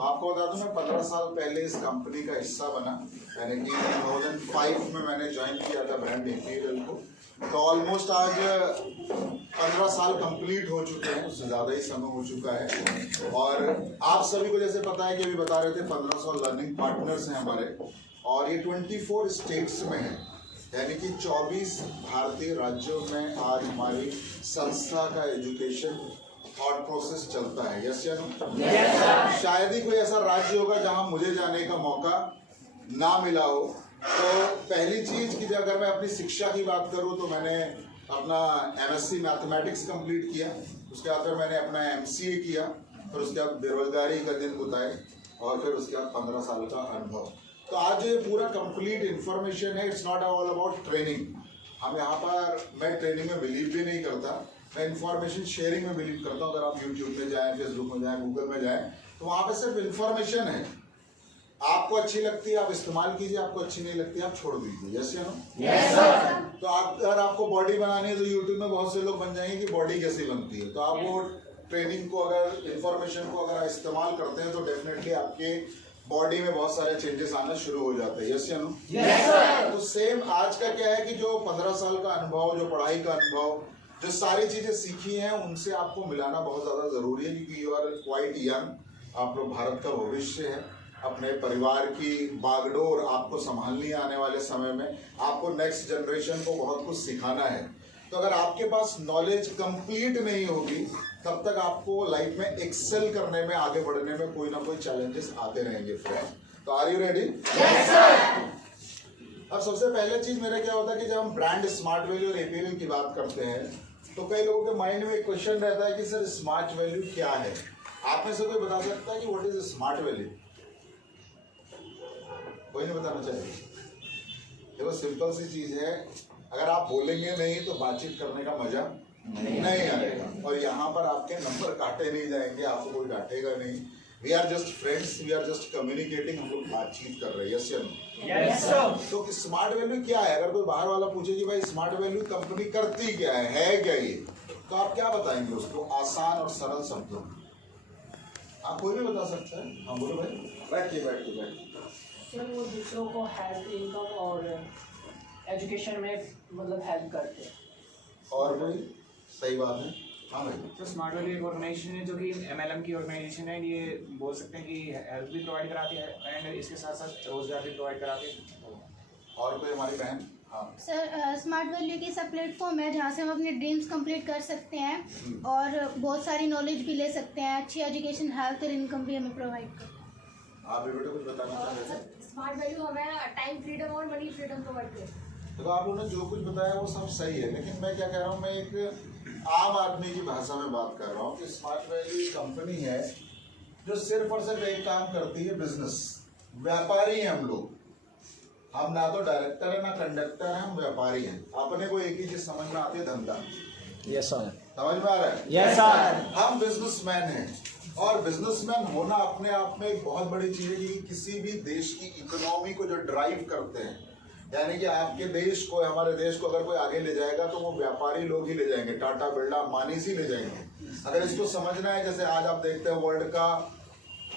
आपको बता दूं मैं 15 साल पहले इस कंपनी का हिस्सा बना, यानी कि 2005 में मैंने ज्वाइन किया था ब्रांड इंपीरियल को। तो ऑलमोस्ट आज 15 साल कंप्लीट हो चुके हैं, उससे ज़्यादा ही समय हो चुका है। और आप सभी को जैसे पता है कि अभी बता रहे थे 1500 लर्निंग पार्टनर्स हैं हमारे, और ये 24 स्टेट्स में है, यानी कि 24 भारतीय राज्यों में आज हमारी संस्था का एजुकेशन थॉट प्रोसेस चलता है। यस या नो? शायद ही कोई ऐसा राज्य होगा जहां मुझे जाने का मौका ना मिला हो। तो पहली चीज कि अगर मैं अपनी शिक्षा की बात करूं तो मैंने अपना MSc मैथमेटिक्स कंप्लीट किया, उसके बाद फिर मैंने अपना MCA किया, फिर उसके बाद बेरोजगारी का दिन बिताए, और फिर उसके बाद 15 साल का अनुभव। तो आज ये पूरा कंप्लीट इंफॉर्मेशन है। It's not all about training. हम यहाँ पर, मैं ट्रेनिंग में बिलीव भी नहीं करता, मैं इंफॉर्मेशन शेयरिंग में बिलीव करता हूँ। अगर आप यूट्यूब में जाएं, फेसबुक में जाएं, गूगल में जाएं, तो वहाँ पे सिर्फ इंफॉर्मेशन है। आपको अच्छी लगती है आप इस्तेमाल कीजिए, आपको अच्छी नहीं लगती आप छोड़ दीजिए। यस या नो? Yes sir. तो अगर आपको बॉडी बनानी है तो यूट्यूब में बहुत से लोग बन जाएंगे कि बॉडी कैसी बनती है। तो आप वो ट्रेनिंग को, अगर इंफॉर्मेशन को अगर इस्तेमाल करते हैं तो डेफिनेटली आपके बॉडी में बहुत सारे चेंजेस आना शुरू हो जाते हैं। यस या नो? Yes sir. तो सेम आज का क्या है कि जो 15 साल का अनुभव, जो पढ़ाई का अनुभव, जो सारी चीजें सीखी हैं, उनसे आपको मिलाना बहुत ज्यादा जरूरी है, क्योंकि यू आर क्वाइट यंग। आप लोग भारत का भविष्य है। अपने परिवार की बागडोर आपको संभालनी है आने वाले समय में। आपको नेक्स्ट जनरेशन को बहुत कुछ सिखाना है। तो अगर आपके पास नॉलेज कंप्लीट नहीं होगी तब तक आपको लाइफ में एक्सेल करने में, आगे बढ़ने में कोई ना कोई चैलेंजेस आते रहेंगे फ्रेंड। तो are you ready? Yes sir. अब सबसे पहले चीज मेरा क्या होता है कि जब हम ब्रांड स्मार्ट वैल्यू और APL की बात करते हैं तो कई लोगों के माइंड में एक क्वेश्चन रहता है कि सर स्मार्ट वैल्यू क्या है? आप में से कोई बता सकता है कि व्हाट इज स्मार्ट वैल्यू? कोई नहीं बताना चाहिए। देखो सिंपल सी चीज है, अगर आप बोलेंगे नहीं तो बातचीत करने का मजा नहीं आएगा, और यहाँ पर आपके नंबर काटे नहीं जाएंगे, आपको कोई डांटेगा नहीं। We are just friends, we are just communicating, हम लोग बातचीत कर रहे हैं। यस या नो? Yes sir. तो स्मार्ट वैल्यू क्या है? अगर कोई बाहर वाला पूछे कि भाई स्मार्ट वैल्यू कंपनी करती क्या है क्या ये, तो आप क्या बताएंगे उसको आसान और सरल शब्दों में? आप कोई भी बता सकता है। हाँ बोलो भाई। बैठिए। सर वो दूसरों को हेल्प, इनकम और एजुकेशन में मतलब हेल्प करते हैं। और कोई? सही बात है। हाँ भाई। तो स्मार्ट वैल्यू एक ऑर्गेनाइजेशन है जो कि MLM की ऑर्गेनाइजेशन है। ये बोल सकते हैं कि हेल्प भी प्रोवाइड कराती है एंड इसके साथ साथ रोजगार भी प्रोवाइड कराती है। और कोई हमारी बहन? हाँ सर, स्मार्ट वैल्यू की सब प्लेटफॉर्म है जहाँ से हम अपने ड्रीम्स कंप्लीट कर सकते हैं और बहुत सारी नॉलेज भी ले सकते हैं। अच्छी एजुकेशन, हेल्थ और इनकम भी हमें प्रोवाइड करते हैं। आप भी बेटा कुछ बताना चाह रहे थे? स्मार्ट वैल्यू हमें टाइम फ्रीडम और मनी फ्रीडम प्रोवाइड करती है। तो आप लोगों ने जो कुछ बताया वो सब सही है, लेकिन मैं क्या कह रहा हूँ, मैं एक आम आदमी की भाषा में बात कर रहा हूँ कि स्मार्ट वैल्यू कंपनी है जो सिर्फ और सिर्फ एक काम करती है, बिजनेस। व्यापारी हैं हम लोग। हम ना तो डायरेक्टर है ना कंडक्टर है, हम व्यापारी हैं। अपने को एक ही चीज समझ में आती है, धंधा। Yes sir. समझ में आ रहा है? Yes sir. हम बिजनेसमैन हैं, और बिजनेसमैन होना अपने आप में एक बहुत बड़ी चीज है कि किसी भी देश की इकोनॉमी को जो ड्राइव करते हैं, यानी कि आपके देश को, हमारे देश को अगर कोई आगे ले जाएगा तो वो व्यापारी लोग ही ले जाएंगे, टाटा बिरला अंबानी से ले जाएंगे। अगर इसको समझना है, जैसे आज आप देखते हैं वर्ल्ड का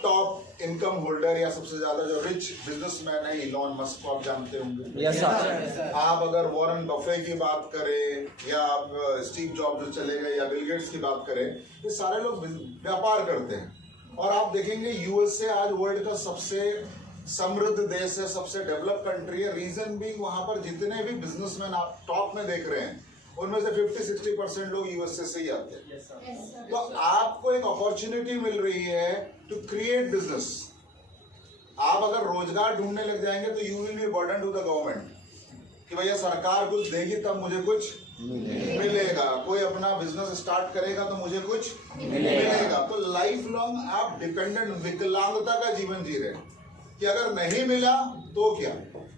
टॉप इनकम होल्डर या सबसे ज्यादा जो रिच बिजनेसमैन है इलॉन मस्क को आप जानते होंगे। Yes sir. आप अगर वॉरेन बफे की बात करें या आप स्टीव जॉब जो चले गए या बिल गेट्स की बात करें, ये सारे लोग व्यापार करते हैं। और आप देखेंगे USA आज वर्ल्ड का सबसे समृद्ध देश है, सबसे डेवलप कंट्री है। रीजन भी वहां पर जितने भी बिजनेसमैन आप टॉप में देख रहे हैं उनमें से 50-60% लोग USA से ही आते हैं। तो आपको एक अपॉर्चुनिटी मिल रही है टू क्रिएट बिजनेस। आप अगर रोजगार ढूंढने लग जाएंगे तो you will be burden to the government कि भैया सरकार कुछ देगी तब मुझे कुछ मिलेगा, कोई अपना बिजनेस स्टार्ट करेगा तो मुझे कुछ मिलेगा। तो लाइफ लॉन्ग आप डिपेंडेंट, विकलांगता का जीवन जी रहे हैं कि अगर नहीं मिला तो क्या,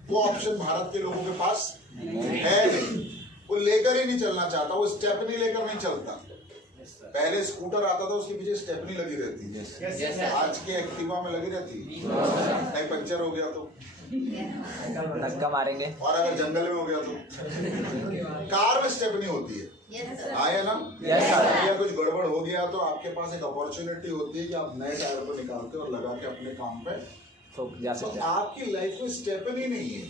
वो ऑप्शन भारत के लोगों के पास है नहीं। वो लेकर ही नहीं चलना चाहता, वो स्टेप नहीं लेकर नहीं चलता। पहले स्कूटर आता था उसके पीछे स्टेपनी लगी रहती है, आज के एक्टिवा में लगी रहती है, कहीं पंचर हो गया तो, धक्का मारेंगे, और अगर जंगल में हो गया तो कार में स्टेपनी होती है। आया ना? या कुछ गड़बड़ हो गया तो आपके पास एक अपॉर्चुनिटी होती है कि आप नए टायर को निकालते और लगा के अपने काम पे तो जा तो सकते हैं। आपकी लाइफ में स्टेपनी नहीं है,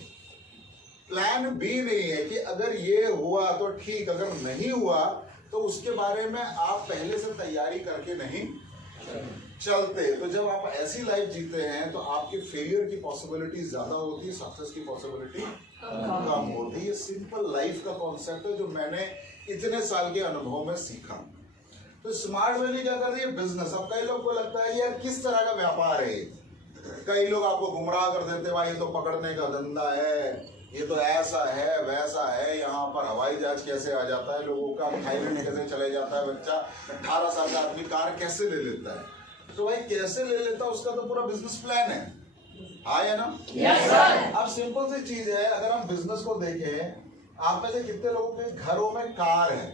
प्लान बी नहीं है कि अगर ये हुआ तो ठीक, अगर नहीं हुआ तो उसके बारे में आप पहले से तैयारी करके नहीं चलते। तो जब आप ऐसी लाइफ जीते हैं तो आपके फेलियर की पॉसिबिलिटी ज्यादा होती है, सक्सेस की पॉसिबिलिटी कम होती है। ये सिंपल लाइफ का कॉन्सेप्ट है जो मैंने इतने साल के अनुभव में सीखा। तो स्मार्ट वैली क्या कर रही है? बिजनेस। अब कई लोग को लगता है यार किस तरह का व्यापार है, कई लोग आपको गुमराह कर देते भाई ये तो पकड़ने का धंधा है, ये तो ऐसा है वैसा है, यहाँ पर हवाई जहाज कैसे आ जाता है लोगों का, थाईलैंड कैसे चले जाता है बच्चा, 18 साल का आदमी कार कैसे ले लेता है। तो भाई कैसे ले लेता है उसका तो पूरा बिजनेस प्लान है। हाँ या ना? Yes sir. अब सिंपल सी चीज है, अगर हम बिजनेस को देखें, आप में से कितने लोगों के घरों में कार है?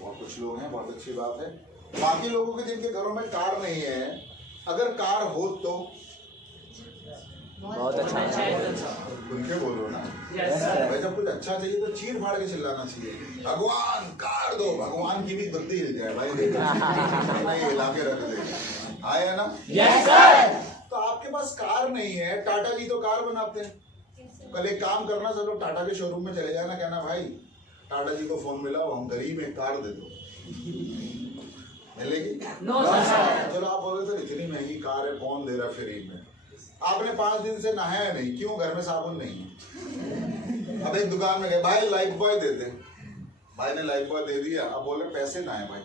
बहुत कुछ लोग हैं, बहुत अच्छी बात है। बाकी लोगों के जिनके घरों में कार नहीं है, अगर कार हो तो बहुत अच्छा खुल के बोलो ना। Yes sir. भाई जब कुछ अच्छा चाहिए तो चीर फाड़ के चिल्लाना चाहिए, भगवान कार दो, भगवान की भी गद्दी हिल जाए भाई, नहीं हिला के रख दे। आया ना? Yes sir. तो आपके पास कार नहीं है, टाटा जी तो कार बनाते हैं। कल एक काम करना, सब लोग टाटा के शोरूम में चले जाना, कहना भाई टाटा जी को फोन मिला, हम गरीब एक कार दे दो, मिलेगी? No sir. चलो आप बोले सर इतनी महंगी कार है कौन दे रहा फ्री में? आपने 5 दिन से नहाया नहीं, क्यों? घर में साबुन नहीं है। अब एक दुकान में गए, भाई लाइफ बॉय दे दे, भाई ने लाइफ बॉय दे दिया, अब बोले पैसे ना है भाई,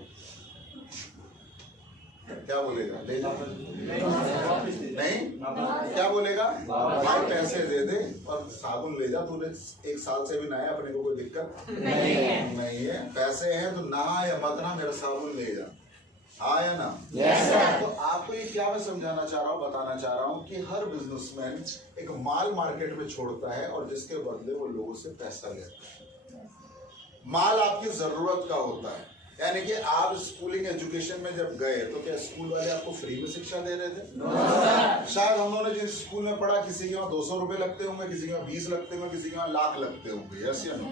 क्या बोलेगा? दे नहीं, क्या बोलेगा? भाई पैसे दे दे और साबुन ले जा, तूने 1 साल से भी नहाया, अपने को कोई दिक्कत नहीं है, पैसे हैं तो नहा या मत ना, मेरा साबुन ले जा। हाँ या ना? Yes sir. तो आपको ये क्या मैं समझाना चाह रहा हूँ, बताना चाह रहा हूँ कि हर बिजनेसमैन एक माल मार्केट में छोड़ता है और जिसके बदले वो लोगों से पैसा लेता है। माल आपकी जरूरत का होता है, यानी कि आप स्कूलिंग एजुकेशन में जब गए तो क्या स्कूल वाले आपको फ्री में शिक्षा दे रहे थे? शायद हम लोगों ने जिस स्कूल में पढ़ा, किसी के वहाँ 200 रुपए लगते होंगे, किसी के वहाँ 20 लगते होंगे, किसी के वहाँ लाख लगते होंगे। यस या नो?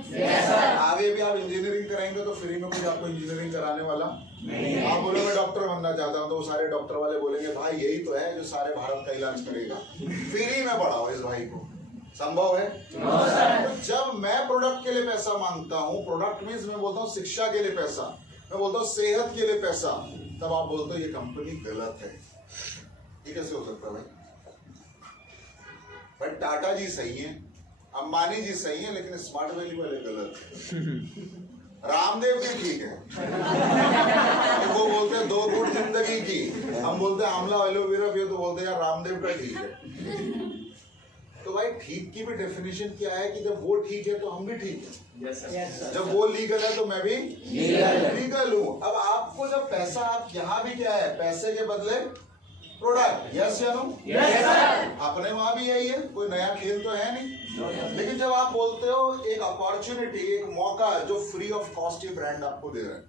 आगे भी आप इंजीनियरिंग करेंगे तो फ्री में कोई आपको इंजीनियरिंग कराने वाला नहीं। आप बोलोगे डॉक्टर बनना चाहता हूँ तो सारे डॉक्टर वाले बोलेंगे भाई यही तो है जो सारे भारत का इलाज करेगा, फ्री में पढ़ाओ इस भाई को, संभव है? तो जब मैं प्रोडक्ट के लिए पैसा मांगता हूँ, प्रोडक्ट मीन्स मैं बोलता हूँ शिक्षा के लिए पैसा, मैं बोलता हूँ सेहत के लिए पैसा, तब आप बोलते हो ये कंपनी गलत है। ये कैसे हो सकता है भाई? भाई टाटा जी सही है, अंबानी जी सही है, लेकिन स्मार्ट वैली वाले गलत है। रामदेव भी ठीक है, वो बोलते हैं 2 गुट जिंदगी की, हम बोलते हैं आंवला एलोवेरा पियो, तो बोलते हैं यार रामदेव का ठीक है। तो भाई ठीक की भी डेफिनेशन क्या है कि जब वो ठीक है तो हम भी ठीक है। जब वो लीगल है तो मैं भी लीगल हूँ। अब आपको जब पैसा, आप यहाँ भी क्या है, पैसे के बदले प्रोडक्ट। यस या नो? अपने वहां भी यही है, कोई नया खेल तो है नहीं। लेकिन जब आप बोलते हो एक अपॉर्चुनिटी, एक मौका जो फ्री ऑफ कॉस्ट ये ब्रांड आपको दे रहा है,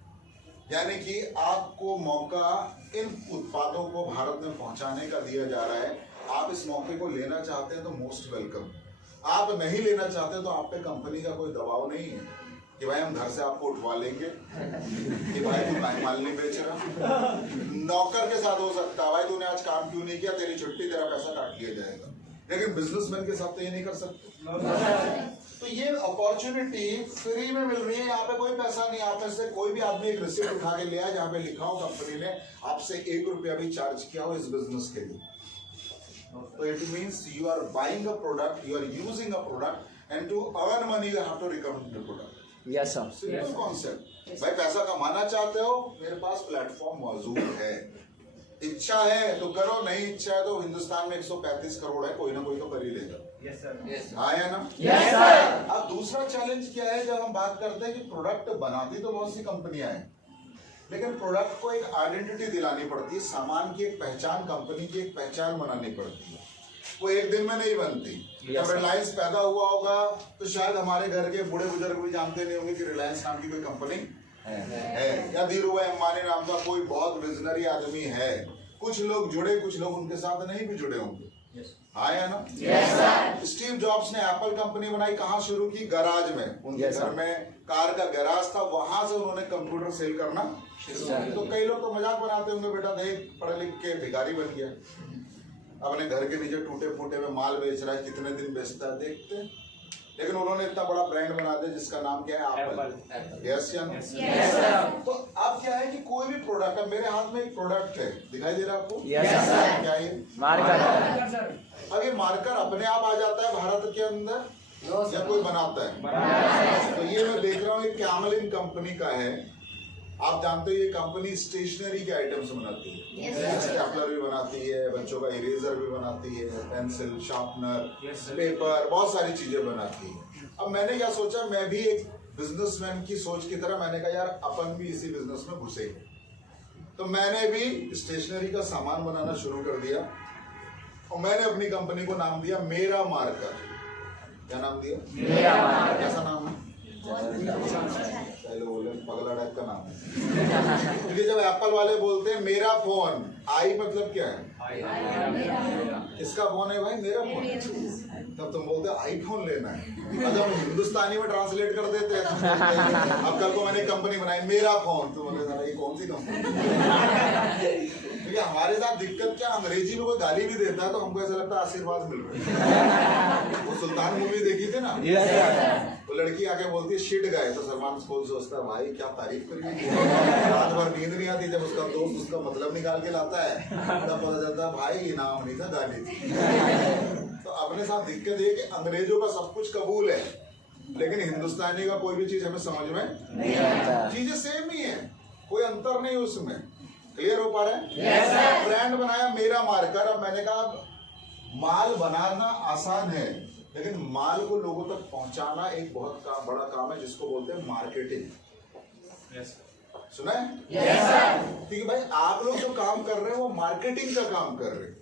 यानी कि आपको मौका इन उत्पादों को भारत में पहुंचाने का दिया जा रहा है, आप इस मौके को लेना चाहते हैं तो मोस्ट वेलकम। आप नहीं लेना चाहते तो आप पे कंपनी का कोई दबाव नहीं है कि भाई हम घर से आपको उठवा लेंगे कि भाई तू माल नहीं बेच रहा। नौकर के साथ हो सकता है भाई तूने आज काम क्यों नहीं किया, तेरी छुट्टी, तेरा पैसा काट लिया जाएगा, लेकिन बिजनेसमैन के साथ तो ये नहीं कर सकते। तो ये अपॉर्चुनिटी फ्री में मिल रही है, यहाँ पे कोई पैसा नहीं। आप में से कोई भी आदमी एक रिसिप्ट उठा के ले आए जहाँ पे लिखा हो कंपनी ने आपसे 1 रुपया भी चार्ज किया हो इस बिजनेस के लिए, तो it means you are buying a product, you are using a product, and to earn money you have to recommend the product. Yes sir. Simple concept. भाई पैसा कमाना चाहते हो, मेरे पास प्लेटफॉर्म मौजूद है, इच्छा है तो करो, नहीं इच्छा है तो हिंदुस्तान में 135 करोड़ है, कोई ना कोई तो कर ही लेगा। हाँ या ना? अब दूसरा चैलेंज क्या है, जब हम बात करते हैं कि प्रोडक्ट बनाती तो बहुत सी कंपनियां हैं, लेकिन प्रोडक्ट को एक आइडेंटिटी दिलानी पड़ती है, सामान की एक पहचान, कंपनी की एक पहचान बनानी पड़ती है, वो एक दिन में नहीं बनती। जब रिलायंस पैदा हुआ होगा तो शायद हमारे घर के बूढ़े बुजुर्ग भी जानते नहीं होंगे कि रिलायंस नाम की कोई कंपनी है, या धीरू भाई अंबानी नाम का कोई बहुत विजनरी आदमी है। कुछ लोग जुड़े, कुछ लोग उनके साथ नहीं भी जुड़े होंगे। हाँ या ना? स्टीव जॉब्स ने एप्पल कंपनी बनाई, कहाँ शुरू की? गराज में। उनके घर में कार का गैराज था, वहां से उन्होंने कंप्यूटर सेल करना शुरू किया। तो कई लोग तो मजाक बनाते होंगे, बेटा देख पढ़ लिख के भिखारी बन गया, अपने घर के नीचे टूटे फूटे में माल बेच रहा है, कितने दिन बेचता है देखते। लेकिन उन्होंने इतना बड़ा ब्रांड बना दिया जिसका नाम क्या है? एप्पल। यस या नो? तो अब क्या है कि कोई भी प्रोडक्ट, अब मेरे हाथ में एक प्रोडक्ट है, दिखाई दे रहा है आपको? क्या ये मार्कर? अब ये मार्कर अपने आप आ जाता है भारत के अंदर या कोई बनाता है? तो ये मैं देख रहा हूँ, ये कैमलिन कंपनी का है। आप जानते हो ये कंपनी स्टेशनरी के आइटम्स बनाती है, स्टेपलर भी बनाती है, बच्चों का इरेजर भी बनाती है, पेंसिल, शार्पनर, पेपर, बहुत सारी चीजें बनाती है। अब मैंने क्या सोचा, मैं भी एक बिजनेसमैन की सोच की तरह मैंने कहा यार अपन भी इसी बिजनेस में घुसेंगे। तो मैंने भी स्टेशनरी का सामान बनाना शुरू कर दिया और मैंने अपनी कंपनी को नाम दिया मेरा मार्कर। क्या नाम दिया? मेरा मार्कर। कैसा नाम है? पहले बोले पगला टाइप का नाम है। क्योंकि जब एप्पल वाले बोलते हैं मेरा फोन, आई मतलब क्या है? किसका फोन है भाई? मेरा फोन। तब तुम बोलते आईफोन लेना है। अब हम हिंदुस्तानी में ट्रांसलेट कर देते हैं। अब कल को मैंने कंपनी बनाई मेरा फोन, तो बोले ये कौन सी कंपनी? हमारे साथ दिक्कत क्या, अंग्रेजी में कोई गाली भी देता है तो हमको ऐसा लगता है आशीर्वाद मिल रहा है। वो सुल्तान मूवी देखी थी ना, वो लड़की आके बोलती है शिट गए, तो सलमान खान सोचता है भाई क्या तारीफ करेगी, रात भर नींद नहीं आती। जब उसका दोस्त उसका मतलब निकाल के लाता है तब पता चलता है भाई ये नाम नहीं था, गाली थी। तो अपने साथ दिक्कत ये कि अंग्रेजों का सब कुछ कबूल है लेकिन हिंदुस्तानी का कोई भी चीज हमें समझ में नहीं आता। चीजें सेम ही है, कोई अंतर नहीं उसमें। क्लियर हो पा रहा है? ब्रांड बनाया मेरा मार्कर। अब मैंने कहा माल बनाना आसान है लेकिन माल को लोगों तक पहुंचाना एक बहुत बड़ा काम है जिसको बोलते हैं मार्केटिंग। सुना है? क्योंकि भाई आप लोग जो काम कर रहे हैं वो मार्केटिंग का काम कर रहे हैं।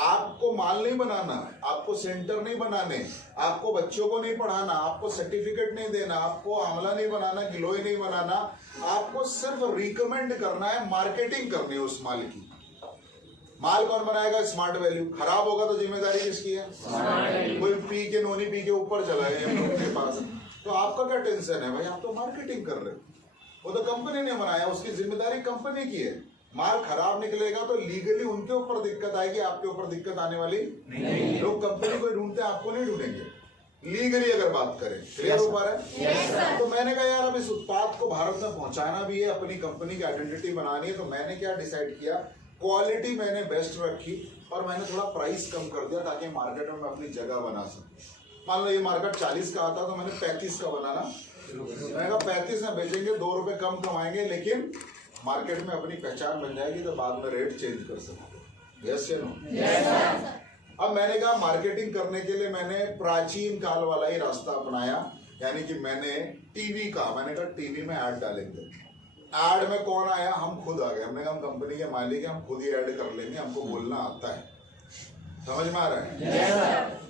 आपको माल नहीं बनाना, आपको सेंटर नहीं बनाने, आपको बच्चों को नहीं पढ़ाना, आपको सर्टिफिकेट नहीं देना, आपको आंवला नहीं बनाना, गिलोय नहीं बनाना, आपको सिर्फ रिकमेंड करना है, मार्केटिंग करनी है उस माल की। माल कौन बनाएगा? Smart value. खराब होगा तो जिम्मेदारी किसकी है? कोई पी के नोनी पी के ऊपर चला है पास, तो आपका क्या टेंशन है भाई? आप तो मार्केटिंग कर रहे हो, वो तो कंपनी ने बनाया, उसकी जिम्मेदारी कंपनी की है। माल खराब निकलेगा तो लीगली उनके ऊपर दिक्कत आएगी, आपके ऊपर दिक्कत आने वाली नहीं। लोग कंपनी को ढूंढते हैं, आपको नहीं ढूंढेंगे लीगली अगर बात करें। क्लियर हो पा रहा है? तो मैंने कहा यार अब इस उत्पाद को भारत में पहुंचाना भी है, अपनी कंपनी की आइडेंटिटी बनानी है। तो मैंने क्या डिसाइड किया, क्वालिटी मैंने बेस्ट रखी और मैंने थोड़ा प्राइस कम कर दिया ताकि मार्केट में मैं अपनी जगह बना सकूं। मान लो ये मार्केट 40 का आता तो मैंने 35 का बनाना शुरू कर दिया। मैंने कहा 35 में बेचेंगे, 2 रुपए कम कमाएंगे लेकिन मार्केट में अपनी पहचान बन जाएगी तो बाद में रेट चेंज कर सकते। यस या नो? अब मैंने कहा मार्केटिंग करने के लिए मैंने प्राचीन काल वाला ही रास्ता अपनाया, यानी कि मैंने टीवी का, मैंने कहा टीवी में ऐड डालेंगे। ऐड में कौन आया? हम खुद आ गए। हमने कहा हम कंपनी के मालिक हैं, हम खुद ही ऐड कर लेंगे, हमको बोलना आता है। समझ में आ रहा है?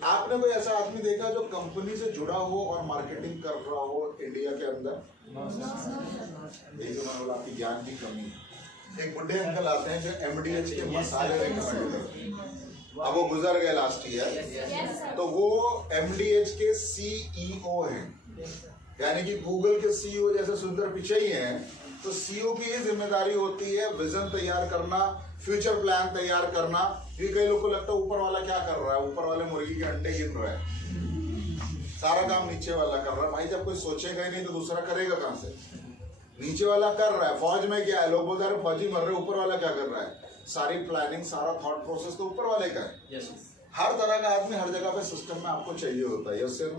आपने कोई ऐसा आदमी देखा जो कंपनी से जुड़ा हो और मार्केटिंग कर रहा हो इंडिया के अंदर? यही तो मैंने बोला आपकी ज्ञान की कमी है। एक बुढ़े अंकल आते हैं जो MDH के मसाले रिकमेंड करते हैं। अब वो गुजर गए लास्ट ईयर, तो वो MDH के CEO हैं, यानी कि गूगल के CEO जैसे सुंदर पिचाई हैं। तो CEO की ही जिम्मेदारी होती है विजन तैयार करना, फ्यूचर प्लान तैयार करना। ये कई लोगों को लगता है ऊपर वाला क्या कर रहा है, ऊपर वाले मुर्गी के अंडे गिन रहा है, सारा काम नीचे वाला कर रहा है। भाई जब कोई सोचेगा ही नहीं तो दूसरा करेगा कहां से? नीचे वाला कर रहा है। फौज में क्या है, लोग बोलते हैं फौजी मर रहे, ऊपर वाला क्या कर रहा है? सारी प्लानिंग, सारा थॉट प्रोसेस तो ऊपर वाले का है। हर तरह का आदमी हर जगह पे सिस्टम में आपको चाहिए होता है। Yes sir?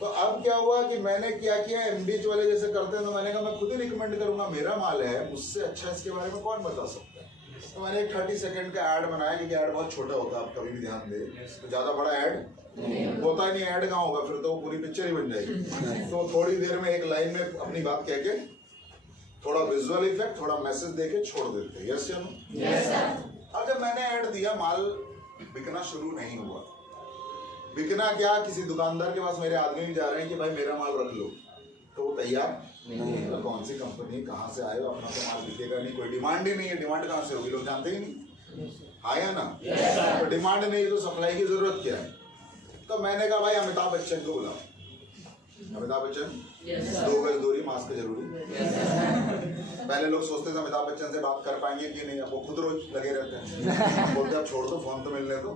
तो अब क्या हुआ कि मैंने क्या किया, MDH वाले जैसे करते हैं तो मैंने कहा मैं खुद ही रिकमेंड करूंगा, मेरा माल है, मुझसे अच्छा इसके बारे में कौन बता सकता है। तो मैंने एक 30 सेकंड का ऐड बनाया, क्योंकि ऐड बहुत छोटा होता है, आप कभी भी ध्यान दे, तो ज्यादा बड़ा ऐड होता ही नहीं। ऐड कहाँ होगा, फिर तो पूरी पिक्चर ही बन जाएगी। तो थोड़ी देर में एक लाइन में अपनी बात कह के थोड़ा विजुअल इफेक्ट, थोड़ा मैसेज देके छोड़ देते। यस या नो? अब जब मैंने ऐड दिया, माल बिकना शुरू नहीं हुआ। बिकना क्या, किसी दुकानदार के पास मेरे आदमी भी जा रहे हैं कि भाई मेरा माल रख लो, तो वो तैयार तो कौन सी कंपनी कहाँ से आए हो, अपना तो माल बिकेगा नहीं, कोई डिमांड ही नहीं है, डिमांड कहाँ से होगी, लोग जानते ही नहीं। हाँ या ना? तो डिमांड नहीं तो सप्लाई की जरूरत क्या है? तो मैंने कहा भाई अमिताभ बच्चन को बुलाओ। अमिताभ बच्चन, 2 गज दूरी, मास्क जरूरी। पहले लोग सोचते थे अमिताभ बच्चन से बात कर पाएंगे कि नहीं, अब वो खुद रोज लगे रहते हैं, बोलते अब छोड़ दो, फोन तो मिलने दो।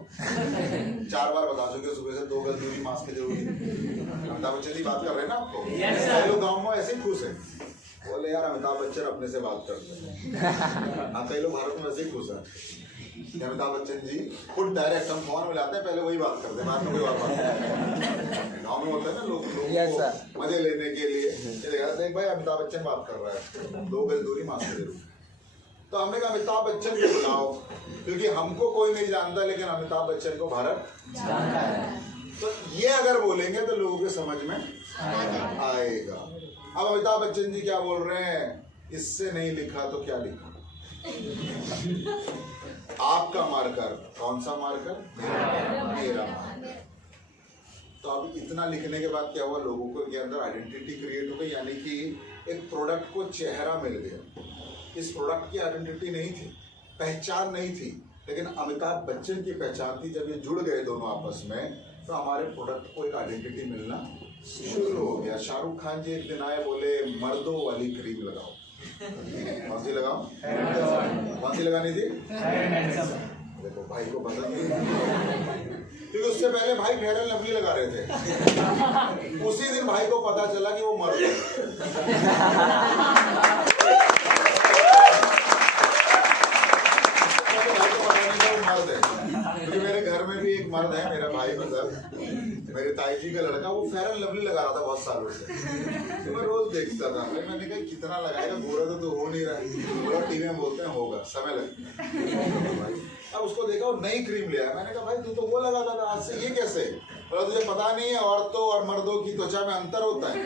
4 बार बता चुके सुबह से 2 गज दूरी, मास्क जरूरी। अमिताभ बच्चन की बात कर रहे हैं ना आपको। कई लोग गाँव में ऐसे ही खुश है, बोले यार अमिताभ बच्चन अपने से बात करते हैं। हाँ, कई लोग भारत में ऐसे ही खुश है, अमिताभ बच्चन जी खुद डायरेक्ट हम फोन मिलाते हैं, पहले वही बात करते हैं, बाद में कोई और बात नहीं। गाँव में होता है ना, लोग को मजे लेने के लिए देख भाई अमिताभ बच्चन बात कर रहा है, 2 गज दूरी, मास्क जरूरी। तो हमने कहा अमिताभ बच्चन को बुलाओ, क्योंकि हमको कोई नहीं जानता लेकिन अमिताभ बच्चन को भारत जानता है। तो ये अगर बोलेंगे तो लोगों के समझ में आएगा। अब अमिताभ बच्चन जी क्या बोल रहे हैं, इससे नहीं लिखा तो क्या लिखा? आपका मार्कर, कौन सा मार्कर? मेरा मार्कर। तो अब इतना लिखने के बाद क्या हुआ, लोगों को के अंदर आइडेंटिटी क्रिएट हो गई, यानी कि एक प्रोडक्ट को चेहरा मिल गया। इस प्रोडक्ट की आइडेंटिटी नहीं थी, पहचान नहीं थी, लेकिन अमिताभ बच्चन की पहचान थी। जब ये जुड़ गए दोनों आपस में तो हमारे प्रोडक्ट को एक आइडेंटिटी मिलना शुरू हो गया। शाहरुख खान जी एक दिन आए, बोले मर्दों वाली क्रीम लगाओ। कौन सी लगाओ? कौन सी लगानी थी? देखो भाई को पता नहीं, क्योंकि उससे पहले भाई फेयर एंड लवली लगा रहे थे। उसी दिन भाई को पता चला कि वो मर्द है। क्योंकि मेरे घर में भी एक मर्द है, मेरा भाई, मतलब मेरे ताई जी का लड़का, वो फेयर एंड लवली लगा रहा था बहुत सालों से। तो मैं रोज देखता था, मैंने कहा कितना लगाएगा, गोरा तो हो नहीं रहा है। टीवी में बोलते हैं होगा, समय लगता है। अब उसको देखा, वो नई क्रीम लिया। मैंने कहा भाई तू तो वो लगाता था, आज से ये कैसे? बोला तुझे पता नहीं है औरतों और मर्दों की त्वचा में अंतर होता है।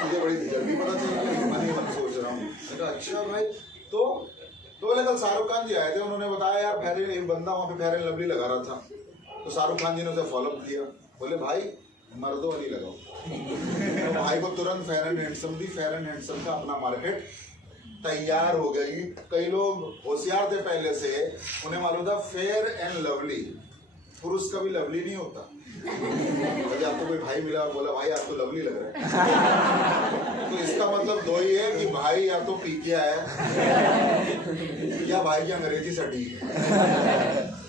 तुझे बड़ी जल्दी पता चल गया, मैं सोच रहा हूँ। अच्छा भाई, तो बोले कल शाहरुख खान जी आए थे, उन्होंने बताया यार एक बंदा वहाँ पे फेयर एंड लवली लगा रहा था, तो शाहरुख खान जी ने उसे फॉलोअप किया। बोले भाई मर्दों वाली लगाओ। तो भाई को तुरंत fair and handsome the, fair and handsome का अपना मार्केट तैयार हो गई। कई लोग होशियार थे पहले से, उन्हें मालूम था फेयर एंड लवली पुरुष कभी लवली नहीं होता। आपको कोई भाई मिला और बोला भाई आप तो लवली लग रहा है, तो इसका मतलब 2 ही है कि भाई या तो पी के आया या भाई की अंग्रेजी सटी है,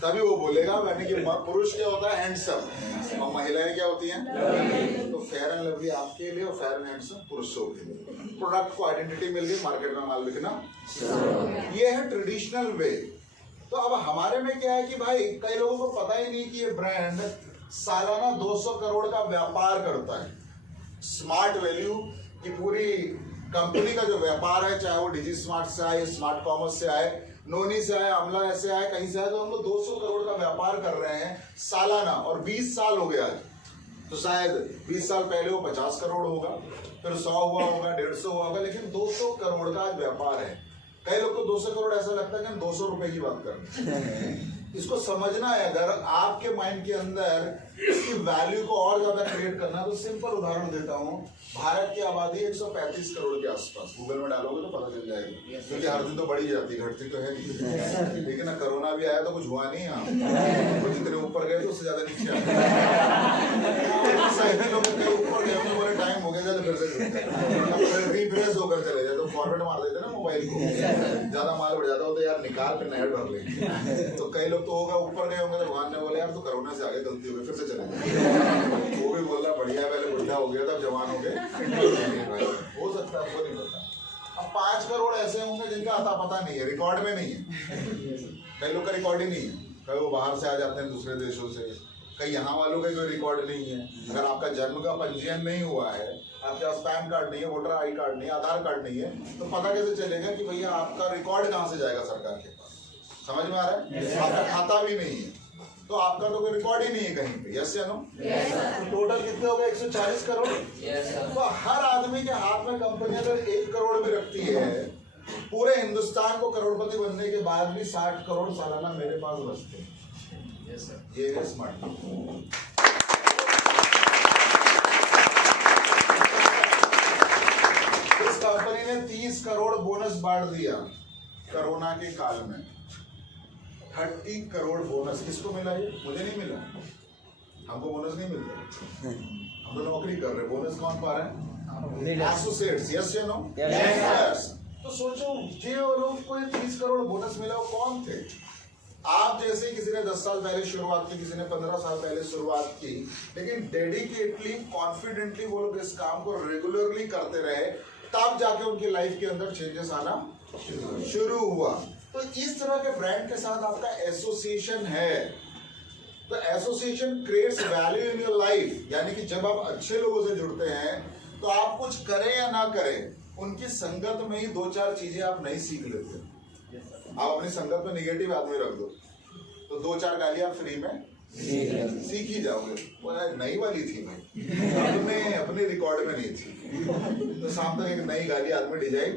तभी वो बोलेगा। यानी कि पुरुष क्या होता है? हैंडसम, और महिलाएं क्या होती हैं? तो फेयर एंड लवली आपके लिए और फेयर एंड हैंडसम पुरुषों के लिए। प्रोडक्ट को आइडेंटिटी मिल गई, मार्केट में माल बिकना, ये है ट्रेडिशनल वे। तो अब हमारे में क्या है कि भाई कई लोगों को पता ही नहीं कि ये ब्रांड सालाना 200 करोड़ का व्यापार करता है। स्मार्ट वैल्यू की पूरी कंपनी का जो व्यापार है, चाहे वो डिजी स्मार्ट से आए, स्मार्ट कॉमर्स से आए, नोनी से आए, अमला ऐसे आए, कहीं से आए, तो हम लोग 200 करोड़ का व्यापार कर रहे हैं सालाना, और 20 साल हो गया आज। तो शायद 20 साल पहले वो 50 करोड़ होगा, फिर 100 हुआ होगा, 150 हुआ होगा, लेकिन 200 करोड़ का आज व्यापार है। कई लोग को 200 करोड़ ऐसा लगता है कि हम 200 रुपए की बात कर रहे हैं। इसको समझना है, अगर आपके माइंड के अंदर इसकी वैल्यू को और ज्यादा क्रिएट करना, तो सिंपल उदाहरण देता हूँ। भारत की आबादी 135 करोड़ के आसपास, गूगल में डालोगे तो पता चल जाएगा, क्योंकि हर दिन तो बढ़ी जाती है, घटती तो है नहीं। लेकिन ना कोरोना भी आया तो कुछ हुआ नहीं, यहाँ वो जितने ऊपर गए तो उससे ज्यादा नीचे आ गए। लोगों के ऊपर गए बोले टाइम हो गया, फिर से रिफ्रेश होकर चले जाए, तो फॉरवर्ड मार देते ना मोबाइल को, ज्यादा माल बढ़ जाता हो तो यार निकाल फिर नया भर ले। तो कई लोग तो होगा ऊपर गए होंगे, तो भगवान ने बोले यार तो कोरोना से आगे गलती हो गई, फिर से चले गए। वो भी बोलना बढ़िया, पहले बुढ़ा हो गया था, जवान हो गए, हो सकता है, वो नहीं पता। अब 5 करोड़ ऐसे होंगे जिनका अता पता नहीं है, रिकॉर्ड में नहीं है। कई लोग का रिकॉर्ड ही नहीं है, कई वो बाहर से आ जाते हैं दूसरे देशों से, कई यहाँ वालों का कोई रिकॉर्ड नहीं है। अगर आपका जन्म का पंजीयन नहीं हुआ है, आपके पास पैन कार्ड नहीं है, वोटर आई कार्ड नहीं है, आधार कार्ड नहीं है, तो पता कैसे चलेगा कि भैया आपका रिकॉर्ड कहाँ से जाएगा सरकार के पास? समझ में आ रहा है? आपका खाता भी नहीं है, तो आपका तो कोई रिकॉर्ड ही नहीं है कहीं पे। यस या नो? तो टोटल कितने हो गए? 140 करोड़। तो हर आदमी के हाथ में कंपनी अगर 1 करोड़ भी रखती है, पूरे हिंदुस्तान को करोड़पति बनने के बाद भी 60 करोड़ सालाना मेरे पास बचते हैं। ये है स्मार्ट। इस कंपनी ने 30 करोड़ बोनस बांट दिया कोरोना के काल में। 30 करोड़ बोनस किसको मिला? ये मुझे नहीं मिला, हमको बोनस नहीं मिलता, हम तो नौकरी कर रहे हैं। बोनस कौन पा रहे हैं? एसोसिएट्स। यस या नो? यस। तो सोचो जो लोग को 30 करोड़ बोनस मिला वो कौन थे? आप जैसे किसी ने 10 साल पहले शुरुआत की, किसी ने 15 साल पहले शुरुआत की, लेकिन डेडिकेटली कॉन्फिडेंटली वो लोग इस काम को रेगुलरली करते रहे, तब जाके उनकी लाइफ के अंदर चेंजेस आना शुरू हुआ। तो इस तरह के ब्रांड के साथ आपका एसोसिएशन है, तो association creates value in your life. यानी कि जब आप अच्छे लोगों से जुड़ते हैं तो आप कुछ करें या ना करें, उनकी संगत में ही 2-4 चीजें आप नहीं सीख लेते। आप अपनी संगत में निगेटिव आदमी रख दो तो 2-4 गाली आप फ्री में सीख ही जाओगे। वो नई वाली थी भाई, अपने रिकॉर्ड में नहीं थी, तो शाम तक एक नई गाली आदमी डिजाइन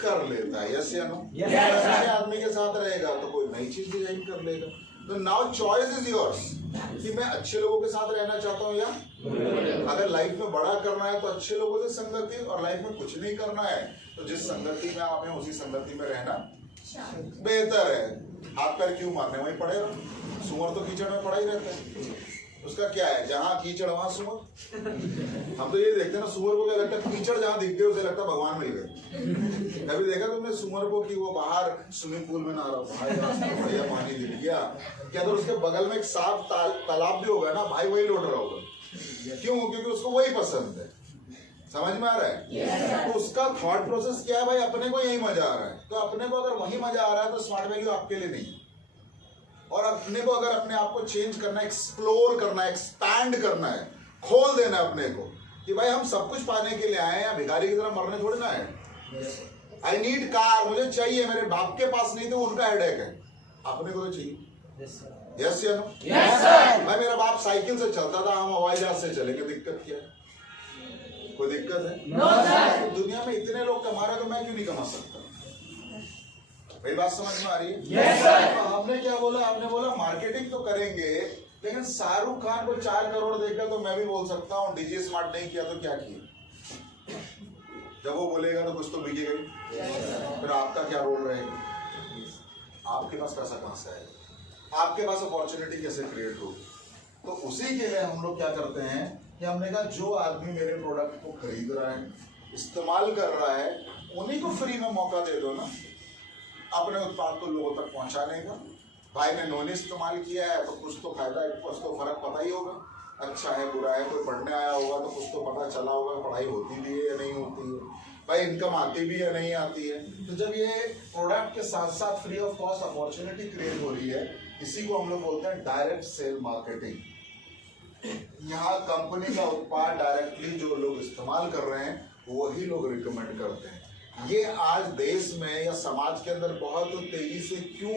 कर लेता है। यस या नो? अच्छे आदमी के साथ रहेगा तो कोई नई चीज डिजाइन कर लेगा। तो नाउ चॉइस इज योर्स कि मैं अच्छे लोगों के साथ रहना चाहता हूँ या अगर लाइफ में बड़ा करना है तो अच्छे लोगों से संगति, और लाइफ में कुछ नहीं करना है तो जिस संगति में आप हैं उसी संगति में रहना बेहतर है। हाथ पैर क्यों मारने, वहीं पड़े रहो। सुअर तो कीचड़ में पड़ा ही रहता है, उसका क्या है, जहाँ कीचड़ वहां सुअर। हम तो ये देखते हैं ना, सुअर को क्या लगता है, कीचड़ जहाँ दिख गए उसे लगता है भगवान मिल गए। कभी देखा तुमने सुअर को कि वो बाहर स्विमिंग पूल में नहा रहा, बढ़िया पानी दिख गया क्या, तो उसके बगल में एक साफ तालाब भी होगा ना भाई, वही लौट रहा होगा। क्यों? क्योंकि उसको वही पसंद है। समझ में आ रहा है? तो उसका थॉट प्रोसेस क्या है भाई, अपने को यही मजा आ रहा है, तो अपने को अगर वही मजा आ रहा है तो स्मार्ट वैल्यू आपके लिए नहीं। और अपने को अगर अपने आप को चेंज करना है, एक्सप्लोर करना है, एक्सपैंड करना है, खोल देना है अपने को कि भाई हम सब कुछ पाने के लिए आए हैं या भिखारी की तरह मरने थोड़ी ना है। आई नीड कार, मुझे चाहिए, मेरे बाप के पास नहीं तो उनका हेडेक है, अपने को तो चाहिए। यस या नो? भाई मेरा बाप साइकिल से चलता था, हम हवाई जहाज से चलेंगे, दिक्कत क्या है? कोई दिक्कत है? no, दुनिया में इतने लोग कमा रहे तो मैं क्यों नहीं कमा सकता? भाई बात समझ में आ रही है? yes, तो हमने क्या बोला, हमने बोला मार्केटिंग तो करेंगे, लेकिन शाहरुख खान को 4 करोड़ देकर तो मैं भी बोल सकता हूँ डीजे स्मार्ट नहीं किया तो क्या किया। जब वो बोलेगा तो कुछ तो बिकेगा ही। फिर आपका क्या रोल रहेगा? आपके पास पैसा कहां से आएगा, आपके पास अपॉर्चुनिटी कैसे क्रिएट होगी? तो उसी के लिए हम लोग क्या करते हैं कि हमने कहा जो आदमी मेरे प्रोडक्ट को खरीद रहा है, इस्तेमाल कर रहा है, उन्हीं को फ्री में मौका दे दो ना अपने उत्पाद को लोगों तक पहुंचाने का। भाई ने नॉन इस्तेमाल किया है तो कुछ तो फायदा है, कुछ तो फर्क पता ही होगा, अच्छा है बुरा है। कोई पढ़ने आया होगा तो कुछ तो पता चला होगा पढ़ाई होती भी है या नहीं होती है, भाई इनकम आती भी है नहीं आती है। तो जब ये प्रोडक्ट के साथ साथ free of cost opportunity create हो रही है, इसी को हम लोग बोलते हैं डायरेक्ट सेल मार्केटिंग। यहाँ कंपनी का उत्पाद डायरेक्टली जो लोग इस्तेमाल कर रहे हैं वही लोग रिकमेंड करते हैं। ये आज देश में या समाज के अंदर बहुत तेजी से क्यों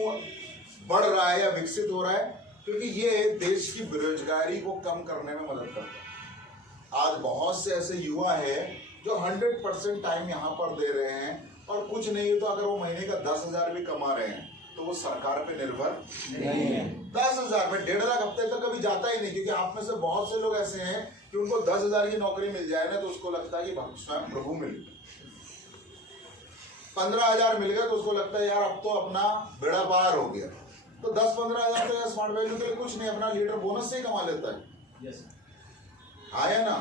बढ़ रहा है या विकसित हो रहा है, क्योंकि ये देश की बेरोजगारी को कम करने में मदद करता है। आज बहुत से ऐसे युवा है जो 100% टाइम यहाँ पर दे रहे हैं, और कुछ नहीं तो अगर वो महीने का 10,000 भी कमा रहे हैं तो वो सरकार पे निर्भर नहीं है। 10,000 में 1.5 लाख हफ्ते तक कभी जाता ही नहीं, क्योंकि आप में से बहुत से लोग ऐसे हैं कि उनको 10,000 की नौकरी मिल जाए ना तो उसको लगता है कि स्वयं प्रभु मिल गए। 15,000 मिल गए तो उसको लगता है यार अब तो अपना बेड़ा पार हो गया। तो 10-15 हजार तो यार स्मार्ट वैल्यू के लिए कुछ नहीं, अपना लीडर बोनस से ही कमा लेता है। हाँ या ना?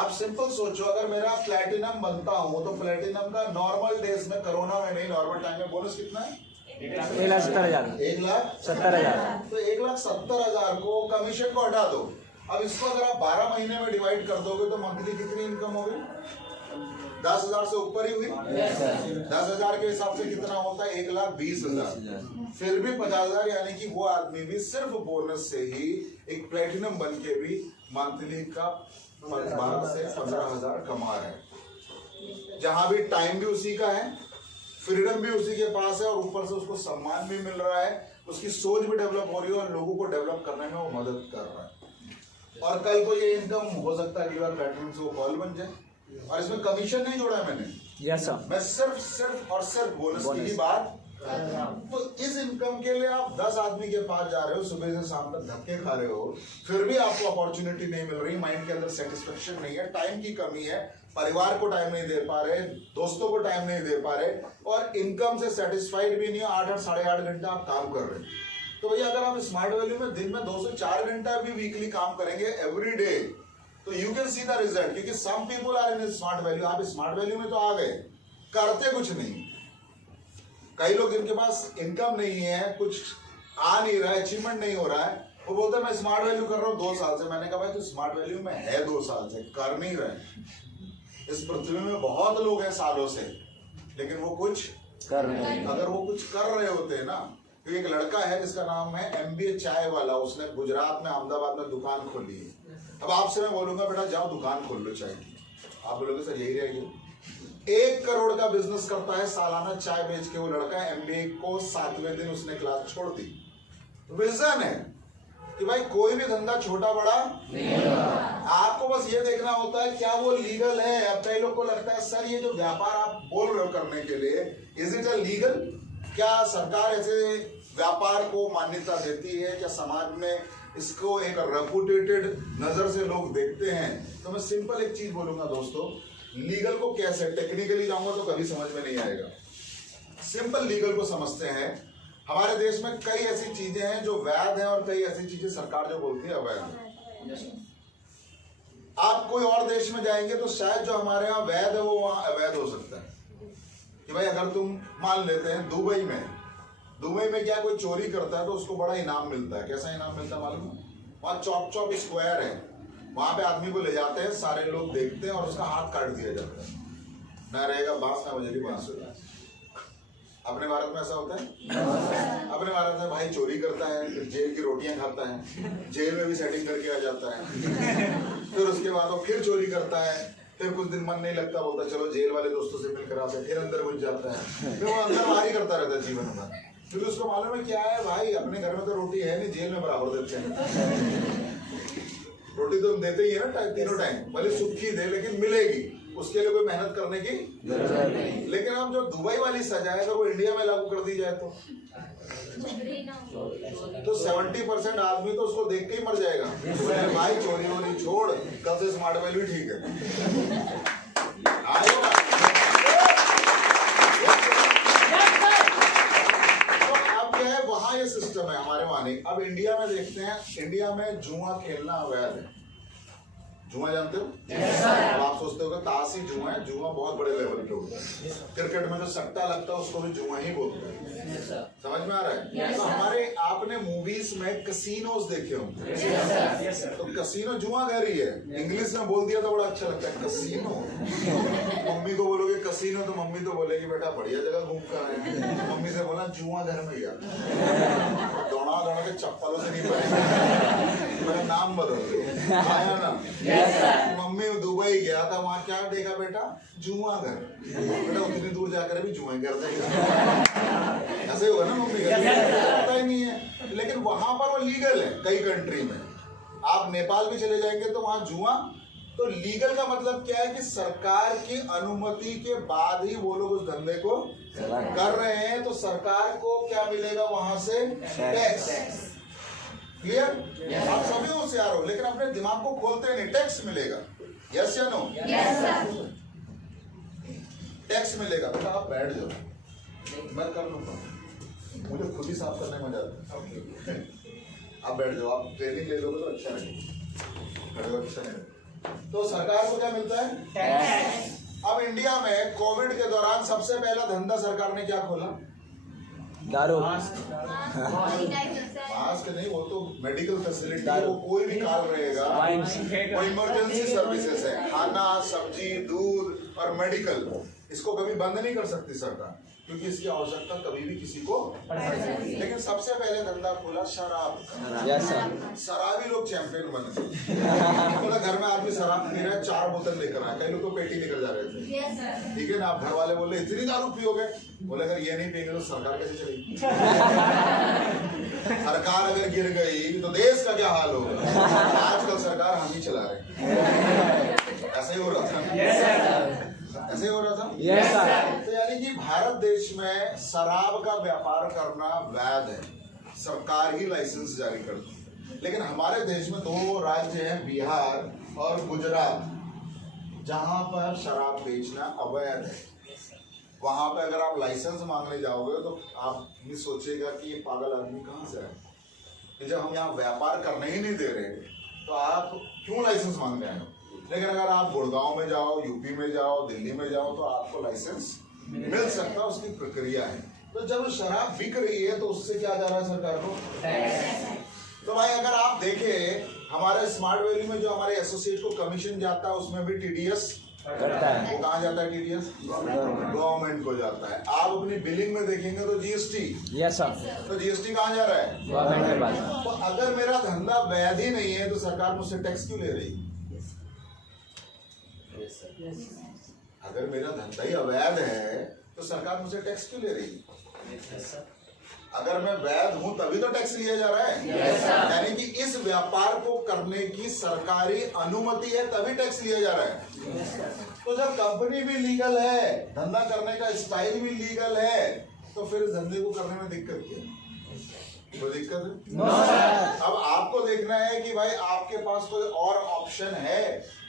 आप सिंपल सोचो, अगर मेरा प्लैटिनम बनता हूँ तो प्लैटिनम का नॉर्मल डेज में, कोरोना में नहीं, नॉर्मल टाइम में बोनस कितना है? 1,70,000। 1,70,000। तो 1,70,000 को कमीशन को हटा दो। अब इसको अगर आप 12 महीने में डिवाइड कर दोगे तो मंथली कितनी इनकम होगी? 10,000 से ऊपर ही हुई। 10,000 के हिसाब से कितना होता है? 1,20,000। फिर भी 50,000, यानी कि वो आदमी भी सिर्फ बोनस से ही एक प्लेटिनम बन के भी मंथली का 12 से 15,000 कमा रहे हैं। जहां भी टाइम भी उसी का है, फ्रीडम भी उसी के पास है, और ऊपर से उसको सम्मान भी मिल रहा है, उसकी सोच भी डेवलप हो रही है और लोगों को डेवलप करने में वो मदद कर रहा है। और कल को ये इनकम हो सकता है अगली बार प्लेटिनम से वो कॉल बन जाए। और इसमें कमीशन नहीं जोड़ा मैंने। Yes sir. मैं सिर्फ और सिर्फ बोनस की ही बात। तो इस इनकम के लिए आप 10 आदमी के पास जा रहे हो, सुबह से शाम तक धक्के खा रहे हो, फिर भी आपको अपॉर्चुनिटी नहीं मिल रही, माइंड के अंदर सेटिस्फेक्शन नहीं है, टाइम की कमी है, परिवार को टाइम नहीं दे पा रहे, दोस्तों को टाइम नहीं दे पा रहे और इनकम से सेटिस्फाइड भी नहीं, 8 साढ़े 8 घंटा आप काम कर रहे हैं, तो भैया अगर आप स्मार्ट वैल्यू में दिन में 2 से 4 घंटा भी वीकली काम करेंगे एवरी डे, तो you can see the result. क्योंकि some people are in smart value, आप स्मार्ट वैल्यू में तो आ गए, करते कुछ नहीं। कई लोग जिनके पास इनकम नहीं है, कुछ आ नहीं रहा है, अचीवमेंट नहीं हो रहा है, वो बोलते हैं मैं स्मार्ट वैल्यू कर रहा हूँ 2 साल से। मैंने कहा भाई तो स्मार्ट वैल्यू में है 2 साल से, कर नहीं रहे। इस पृथ्वी में बहुत लोग हैं सालों से, लेकिन वो कुछ कर रहे हैं। अगर वो कुछ कर रहे होते हैं ना, तो एक लड़का है जिसका नाम है MBA चाय वाला, उसने गुजरात में अहमदाबाद में दुकान खोली है। अब आपसे मैं बोलूंगा बेटा जाओ दुकान खोल लो चाय की, आप बोलोगे सर यही रहेगी। 1 करोड़ का बिजनेस करता है सालाना चाय बेच के वो लड़का। MBA को 7वें दिन उसने क्लास छोड़ दी। विजन है कि भाई कोई भी धंधा छोटा बड़ा नहीं होगा, आपको बस ये देखना होता है क्या वो लीगल है। अब कई लोग को लगता है सर ये जो व्यापार आप बोल रहे हो करने के लिए, इज इट अ लीगल? क्या सरकार ऐसे व्यापार को मान्यता देती है? क्या समाज में इसको एक रेपुटेटेड नजर से लोग देखते हैं? तो मैं सिंपल एक चीज बोलूंगा दोस्तों, लीगल को कैसे, टेक्निकली जाऊंगा तो कभी समझ में नहीं आएगा। सिंपल लीगल को समझते हैं। हमारे देश में कई ऐसी चीजें हैं जो वैध हैं और कई ऐसी चीजें सरकार जो बोलती है अवैध है। आप कोई और देश में जाएंगे तो शायद जो हमारे यहाँ वैध है वो वहाँ अवैध हो सकता है। कि भाई अगर तुम मान लेते हैं दुबई में क्या कोई चोरी करता है तो उसको बड़ा इनाम मिलता है। कैसा इनाम मिलता है मालूम है? वहाँ चौक स्क्वायर है, वहां पे आदमी को ले जाते हैं, सारे लोग देखते हैं और उसका हाथ काट दिया जाता है। ना रहेगा बांस ना बजेगी बांसुरी। अपने भारत में ऐसा होता है? अपने भारत में भाई चोरी करता है, फिर जेल की रोटियां खाता है, जेल में भी सेटिंग करके आ जाता है, फिर उसके बाद वो फिर चोरी करता है, फिर कुछ दिन मन नहीं लगता, बोलता चलो जेल वाले दोस्तों से मिलकर आते हैं, फिर अंदर घुस जाता है, फिर वो अंदर बाहर ही करता रहता है जीवन भर। क्योंकि उसको मालूम है क्या है भाई, अपने घर में तो रोटी है नहीं, जेल में बराबर देते हैं। रोटी तो हम देते ही है ना तीनों टाइम, भले सूखी दे लेकिन मिलेगी, उसके लिए कोई मेहनत करने की जरूरत नहीं। लेकिन अब जो दुबई वाली सजा है अगर वो इंडिया में लागू कर दी जाए तो 70% आदमी तो उसको देख के ही मर जाएगा। तो भाई चोरी वोरी छोड़, कल से स्मार्ट वैल्यू ठीक है। तो अब क्या है, वहां ये सिस्टम है, हमारे वहां नहीं। अब इंडिया में देखते हैं, इंडिया में जुआ खेलना अवैध है। जुआ जानते हो? अब आप सोचते हो कि ताश ही जुआ है, जुआ बहुत बड़े लेवल पे होता है। क्रिकेट में जो सट्टा लगता है उसको भी जुआ ही बोलते हैं। समझ में आ रहा है? तो हमारे आपने मूवीज में कसीनोज देखे होंगे, तो कसीनो जुआ घर ही है। इंग्लिश में बोल दिया तो बड़ा अच्छा लगता है कसीनो। मम्मी को बोलोगे कसीनो तो मम्मी तो बोलेगी बेटा बढ़िया जगह घूम कर आए। मम्मी से बोला जुआ घर में गया, दौड़ा दौड़ा के चप्पलों से नहीं पड़ेगा, मेरा नाम बदल दो, आया ना। मम्मी दुबई गया था, वहां क्या देखा बेटा? जुआ घर। बेटा उतनी दूर जाकर भी जुआ कर देगा, ऐसे होगा ना मम्मी का, पता ही नहीं है। लेकिन वहां पर वो लीगल है कई कंट्री में। आप नेपाल भी चले जाएंगे तो वहां जुआ, तो लीगल का मतलब क्या है कि सरकार की अनुमति के बाद ही वो लोग उस धंधे को कर रहे हैं, तो सरकार को क्या मिलेगा वहां से? टैक्स। क्लियर? आप सभी होशियार हो लेकिन अपने दिमाग को खोलते नहीं। टैक्स मिलेगा, यस या नो? टैक्स मिलेगा। बेटा आप बैठ जाओ, मैं कर लूंगा, मुझे खुद ही साफ करने में जाता है। आप बैठ जाओ, आप ट्रेनिंग ले लोगे तो अच्छा रहेगा, अच्छा नहीं। तो सरकार को क्या मिलता है? टैक्स। अब इंडिया में कोविड के दौरान सबसे पहला धंधा सरकार ने क्या खोला? दारू। मास्क नहीं, वो तो मेडिकल फैसिलिटी, वो कोई भी काम रहेगा, वो इमरजेंसी सर्विसेज है, खाना सब्जी दूध और मेडिकल, इसको कभी बंद नहीं कर सकती सरकार, क्योंकि इसकी आवश्यकता कभी भी किसी को। लेकिन सबसे पहले धंधा खोला शराब। शराबी लोग चैंपियन बने। मतलब घर में आदमी शराब पी रहा है, 4 बोतल लेकर आए, कई लोग तो पेटी लेकर जा रहे थे, ठीक है ना। आप घर वाले बोले इतनी दारू पियोगे? बोले अगर ये नहीं पिएंगे तो सरकार कैसे चलेगी? सरकार अगर गिर गई तो देश का क्या हाल होगा? आजकल सरकार हम ही चला रहे। ऐसे ही हो रहा था, ऐसे हो रहा था। yes, तो यानी कि भारत देश में शराब का व्यापार करना वैध है, सरकार ही लाइसेंस जारी करती है। लेकिन हमारे देश में 2 राज्य हैं, बिहार और गुजरात, जहां पर शराब बेचना अवैध है, वहां पे अगर आप लाइसेंस मांगने जाओगे तो आप ये सोचेगा कि ये पागल आदमी कहाँ से आए, कि जब हम यहाँ व्यापार करने ही नहीं दे रहे तो आप क्यों लाइसेंस मांगने आए हो। लेकिन अगर आप गुड़गांव में जाओ, यूपी में जाओ, दिल्ली में जाओ तो आपको लाइसेंस मिल सकता है, उसकी प्रक्रिया है। तो जब शराब बिक रही है तो उससे क्या जा रहा है सरकार को। तो भाई अगर आप देखें हमारे स्मार्ट वैली में जो हमारे एसोसिएट को कमीशन जाता है उसमें भी टीडीएस करता है। वो कहाँ जाता है, टीडीएस गवर्नमेंट को जाता है। आप अपनी बिलिंग में देखेंगे तो जीएसटी, यस सर, तो जीएसटी कहाँ जा रहा है, गवर्नमेंट के पास। तो अगर मेरा धंधा वैध ही नहीं है तो सरकार मुझसे टैक्स क्यों ले रही। अगर मेरा धंधा ही अवैध है तो सरकार मुझसे टैक्स क्यों ले रही। अगर मैं वैध हूं तभी तो टैक्स लिया जा रहा है। यानी कि इस व्यापार को करने की सरकारी अनुमति है तभी टैक्स लिया जा रहा है। तो जब कंपनी भी लीगल है, धंधा करने का स्टाइल भी लीगल है, तो फिर इस धंधे को करने में दिक्कत क्या है, कोई दिक्कत है। अब आपको देखना है कि भाई आपके पास कोई और ऑप्शन है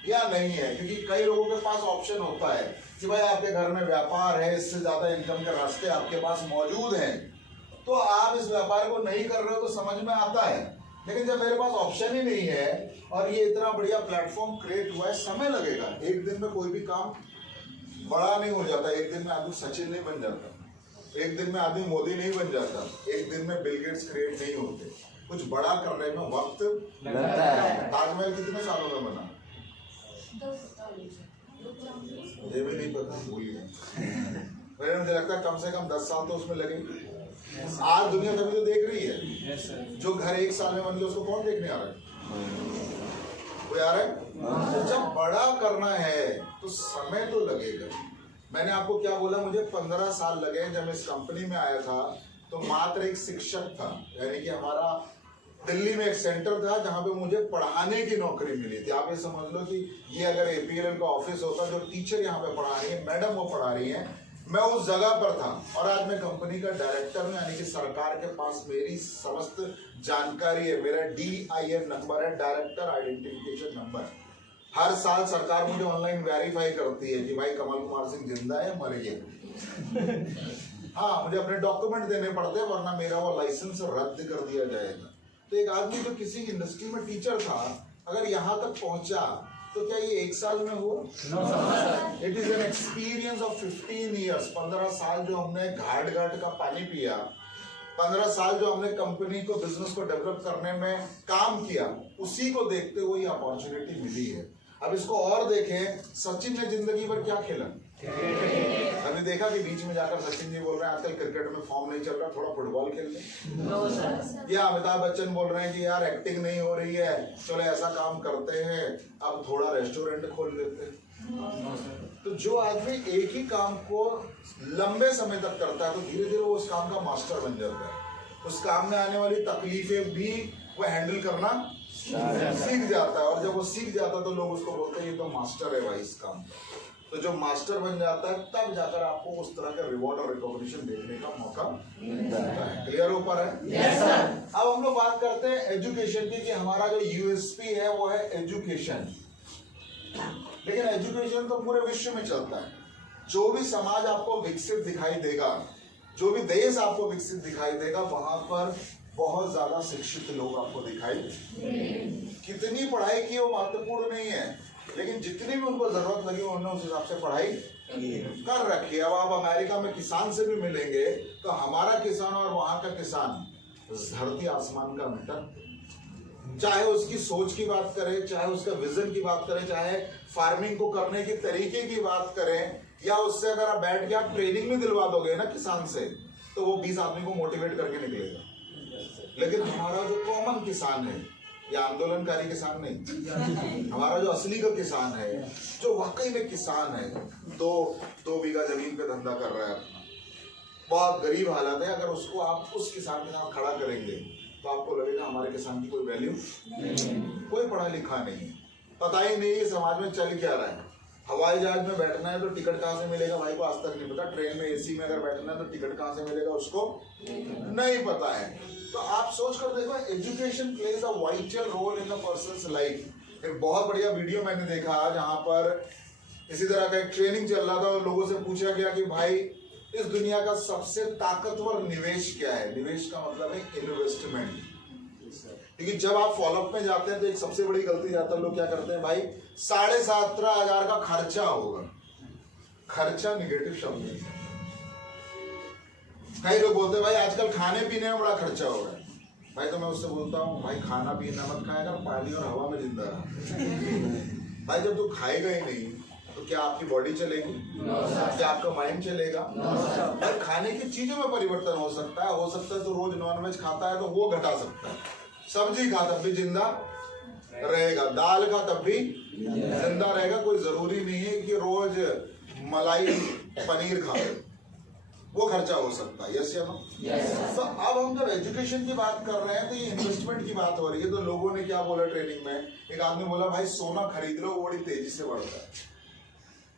या नहीं है, क्योंकि कई लोगों के पास ऑप्शन होता है कि भाई आपके घर में व्यापार है, इससे ज्यादा इनकम के रास्ते आपके पास मौजूद हैं, तो आप इस व्यापार को नहीं कर रहे हो तो समझ में आता है। लेकिन जब मेरे पास ऑप्शन ही नहीं है और ये इतना बढ़िया प्लेटफॉर्म क्रिएट हुआ है, समय लगेगा। एक दिन में कोई भी काम बड़ा नहीं हो जाता, एक दिन में आदमी सचिन नहीं बन जाता, एक दिन में आदमी मोदी नहीं बन जाता, एक दिन में बिल गेट्स क्रिएट नहीं होते। कुछ बड़ा करने में वक्त लगता है। ताजमहल कितने सालों में बना ये भी नहीं पता, भूल गए। मुझे लगता है कम से कम 10 साल तो उसमें लगे। आज दुनिया तभी तो देख रही है। जो घर 1 साल में बन गया उसको कौन देखने आ रहा है, कोई आ रहा है। तो जब बड़ा करना है तो समय तो लगेगा। मैंने आपको क्या बोला, मुझे 15 साल लगे। जब इस कंपनी में आया था तो मात्र एक शिक्षक था, यानी कि हमारा दिल्ली में एक सेंटर था जहां पे मुझे पढ़ाने की नौकरी मिली थी। आप ये समझ लो कि ये अगर एपीएलएल का ऑफिस होता, जो टीचर यहाँ पे पढ़ा रही है, मैडम वो पढ़ा रही है, मैं उस जगह पर था। और आज मैं कंपनी का डायरेक्टर हूं, यानी कि सरकार के पास मेरी समस्त जानकारी है। मेरा DIN नंबर है, डायरेक्टर आइडेंटिफिकेशन नंबर। हर साल सरकार मुझे ऑनलाइन वेरीफाई करती है कि भाई कमल कुमार सिंह जिंदा है, मर गया। हाँ, मुझे अपने डॉक्यूमेंट देने पड़ते हैं, वरना मेरा वो लाइसेंस रद्द कर दिया जाएगा। तो एक आदमी जो किसी इंडस्ट्री में टीचर था, अगर यहाँ तक पहुंचा तो क्या ये 1 साल में हुआ? It is an experience of 15 years. 15 साल जो हमने घाट घाट का पानी पिया, 15 साल जो हमने कंपनी को, बिजनेस को डेवलप करने में काम किया, उसी को देखते हुए ये अपॉर्चुनिटी मिली है। अब इसको और देखें, सचिन ने जिंदगी भर क्या खेला? अभी देखा कि बीच में जाकर सचिन जी बोल रहे हैं आजकल क्रिकेट में फॉर्म नहीं चल रहा, थोड़ा फुटबॉल खेल लें। या अमिताभ बच्चन बोल रहे हैं कि यार एक्टिंग नहीं हो रही है, चलो ऐसा काम करते हैं, अब थोड़ा रेस्टोरेंट खोल लेते हैं। तो जो आदमी एक ही काम को लंबे समय तक करता है तो धीरे धीरे वो उस काम का मास्टर बन जाता है। उस काम में आने वाली तकलीफें भी वो हैंडल करना सीख जाता है। और जब वो सीख जाता है तो लोग उसको बोलते हैं ये तो मास्टर है भाई इस काम का। तो जो मास्टर बन जाता है तब जाकर आपको उस तरह का रिवॉर्ड और रिकॉग्निशन देखने का मौका मिलता है। क्लियर ऊपर है? yes, sir. अब हम लोग बात करते हैं एजुकेशन की, कि हमारा जो USP है वो है एजुकेशन। लेकिन एजुकेशन तो पूरे विश्व में चलता है। जो भी समाज आपको विकसित दिखाई देगा, जो भी देश आपको विकसित दिखाई देगा, वहां पर बहुत ज्यादा शिक्षित लोग आपको दिखाई। कितनी पढ़ाई की वो महत्वपूर्ण नहीं है, लेकिन जितनी भी उनको जरूरत लगी उन्होंने उस हिसाब से पढ़ाई कर रखी है। अब आप अमेरिका में किसान से भी मिलेंगे तो हमारा किसान और वहां का किसान धरती आसमान का अंतर। चाहे उसकी सोच की बात करें, चाहे उसका विजन की बात करें, चाहे फार्मिंग को करने के तरीके की बात करें, या उससे अगर आप बैठ के आप ट्रेनिंग भी दिलवा दोगे ना किसान से, तो वो 20 आदमी को मोटिवेट करके निकलेगा। लेकिन हमारा जो कॉमन किसान है, या आंदोलनकारी किसान नहीं, हमारा जो असली का किसान है, जो वाकई में किसान है, 2 बीघा जमीन पे धंधा कर रहा है, बहुत गरीब हालत है, अगर उसको आप उस किसान के साथ खड़ा करेंगे तो आपको लगेगा हमारे किसान की कोई वैल्यू नहीं, कोई पढ़ा लिखा नहीं, पता ही नहीं समाज में चल क्या रहा है। हवाई जहाज में बैठना है तो टिकट कहाँ से मिलेगा भाई को आज तक नहीं पता। ट्रेन में AC में अगर बैठना है तो टिकट कहाँ से मिलेगा उसको नहीं पता है। तो आप सोच कर देखो, education plays a vital role in the person's life. एक बहुत बढ़िया वीडियो मैंने देखा जहां पर इसी तरह का एक ट्रेनिंग चल रहा था और लोगों से पूछा गया कि भाई इस दुनिया का सबसे ताकतवर निवेश क्या है। निवेश का मतलब है इन्वेस्टमेंट। क्योंकि जब आप फॉलोअप में जाते हैं तो एक सबसे बड़ी गलती जाता है, लोग क्या करते हैं भाई 17,500 का खर्चा होगा। खर्चा निगेटिव शब्द है। कई लोग बोलते हैं भाई आजकल खाने पीने में बड़ा खर्चा हो रहा है। भाई तो मैं उससे बोलता हूँ भाई खाना पीना मत खाया कर, पानी और हवा में जिंदा रहा। भाई जब तू खाएगा ही नहीं तो क्या आपकी बॉडी चलेगी? क्या आपका माइंड चलेगा? भाई खाने की चीजों में परिवर्तन हो सकता है तो रोज नॉनवेज खाता है तो वो घटा सकता है, सब्जी खा तब भी जिंदा रहेगा, दाल खा तब भी जिंदा रहेगा। कोई जरूरी नहीं है कि रोज मलाई पनीर खाए, वो खर्चा हो सकता है। यस या नो? तो अब हम जब एजुकेशन की बात कर रहे हैं तो ये इन्वेस्टमेंट की बात हो रही है। तो लोगों ने क्या बोला ट्रेनिंग में, एक आदमी बोला भाई सोना खरीद लो, वो बड़ी तेजी से बढ़ता है।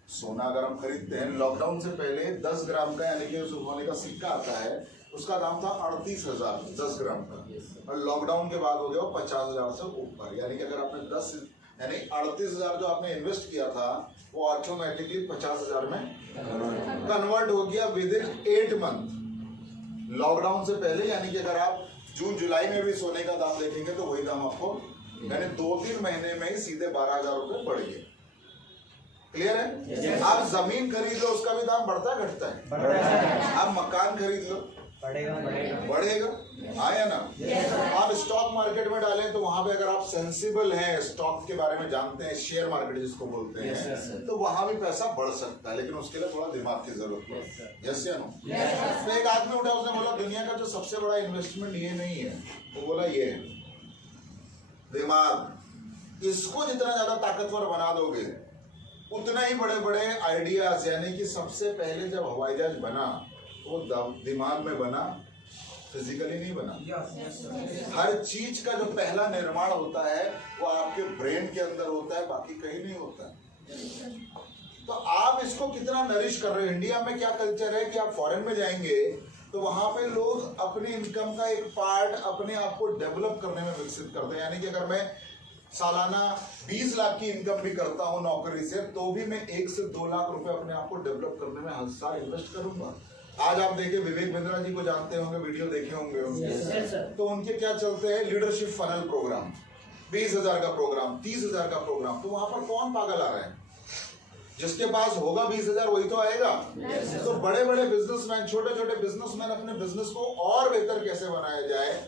सोना अगर हम खरीदते हैं, लॉकडाउन से पहले 10 ग्राम का यानी कि सोने का सिक्का आता है, उसका दाम था 38,000 10 ग्राम का, और लॉकडाउन के बाद हो गया 50,000 से ऊपर। यानी कि अगर आपने 38,000 जो आपने इन्वेस्ट किया था वो ऑटोमेटिकली 50,000 में कन्वर्ट हो गया विद इन 8 मंथ लॉकडाउन से पहले। यानी कि अगर आप जून जुलाई में भी सोने का दाम देखेंगे तो वही दाम आपको यानी 2-3 महीने में ही सीधे 12,000 रुपए बढ़ गए। क्लियर है? आप जमीन खरीद लो उसका भी दाम बढ़ता है घटता है? आप मकान खरीद लो बढ़ेगा आया ना? आप स्टॉक मार्केट में डालें तो वहां पे अगर आप सेंसिबल हैं, स्टॉक के बारे में जानते हैं, शेयर मार्केट जिसको बोलते हैं, तो वहां भी पैसा बढ़ सकता है, लेकिन उसके लिए थोड़ा दिमाग की जरूरत है। यस या नो? तो एक आदमी उठा, उसने बोला दुनिया का जो सबसे बड़ा इन्वेस्टमेंट ये नहीं है, वो बोला ये है दिमाग। इसको जितना ज्यादा ताकतवर बना दोगे उतना ही बड़े बड़े आइडियाज, यानी कि सबसे पहले जब हवाई जहाज बना वो दिमाग में बना, फिजिकली नहीं बना। हर चीज का जो पहला निर्माण होता है वो आपके ब्रेन के अंदर होता है, बाकी कहीं नहीं होता है। तो आप इसको कितना नरिश कर रहे हो। इंडिया में क्या कल्चर है कि आप फॉरेन में जाएंगे तो वहां पे लोग अपनी इनकम का एक पार्ट अपने आप को डेवलप करने में विकसित करते हैं। यानी कि अगर मैं सालाना 20 लाख की इनकम भी करता हूं नौकरी से, तो भी मैं 1 से 2 लाख रुपए अपने आप को डेवलप करने में हर साल इन्वेस्ट करूंगा। आज आप देखिए विवेक बिंद्रा जी को जानते होंगे, वीडियो देखे होंगे उनके, तो उनके क्या चलते हैं लीडरशिप फनल प्रोग्राम, 20,000 का प्रोग्राम, 30,000 का प्रोग्राम। तो वहां पर कौन पागल आ रहा है? जिसके पास होगा 20,000 वही तो आएगा। तो बड़े बड़े बिजनेसमैन, छोटे छोटे बिजनेसमैन अपने बिजनेस को और बेहतर कैसे बनाया जाए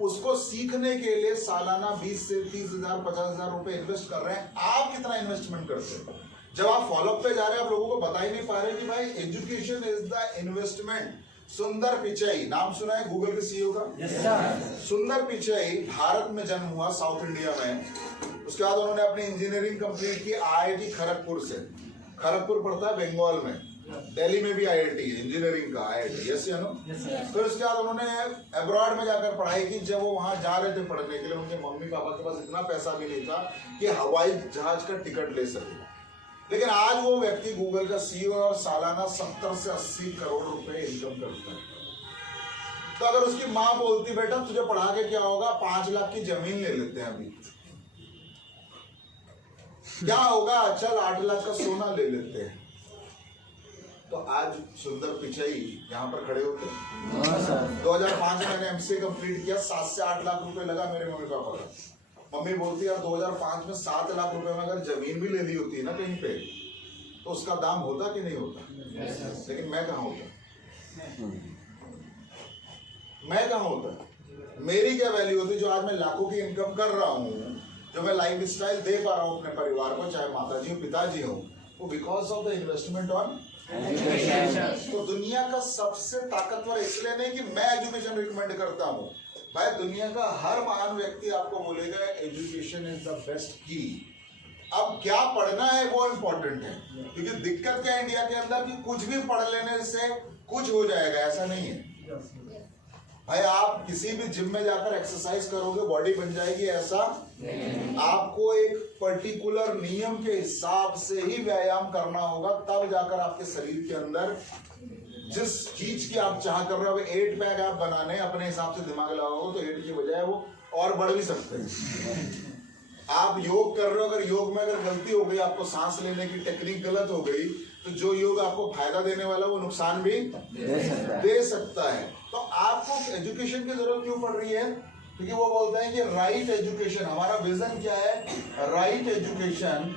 उसको सीखने के लिए सालाना 20 से 30,000 50,000 रुपए इन्वेस्ट कर रहे हैं। आप कितना इन्वेस्टमेंट करते हो? जब आप फॉलोअप पे जा रहे हैं आप लोगों को बता ही नहीं पा रहे कि भाई एजुकेशन इज द इन्वेस्टमेंट। सुंदर पिचाई नाम सुना है गूगल के सीईओ का? सुंदर पिचाई भारत में जन्म हुआ, साउथ इंडिया में। उसके बाद उन्होंने अपनी इंजीनियरिंग कंप्लीट की IIT खड़गपुर से। खड़गपुर पड़ता है बंगाल में, दिल्ली में भी IIT इंजीनियरिंग का IIT। यस या नो? फिर उसके बाद उन्होंने अब्रॉड में जाकर पढ़ाई की। जब वो वहां जा रहे थे पढ़ने के लिए, उनके मम्मी पापा के पास इतना पैसा भी नहीं था कि हवाई जहाज का टिकट ले सके। लेकिन आज वो व्यक्ति गूगल का CEO और सालाना 70 से 80 करोड़ रुपए इनकम करता है। तो अगर उसकी माँ बोलती बेटा तुझे पढ़ा के क्या होगा, 5 लाख की जमीन ले लेते हैं अभी, क्या होगा, चल 8 लाख का सोना ले लेते हैं, तो आज सुंदर पिचाई यहाँ पर खड़े होते। 2005 में मैंने MCA कंप्लीट किया, 7 से 8 लाख रुपए लगा मेरे मम्मी पापा का। मम्मी बोलती यार 2005 में 7 लाख रुपए में अगर जमीन भी ले ली होती है ना कहीं पे, तो उसका दाम होता कि नहीं होता? लेकिन मैं कहाँ होता, मैं कहाँ होता, मेरी क्या वैल्यू होती जो आज मैं लाखों की इनकम कर रहा हूँ, जो मैं लाइफ स्टाइल दे पा रहा हूँ अपने परिवार को, चाहे माता जी हो पिताजी हो, वो because of the investment on education. तो दुनिया का सबसे ताकतवर इसलिए नहीं कि मैं एजुकेशन रिकमेंड करता हूँ, भाई दुनिया का हर महान व्यक्ति आपको बोलेगा एजुकेशन इज द बेस्ट की। अब क्या पढ़ना है वो इम्पोर्टेंट है, क्योंकि दिक्कत क्या है इंडिया के अंदर कि कुछ भी पढ़ लेने से कुछ हो जाएगा, ऐसा नहीं है भाई। आप किसी भी जिम में जाकर एक्सरसाइज करोगे बॉडी बन जाएगी, ऐसा आपको एक पर्टिकुलर नियम के हिसाब से ही व्यायाम करना होगा, तब जाकर आपके शरीर के अंदर जिस चीज की आप चाह कर रहे हो, 8 पैक आप बनाने अपने हिसाब से दिमाग लगाओगे तो 8 की बजाय वो और बढ़ भी सकते हैं। आप योग कर रहे हो, अगर योग में अगर गलती हो गई, आपको सांस लेने की टेक्निक गलत हो गई, तो जो योग आपको फायदा देने वाला वो नुकसान भी दे सकता है। तो आपको एजुकेशन की जरूरत क्यों पड़ रही है? क्योंकि वो बोलते हैं कि राइट एजुकेशन, हमारा विजन क्या है? Right education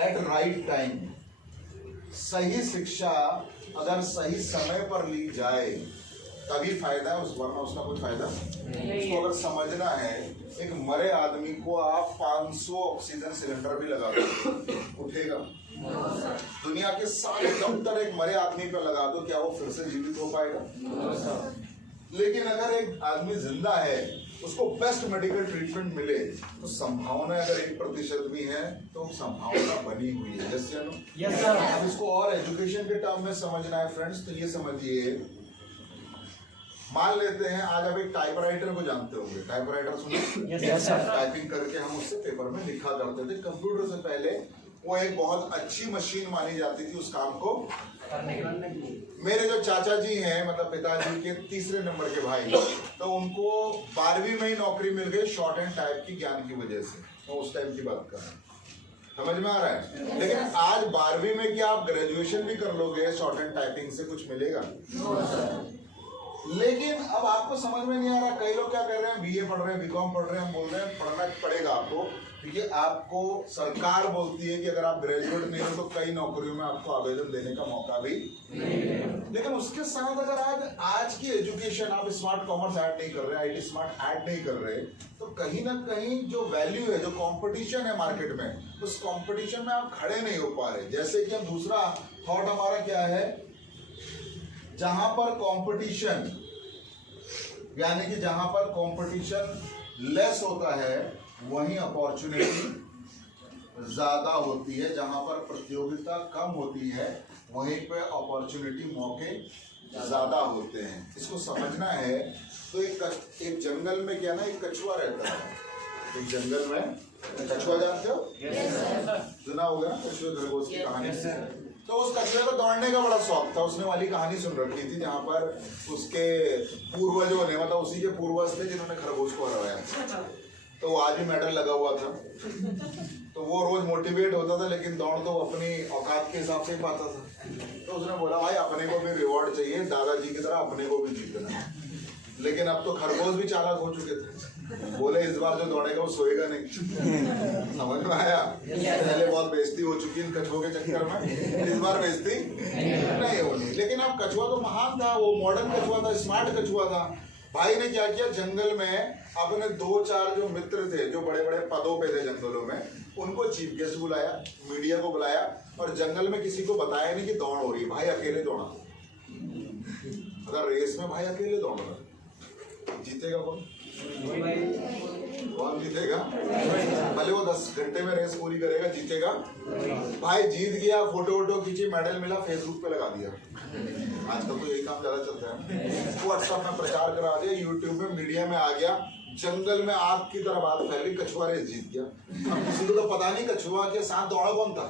at right time. सही शिक्षा अगर सही समय पर ली जाए तभी फायदा है, वरना उसका कोई फायदा नहीं। उसको अगर समझना है, एक मरे आदमी को आप 500 ऑक्सीजन सिलेंडर भी लगा दो, उठेगा? दुनिया के सारे डॉक्टर एक मरे आदमी पे लगा दो, क्या वो फिर से जीवित हो पाएगा? लेकिन अगर एक आदमी जिंदा है, उसको बेस्ट मेडिकल ट्रीटमेंट मिले, तो संभावना अगर 1% भी है तो संभावना बनी हुई है। जैसे अब इसको और एजुकेशन के टर्म में समझना है फ्रेंड्स, तो ये समझिए, मान लेते हैं आज आप एक टाइपराइटर को जानते होंगे, टाइपराइटर सुनिए, टाइपिंग करके हम उससे पेपर में लिखा करते थे। कंप्यूटर से पहले वो एक बहुत अच्छी मशीन मानी जाती थी उस काम को करने के लिए। मेरे जो चाचा जी हैं, मतलब पिताजी के तीसरे नंबर के भाई, तो उनको 12वीं में ही नौकरी मिल गई शॉर्ट एंड टाइप की ज्ञान की वजह से। तो उस टाइम की बात कर रहा हूं, समझ में आ रहा है? लेकिन आज 12वीं में क्या आप ग्रेजुएशन भी कर लोगे, शॉर्ट एंड टाइपिंग से कुछ मिलेगा? लेकिन अब आपको समझ में नहीं आ रहा, कई लोग क्या कर रहे हैं, बीए पढ़ रहे हैं, बीकॉम पढ़ रहे हैं, हम बोल रहे हैं पढ़ना पड़ेगा आपको, क्योंकि आपको सरकार बोलती है कि अगर आप ग्रेजुएट नहीं हो तो कई नौकरियों में आपको आवेदन देने का मौका भी नहीं। लेकिन उसके साथ अगर आज की एजुकेशन, आप स्मार्ट कॉमर्स ऐड नहीं कर रहे, आईटी स्मार्ट ऐड नहीं कर रहे, तो कहीं ना कहीं जो वैल्यू है, जो कंपटीशन है मार्केट में, उस कंपटीशन में आप खड़े नहीं हो पा रहे। जैसे कि हम दूसरा थॉट हमारा क्या है, जहां पर कंपटीशन, यानी कि जहां पर कंपटीशन लेस होता है वहीं अपॉर्चुनिटी ज्यादा होती है, जहां पर प्रतियोगिता कम होती है वहीं पे अपॉर्चुनिटी मौके ज्यादा होते हैं। इसको समझना है तो एक जंगल में क्या ना, एक कछुआ रहता है। एक जंगल में कछुआ जानते हो? सुना होगा ना कछुए खरगोश की कहानी। तो उस कछुए को दौड़ने का बड़ा शौक था, उसने वाली कहानी सुन रखी थी जहाँ पर उसके पूर्वजों ने, मतलब उसी के पूर्वज थे जिन्होंने खरगोश को हराया, तो वो आज भी मेडल लगा हुआ था। तो वो रोज मोटिवेट होता था, लेकिन दौड़ तो अपनी औकात के हिसाब से ही पाता था। तो उसने बोला भाई अपने को भी रिवॉर्ड चाहिए, दादाजी की तरह अपने को भी जीतना। लेकिन अब तो खरगोश भी चालाक हो चुके थे, बोले इस बार जो दौड़ेगा वो सोएगा नहीं। समझ में आया? पहले बहुत बेइज्जती हो चुकी इन कछुओं के चक्कर में, इस बार बेइज्जती नहीं होनी। लेकिन अब कछुआ तो महान था, वो मॉडर्न कछुआ था, स्मार्ट कछुआ था। भाई ने क्या किया, जंगल में अपने 2-4 जो मित्र थे, जो बड़े बड़े पदों पे थे जंगलों में, उनको चीफ गेस्ट बुलाया, मीडिया को बुलाया, और जंगल में किसी को बताया नहीं कि दौड़ हो रही है। भाई अकेले दौड़ा, अगर रेस में भाई अकेले दौड़ रहा, जीतेगा कौन? कौन जीतेगा? भले वो 10 घंटे में रेस पूरी करेगा, जीतेगा? भाई जीत गया, फोटो वोटो खींची, मेडल मिला, फेसबुक पे लगा दिया। आजकल तो यही काम ज्यादा चलता है। व्हाट्सएप में प्रचार करा दिया, यूट्यूब में, मीडिया में आ गया, जंगल में आग की तरह बात फैल गई, कछुआ रेस जीत गया। अब किसी को तो पता नहीं कछुआ के साथ दौड़ा कौन था,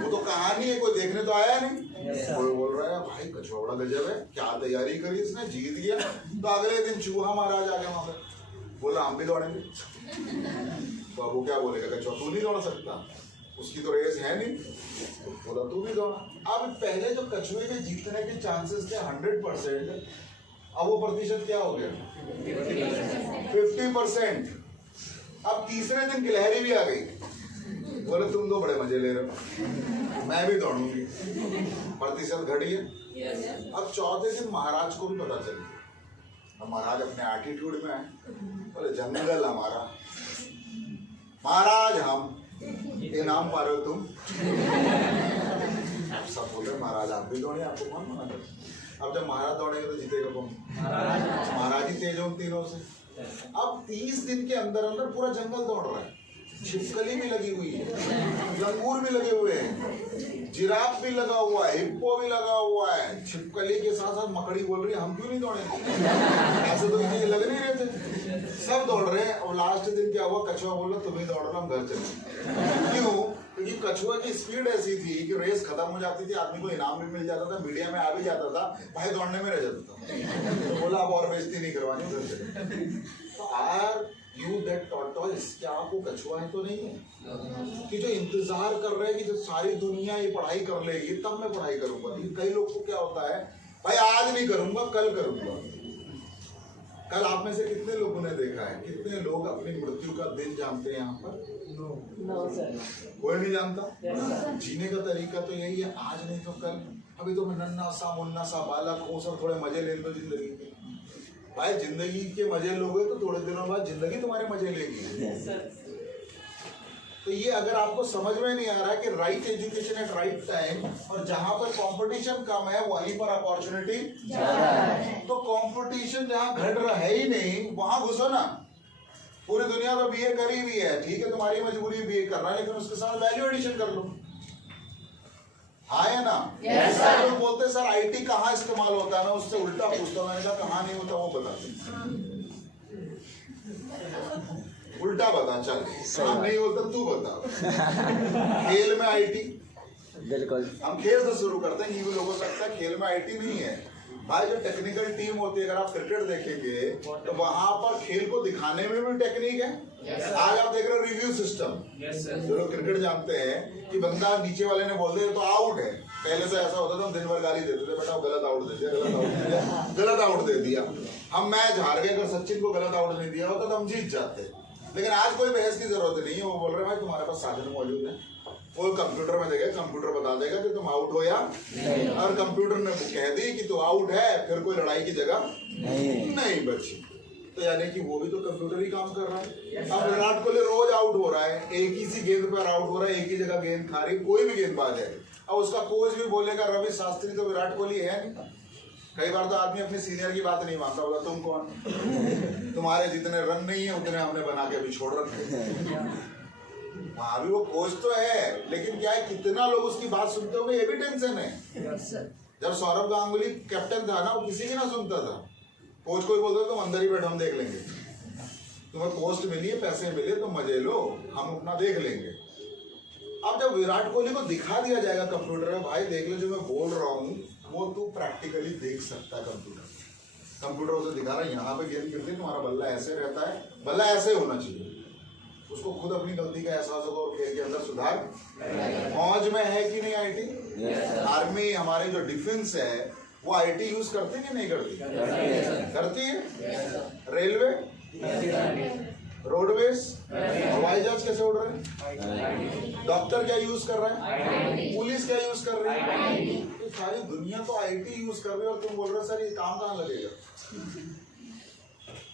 वो तो कहानी है, कोई देखने तो आया नहीं। कोई बोल रहा है भाई कछुआ बड़ा गजब है, क्या तैयारी करी इसने, जीत गया। तो अगले दिन चूहा महाराज आ गया वहां पे, बोला हम भी दौड़ेंगे। तो अब वो क्या बोलेगा, कछुआ तू नहीं दौड़ सकता, उसकी तो रेस है नहीं, बोला तू भी दौड़ा। अब पहले जो कछुए के जीतने के चांसेस थे 100%, अब वो प्रतिशत क्या हो गया, 50%। अब तीसरे दिन गिलहरी भी आ गई, बोले तुम दो बड़े मजे ले रहे हो, मैं भी दौड़ूंगी, प्रतिशत घटी है। अब चौथे दिन महाराज को भी पता चल गया। अब महाराज अपने एटीट्यूड में है, बोले जंगल हमारा, महाराज हम, इनाम पा रहे हो तुम। सब बोले महाराज आप भी दौड़े, आपको कौन मना कर। अब जब महाराज दौड़ेंगे तो जीतेगा कौन? महाराज ही तेज हो तीनों से। अब 30 दिन के अंदर अंदर पूरा जंगल दौड़ रहा है, छिपकली भी लगी हुई है, लंगूर भी लगे हुए हैं, जिराफ भी लगा हुआ है, हिप्पो भी लगा हुआ है, छिपकली के साथ साथ मकड़ी बोल रही है हम क्यों नहीं दौड़े, ऐसे तो ये लग नहीं रहे थे, सब दौड़ रहे हैं। और लास्ट दिन क्या हुआ, कछुआ बोल रहा तुम ही दौड़ रहा, हम घर चले। क्यों? क्योंकि कछुआ की स्पीड ऐसी थी कि रेस खत्म हो जाती थी, आदमी को इनाम भी मिल जाता था, मीडिया में आ भी जाता था, भाई दौड़ने में रह जाता था। तो बोला अब और बेइज्जती नहीं करवानी घर से। तो यार यू दैट टॉर्टोइस, क्या आपको कछुआ है तो नहीं है कि जो इंतजार कर रहे हैं कि जो सारी दुनिया ये पढ़ाई कर लेगी तब मैं पढ़ाई करूंगा। लेकिन कई लोग को क्या होता है, भाई आज नहीं करूंगा कल करूंगा। कल आप में से कितने लोगों ने देखा है, कितने लोग अपनी मृत्यु का दिन जानते हैं यहाँ पर? No sir. कोई नहीं जानता। Yes, जीने का तरीका तो यही है, आज नहीं तो कल। अभी तो मैं नन्ना सा मुन्ना सा बालक हूँ, सब थोड़े मजे ले लो जिंदगी के। भाई जिंदगी के मजे लोगे तो थोड़े दिनों बाद जिंदगी तुम्हारे मजे लेगी। तो ये अगर आपको समझ में नहीं आ रहा है कि right education at right time, और जहां पर कंपटीशन कम है वहीं पर अपॉर्चुनिटी ज्यादा है। तो कंपटीशन जहां घट रहा है ही नहीं वहां घुसो ना। पूरी दुनिया तो बीए कर ही रही है, ठीक है तुम्हारी मजबूरी बीए करना है, लेकिन उसके साथ वैल्यू एडिशन कर लो। हाँ या ना? yes, लोग बोलते हैं सर आईटी कहाँ इस्तेमाल होता है, मैं उससे उल्टा पूछता हूँ, मैंने कहा कहाँ नहीं होता वो बता दे। उल्टा बता, चल कहाँ नहीं होता तू बता। खेल में आईटी, बिल्कुल हम खेल से शुरू करते हैं। ये लोगों को लगता है खेल में आईटी नहीं है। भाई जो टेक्निकल टीम होती है, अगर आप क्रिकेट देखेंगे तो वहां पर खेल को दिखाने में भी टेक्निक है। आज आप देख रहे हो रिव्यू सिस्टम। जो लोग क्रिकेट जानते हैं कि बंदा नीचे वाले ने बोल दिया तो आउट है। पहले तो ऐसा होता था, हम दिन भर गाली देते थे, बेटा गलत आउट दे दिया, गलत आउट दे दिया, गलत आउट दे दिया। हम मैच हार गए, अगर सचिन को गलत आउट नहीं दिया होता तो हम जीत जाते। लेकिन आज कोई बहस की जरूरत नहीं है। वो बोल रहे हैं भाई तुम्हारे पास साधन मौजूद है, वो कंप्यूटर में देगा, कंप्यूटर बता देगा कि तुम आउट हो या नहीं। और कंप्यूटर ने कह दी कि तू आउट है, फिर कोई लड़ाई की जगह नहीं बची। तो यानी कि वो भी तो कंप्यूटर ही काम कर रहा है। अब विराट कोहली रोज आउट हो रहा है, एक ही सी गेंद पर आउट हो रहा है, एक ही जगह गेंद खा रही, कोई भी गेंदबाज है। अब उसका कोच भी बोलेगा रवि शास्त्री तो विराट कोहली है नहीं। कई बार तो आदमी अपने सीनियर की बात नहीं मानता, बोला तुम कौन, तुम्हारे जितने रन नहीं है उतने हमने बना के अभी छोड़ रखे। वहां भी वो कोच तो है, लेकिन क्या है कितना लोग उसकी बात सुनते होंगे ये भी टेंशन है। जब सौरव गांगुली कैप्टन था ना, वो किसी की ना सुनता था। कोच को ही बोलता तुम अंदर ही बैठो, हम देख लेंगे, तुम्हें पोस्ट मिली है, पैसे मिले, तुम मजे लो, हम अपना देख लेंगे। अब जब विराट कोहली को दिखा दिया जाएगा कंप्यूटर में, भाई देख लो जो मैं बोल रहा हूँ वो तू प्रैक्टिकली देख सकता है। कंप्यूटर उसे दिखा रहा है, यहाँ पे गेंद गिरती है, तुम्हारा बल्ला ऐसे रहता है, बल्ला ऐसे होना चाहिए। उसको खुद अपनी गलती का एहसास होगा और खेल के अंदर सुधार। मौज में है कि नहीं आईटी? आर्मी, हमारे जो डिफेंस है वो आईटी यूज करते कि नहीं करती? करती है। रेलवे, रोडवेज, हवाई जहाज कैसे उड़ रहे हैं? डॉक्टर क्या यूज कर रहा है? पुलिस क्या यूज कर रही है? तो सारी दुनिया तो आईटी यूज कर रही है और तुम बोल रहे हो सर ये काम कहाँ लगेगा?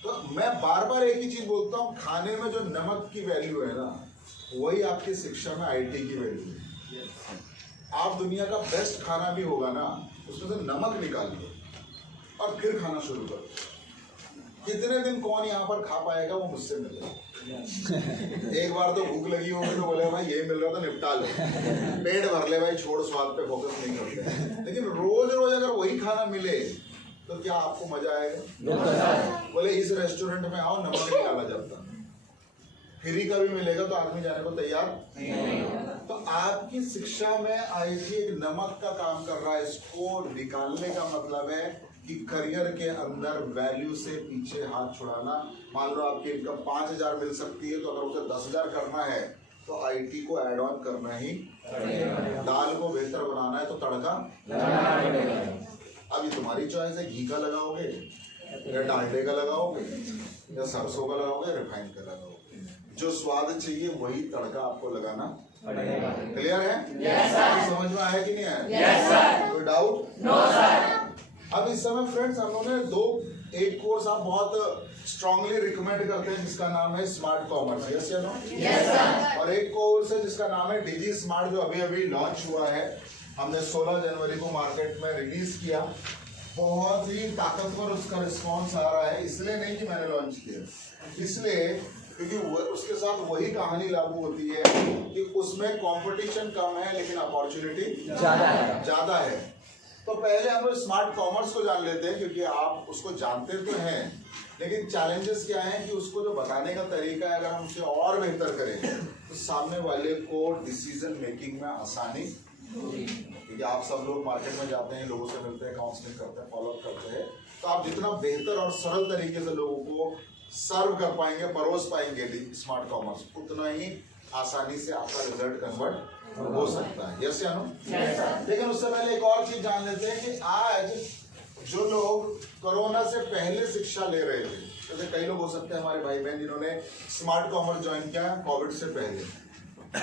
तो मैं बार बार एक ही चीज बोलता हूँ, खाने में जो नमक की वैल्यू है ना, वही आपकी शिक्षा में आईटी की वैल्यू है। आप दुनिया का बेस्ट खाना भी होगा ना, उसमें से नमक निकालिए और फिर खाना शुरू करो। कितने दिन कौन यहाँ पर खा पाएगा वो मुझसे मिले। एक बार तो भूख लगी होगी तो बोले भाई ये मिल रहा था निपटा ले, पेट भर ले भाई, छोड़ स्वाद पे फोकस नहीं करते। लेकिन रोज रोज अगर वही खाना मिले तो क्या आपको मजा आएगा? बोले इस रेस्टोरेंट में आओ, नमक नहीं डाला जाता, फ्री का भी मिलेगा तो आदमी जाने को तैयार नहीं। तो आपकी शिक्षा में आईटी एक नमक का काम कर रहा है। इसको निकालने का मतलब है कि करियर के अंदर वैल्यू से पीछे हाथ छुड़ाना। मान लो आपकी इनकम 5,000 मिल सकती है, तो अगर उसे 10,000 करना है तो आईटी को ऐड ऑन करना ही। दाल को बेहतर बनाना है तो तड़का। अभी तुम्हारी चॉइस है, घी का लगाओगे या डालडे का लगाओगे या सरसों का लगाओगे या रिफाइंड का लगाओगे। जो स्वाद चाहिए वही तड़का आपको लगाना। क्लियर है? समझ में आया कि नहीं आया? कोई डाउट? अब इस समय फ्रेंड्स हम लोगों ने एक कोर्स आप बहुत स्ट्रांगली रिकमेंड करते हैं जिसका नाम है स्मार्ट कॉमर्स। यस या नो? और एक कोर्स है जिसका नाम है डिजी स्मार्ट, जो अभी अभी लॉन्च हुआ है। हमने 16 जनवरी को मार्केट में रिलीज किया। बहुत ही ताकतवर उसका रिस्पॉन्स आ रहा है। इसलिए नहीं कि मैंने लॉन्च किया, इसलिए क्योंकि उसके साथ वही कहानी लागू होती है कि उसमें कंपटीशन कम है लेकिन अपॉर्चुनिटी ज्यादा है। तो पहले हम लोग स्मार्ट कॉमर्स को जान लेते हैं, क्योंकि आप उसको जानते तो हैं, लेकिन चैलेंजेस क्या हैं कि उसको जो बताने का तरीका है, अगर हम उसे और बेहतर करें तो सामने वाले को डिसीजन मेकिंग में आसानी। क्योंकि आप सब लोग मार्केट में जाते हैं, लोगों से मिलते हैं, काउंसलिंग करते हैं, फॉलोअप करते हैं, तो आप जितना बेहतर और सरल तरीके से लोगों को सर्व कर पाएंगे, परोस पाएंगे स्मार्ट कॉमर्स, उतना ही आसानी से आपका रिजल्ट कन्वर्ट हो सकता है। यस या नो? लेकिन उससे पहले एक और चीज जान लेते हैं कि आज जो लोग कोरोना से पहले शिक्षा ले रहे थे, जैसे कई लोग हो सकते हैं हमारे भाई बहन जिन्होंने स्मार्ट कॉमर्स ज्वाइन किया कोविड से पहले,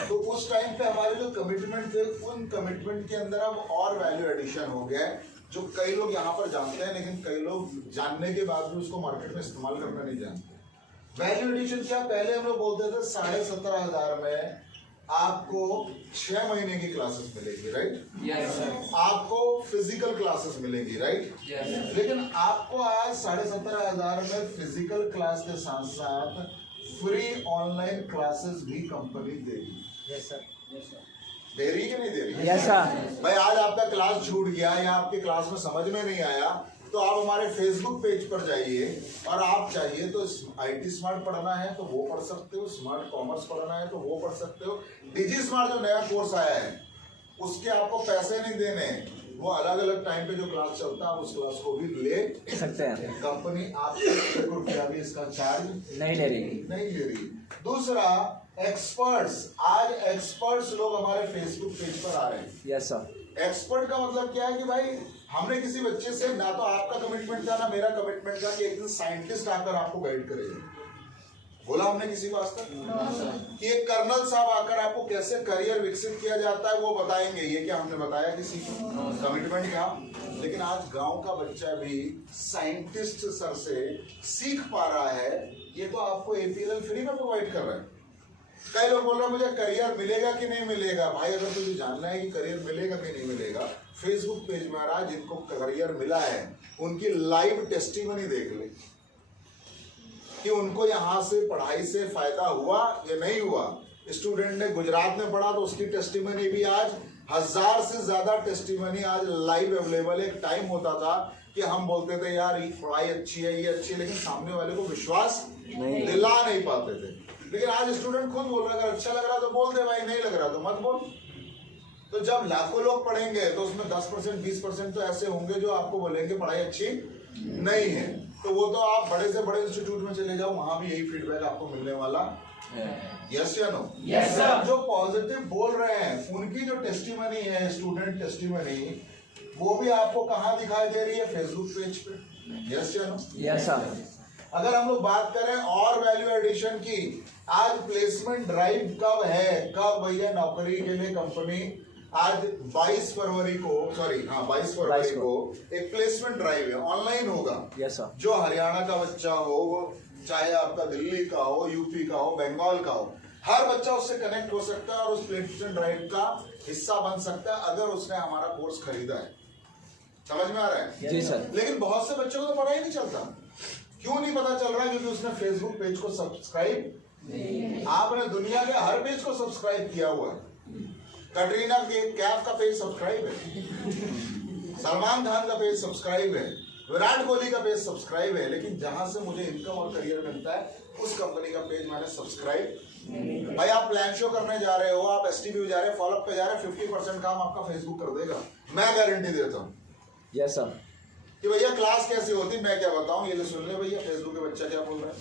तो उस टाइम पे हमारे जो कमिटमेंट थे उन कमिटमेंट के अंदर अब और वैल्यू एडिशन हो गया है, जो कई लोग यहाँ पर जानते हैं लेकिन कई लोग जानने के बाद भी उसको मार्केट में इस्तेमाल करना नहीं जानते। वैल्यू एडिशन क्या? पहले हम लोग बोलते थे 17,500 में आपको 6 महीने की क्लासेस मिलेगी, राइट? Yes sir. आपको फिजिकल क्लासेस मिलेंगी, राइट? यस। लेकिन आपको आज 17,500 में फिजिकल क्लास के साथ साथ फ्री ऑनलाइन क्लासेस भी कंपनी देगी। Yes sir. दे रही कि नहीं दे रही? Yes sir. भाई आज आपका क्लास छूट गया या आपकी क्लास में समझ में नहीं आया तो आप हमारे फेसबुक पेज पर जाइए और आप चाहिए तो IT स्मार्ट पढ़ना है तो वो पढ़ सकते हो, स्मार्ट कॉमर्स पढ़ना है तो वो पढ़ सकते हो। डिजी स्मार्ट जो नया कोर्स आया है उसके आपको पैसे नहीं देने, वो अलग अलग टाइम पे जो क्लास चलता है आप उस क्लास को भी ले सकते हैं। कंपनी आपसे 1 रुपया भी इसका चार्ज नहीं ले रही। नहीं ले रही। दूसरा, एक्सपर्ट्स, आज एक्सपर्ट्स लोग हमारे फेसबुक पेज पर आ रहे हैं। Yes sir. एक्सपर्ट का मतलब क्या है कि भाई हमने किसी बच्चे से ना तो आपका कमिटमेंट था ना मेरा कमिटमेंट था कि एक दिन साइंटिस्ट आकर आपको गाइड करेगा। बोला हमने किसी को आज तक कि एक कर्नल साहब आकर आपको कैसे करियर विकसित किया जाता है वो बताएंगे? ये क्या हमने बताया किसी को? कमिटमेंट क्या? लेकिन आज गांव का बच्चा भी साइंटिस्ट सर से सीख पा रहा है, ये तो आपको APLL फ्री में प्रोवाइड कर रहा है। कई लोग बोल रहे हैं मुझे करियर मिलेगा कि नहीं मिलेगा। भाई अगर तुझे जानना है कि करियर मिलेगा कि नहीं मिलेगा, फेसबुक पेज में आ रहा है, जिनको करियर मिला है उनकी लाइव टेस्टिमनी देख ले कि उनको यहाँ से पढ़ाई से फायदा हुआ या नहीं हुआ। स्टूडेंट ने गुजरात में पढ़ा तो उसकी टेस्टिमनी भी आज 1000 से ज्यादा टेस्टिमनी आज लाइव अवेलेबल है। एक टाइम होता था कि हम बोलते थे यार ये पढ़ाई अच्छी है, ये अच्छी है, लेकिन सामने वाले को विश्वास दिला नहीं पाते थे। लेकिन आज स्टूडेंट खुद बोल रहा है अगर अच्छा लग रहा तो बोल दे भाई, नहीं लग रहा तो मत बोल। तो जब लाखों लोग पढ़ेंगे तो उसमें 10% 20% तो ऐसे होंगे जो आपको बोलेंगे पढ़ाई अच्छी नहीं है। तो वो तो आप बड़े से बड़े इंस्टीट्यूट में चले जाओ, वहां भी यही फीडबैक आपको मिलने वाला। यस या नो? Yes sir. जो पॉजिटिव बोल रहे हैं उनकी जो टेस्टिमनी है, स्टूडेंट टेस्टिमनी, वो भी आपको कहाँ दिखाई दे रही है? फेसबुक पेज पे। यस या नो? Yes sir. अगर हम लोग बात करें और वैल्यू एडिशन की, आज प्लेसमेंट ड्राइव कब है? कब भैया नौकरी के लिए कंपनी आज 22 फरवरी को एक प्लेसमेंट ड्राइव है, ऑनलाइन होगा। Yes sir. जो हरियाणा का बच्चा हो, वो चाहे आपका दिल्ली का हो, यूपी का हो, बंगाल का हो, हर बच्चा उससे कनेक्ट हो सकता है और उस प्लेसमेंट ड्राइव का हिस्सा बन सकता है अगर उसने हमारा कोर्स खरीदा है। समझ में आ रहा है? जी सर। लेकिन बहुत से बच्चों को तो पता ही नहीं चलता। क्यों नहीं पता चल रहा है? क्योंकि उसने फेसबुक पेज को सब्सक्राइब, आपने दुनिया के हर पेज को सब्सक्राइब किया हुआ है। कटरीना कैफ का पेज सब्सक्राइब है, सलमान खान का पेज सब्सक्राइब है, विराट कोहली का पेज सब्सक्राइब है, लेकिन जहां से मुझे इनकम और करियर मिलता है उस कंपनी का पेज मैंने सब्सक्राइब। भाई आप प्लान शो करने जा रहे हो, आप STB जा रहे हैं, फॉलोअप पे जा रहे हैं, 50% काम आपका फेसबुक कर देगा, मैं गारंटी देता हूँ। Yes sir. कि भैया क्लास कैसी होती मैं क्या बताऊं, ये तो सुन ले भैया फेसबुक के बच्चा क्या बोल रहा है,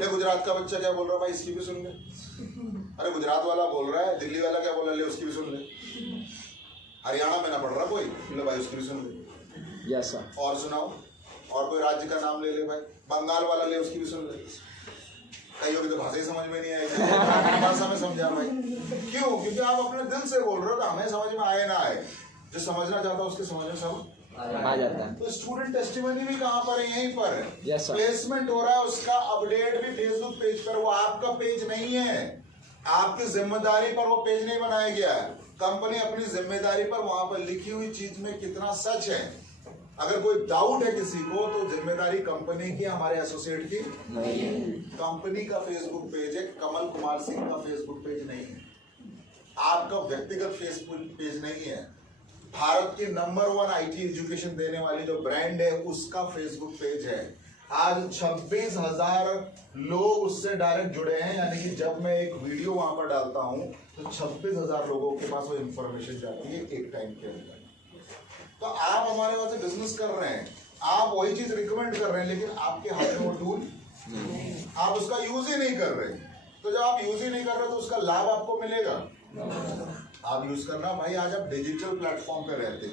या गुजरात का बच्चा क्या बोल रहा है, भाई इसकी भी सुन ले। अरे गुजरात वाला बोल रहा है, दिल्ली वाला क्या बोल रहा है, उसकी भी सुन ले। हरियाणा में ना पढ़ रहा कोई, ले भाई उसकी भी सुन ले। Yes sir. और सुनाओ, और कोई राज्य का नाम ले ले भाई, बंगाल वाला ले, उसकी भी सुन ले। कईयों की तो भाषा ही समझ में नहीं आएगी, भाषा में समझा भाई। क्यों? क्योंकि आप अपने दिल से बोल रहे हो, तो हमें समझ में आए ना आए, जो समझना चाहता है उसके समझ में सब आ जाता है। तो स्टूडेंट टेस्टिमनी भी कहाँ पर है? यहीं पर है। Yes sir. प्लेसमेंट हो रहा है, उसका अपडेट भी फेसबुक पेज पर। वो आपका पेज नहीं है, आपकी जिम्मेदारी पर वो पेज नहीं बनाया गया है। कंपनी अपनी जिम्मेदारी पर वहां पर लिखी हुई चीज में कितना सच है, अगर कोई डाउट है किसी को तो जिम्मेदारी कंपनी की, हमारे एसोसिएट की नहीं है। कंपनी का फेसबुक पेज है, कमल कुमार सिंह का फेसबुक पेज नहीं है, आपका व्यक्तिगत फेसबुक पेज नहीं है। भारत की नंबर 1 IT एजुकेशन देने वाली जो ब्रांड है उसका फेसबुक पेज है। आज 26,000 लोग उससे डायरेक्ट जुड़े हैं, यानी कि जब मैं एक वीडियो वहां पर डालता हूं तो 26,000 लोगों के पास वो इंफॉर्मेशन जाती है एक टाइम के अंदर। तो आप हमारे वहां से बिजनेस कर रहे हैं, आप वही चीज रिकमेंड कर रहे हैं, लेकिन आपके हाथ में वो टूल, आप उसका यूज ही नहीं कर रहे, तो जब आप यूज ही नहीं कर रहे तो उसका लाभ आपको मिलेगा। आप यूज करना भाई। आज आप डिजिटल प्लेटफॉर्म पे रहते,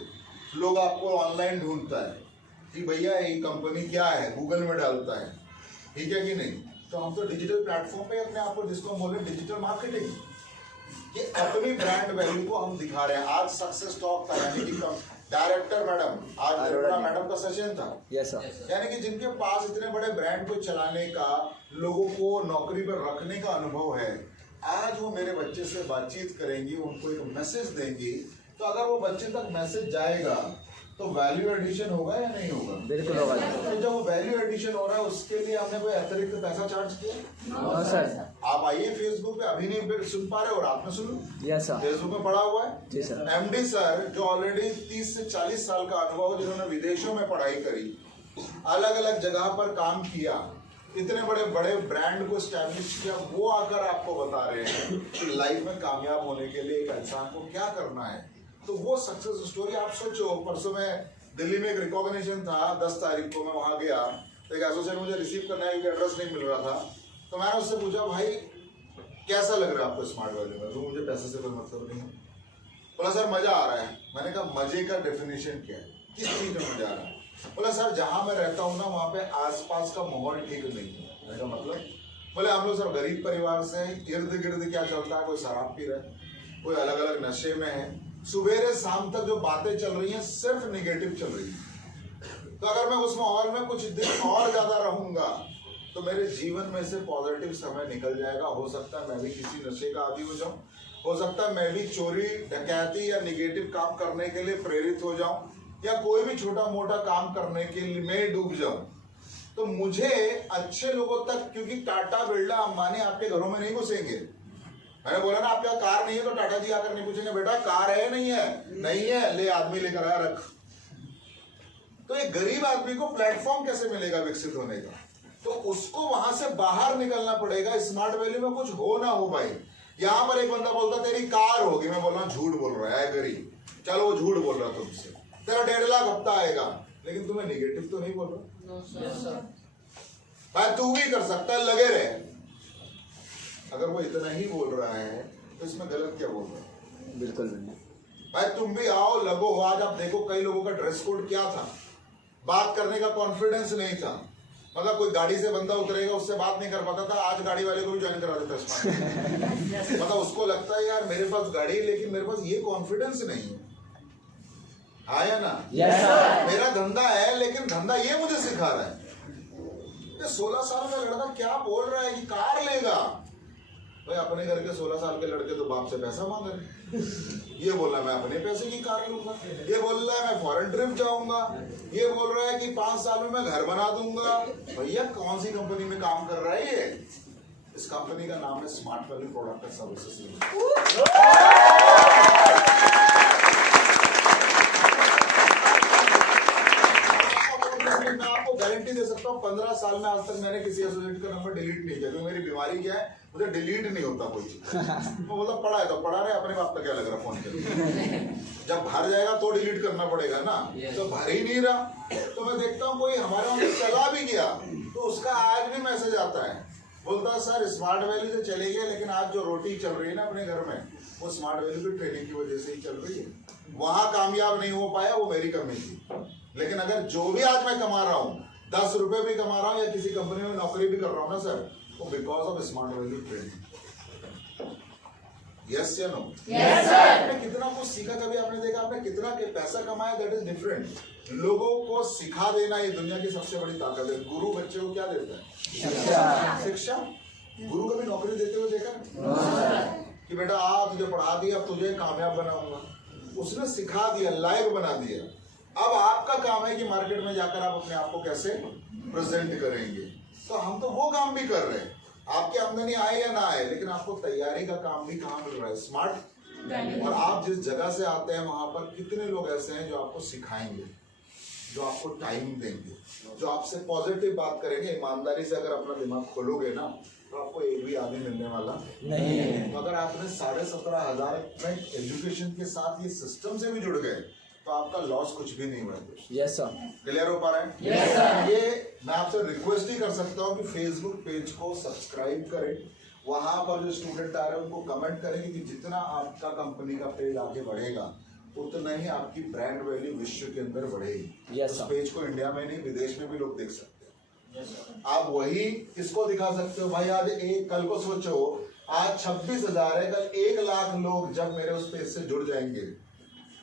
लोग आपको ऑनलाइन ढूंढता है कि भैया ये कंपनी क्या है, गूगल में डालता है, ठीक है कि नहीं। तो हम तो डिजिटल प्लेटफॉर्म पे अपने आप को, जिसको हम बोले डिजिटल मार्केटिंग, कि अपनी ब्रांड वैल्यू को हम दिखा रहे हैं। आज सक्सेस टॉक था, यानी कि डायरेक्टर मैडम, आज अरोड़ा मैडम का सेशन था। Yes sir. यानी कि जिनके पास इतने बड़े ब्रांड को चलाने का, लोगों को नौकरी पर रखने का अनुभव है, आज वो मेरे बच्चे से बातचीत करेंगी, उनको एक मैसेज देंगी, तो अगर वो बच्चे तक मैसेज जाएगा तो वैल्यू एडिशन होगा या नहीं होगा? बिल्कुल होगा। तो जब वो वैल्यू एडिशन हो रहा है, उसके लिए हमने कोई अतिरिक्त पैसा चार्ज किया? No sir. आप आइए फेसबुक पे, अभी नहीं सुन पा रहे और रात में सुनो। Yes sir. फेसबुक में पड़ा हुआ है। जी सर। एमडी सर जो ऑलरेडी 30 से 40 साल का अनुभव, जिन्होंने विदेशों में पढ़ाई करी, अलग अलग जगह पर काम किया, इतने बड़े बड़े ब्रांड को स्टैब्लिश किया, वो आकर आपको बता रहे हैं कि लाइफ में कामयाब होने के लिए एक इंसान को क्या करना है। तो वो सक्सेस स्टोरी आप सोचो। परसों में दिल्ली में एक रिकॉग्निशन था, 10 तारीख को मैं वहां गया, तो एक एसोसिएट मुझे रिसीव करना है, एड्रेस नहीं मिल रहा था, तो मैंने उससे पूछा भाई कैसा लग रहा है आपको स्मार्ट वैली में? तो मुझे पैसे से कोई मतलब नहीं है। बोला सर मजा आ रहा है। मैंने कहा मजे का डेफिनेशन क्या है, किस चीज में मजा आ रहा है? बोला सर जहां मैं रहता हूँ ना, वहां पे आसपास का माहौल ठीक नहीं है। मैंने कहा मतलब? बोले हम लोग सर गरीब परिवार से हैं, इर्द गिर्द क्या चलता है, कोई शराब पी रहा है, कोई अलग अलग नशे में है, सुबह शाम तक जो बातें चल रही हैं सिर्फ निगेटिव चल रही है। तो अगर मैं उस माहौल में कुछ दिन और ज्यादा रहूंगा तो मेरे जीवन में से पॉजिटिव समय निकल जाएगा। हो सकता है मैं भी किसी नशे का आदी हो जाऊं, हो सकता है मैं भी चोरी डकैती या निगेटिव काम करने के लिए प्रेरित हो जाऊं, या कोई भी छोटा मोटा काम करने के लिए मैं डूब जाऊं। तो मुझे अच्छे लोगों तक, क्योंकि टाटा बिरला अंबानी आपके घरों में नहीं घुसेंगे। मैंने बोला ना आपके कार नहीं है तो टाटा जी आकर नहीं पूछेंगे बेटा कार है नहीं है, नहीं है, ले आदमी लेकर आया रख। तो एक गरीब आदमी को प्लेटफॉर्म कैसे मिलेगा विकसित होने का? तो उसको वहां से बाहर निकलना पड़ेगा। स्मार्ट वैली में कुछ हो ना हो भाई। यहां पर एक बंदा बोलता तेरी कार होगी, मैं बोल रहा हूँ झूठ बोल रहा है गरीब, चलो वो झूठ बोल रहा तुमसे, तेरा 1.5 लाख हफ्ता आएगा, लेकिन तुम्हें निगेटिव तो नहीं बोल रहा भाई। तू भी कर सकता है, लगे रहे। अगर वो इतना ही बोल रहा है तो इसमें गलत क्या बोल रहा है? बिल्कुल भाई तुम भी आओ, लगो। आज आप देखो कई लोगों का ड्रेस कोड क्या था, बात करने का कॉन्फिडेंस नहीं था। मतलब कोई गाड़ी से बंदा उतरेगा उससे बात नहीं कर पाता था, आज गाड़ी वाले को भी ज्वाइन करा देता है। मतलब उसको लगता है यार मेरे पास गाड़ी है लेकिन मेरे पास ये कॉन्फिडेंस नहीं है। आया ना? Yes sir. मेरा धंधा है लेकिन धंधा ये मुझे सिखा रहा है। 16 साल का लड़का क्या बोल रहा है कि कार लेगा? भाई अपने घर के 16 साल के लड़के तो बाप से पैसा मांग रहे। ये बोल रहा है मैं अपने पैसे की कार लूंगा, ये बोल रहा है मैं फॉरेन ट्रिप जाऊंगा, ये बोल रहा है कि 5 साल में मैं घर बना दूंगा। भैया कौन सी कंपनी में काम कर रहा है ये? इस कंपनी का नाम है smart valley product and services. मैं आपको गारंटी दे सकता हूँ 15 साल में आज तक मैंने किसी एसोसिएट का नंबर डिलीट नहीं किया, क्योंकि मेरी बीमारी क्या है, मुझे डिलीट नहीं होता कोई चीज। मैं बोलता पढ़ा है तो पढ़ा रहे, अपने बाप का क्या लग रहा फोन के। जब भर जाएगा तो डिलीट करना पड़ेगा ना, तो भर ही नहीं रहा। तो मैं देखता हूँ कोई हमारे वहां चला भी गया तो उसका आज भी मैसेज आता है, बोलता सर स्मार्ट वैली से चले गए लेकिन आज जो रोटी चल रही है ना अपने घर में वो स्मार्ट वैली की ट्रेनिंग की वजह से ही चल रही है। वहां कामयाब नहीं हो पाया, वो मेरी कमी थी। लेकिन अगर जो भी आज मैं कमा रहा हूँ, 10 रुपए भी कमा रहा हूँ या किसी कंपनी में नौकरी भी कर रहा हूँ ना सर, वो because of smart valley training. Yes या नो? Yes sir. आपने कितना कुछ सीखा, कभी आपने देखा आपने कितना पैसा कमाया, दैट इज डिफरेंट। लोगों को सिखा देना ये दुनिया की सबसे बड़ी ताकत है। गुरु बच्चे को क्या देता है? शिक्षा। गुरु कभी नौकरी देते हुए देखा कि बेटा आ तुझे पढ़ा दिया, तुझे कामयाब बनाऊंगा? उसने सिखा दिया, लाइव बना दिया। अब आपका काम है कि मार्केट में जाकर आप अपने आप को कैसे प्रेजेंट करेंगे। तो हम तो वो काम भी कर रहे हैं, आपकी आमदनी आए या ना आए, लेकिन आपको तैयारी का काम भी कहाँ मिल रहा है? स्मार्ट। और आप जिस जगह से आते हैं वहां पर कितने लोग ऐसे हैं जो आपको सिखाएंगे, जो आपको टाइम देंगे, जो आपसे पॉजिटिव बात करेंगे। ईमानदारी से अगर अपना दिमाग खोलोगे ना तो आपको एक भी आदमी मिलने वाला नहीं है। तो अगर आपने 17,500 में एजुकेशन के साथ ये सिस्टम से भी जुड़ गए तो आपका लॉस कुछ भी नहीं हुआ। Yes sir. क्लियर हो पा रहा है? Yes sir. ये मैं आपसे रिक्वेस्ट ही कर सकता हूँ कि फेसबुक पेज को सब्सक्राइब करें, वहां पर जो स्टूडेंट आ रहे हैं उनको कमेंट करें, क्योंकि जितना आपका कंपनी का पेज आगे बढ़ेगा उतना ही आपकी ब्रांड वैल्यू विश्व के अंदर बढ़ेगी। Yes, उस sir. पेज को इंडिया में नहीं विदेश में भी लोग देख सकते हैं। आप वही किसको दिखा सकते हो भाई, आज एक कल को सोचो आज 26,000 है, कल 1,00,000 लोग जब मेरे उस पेज से जुड़ जाएंगे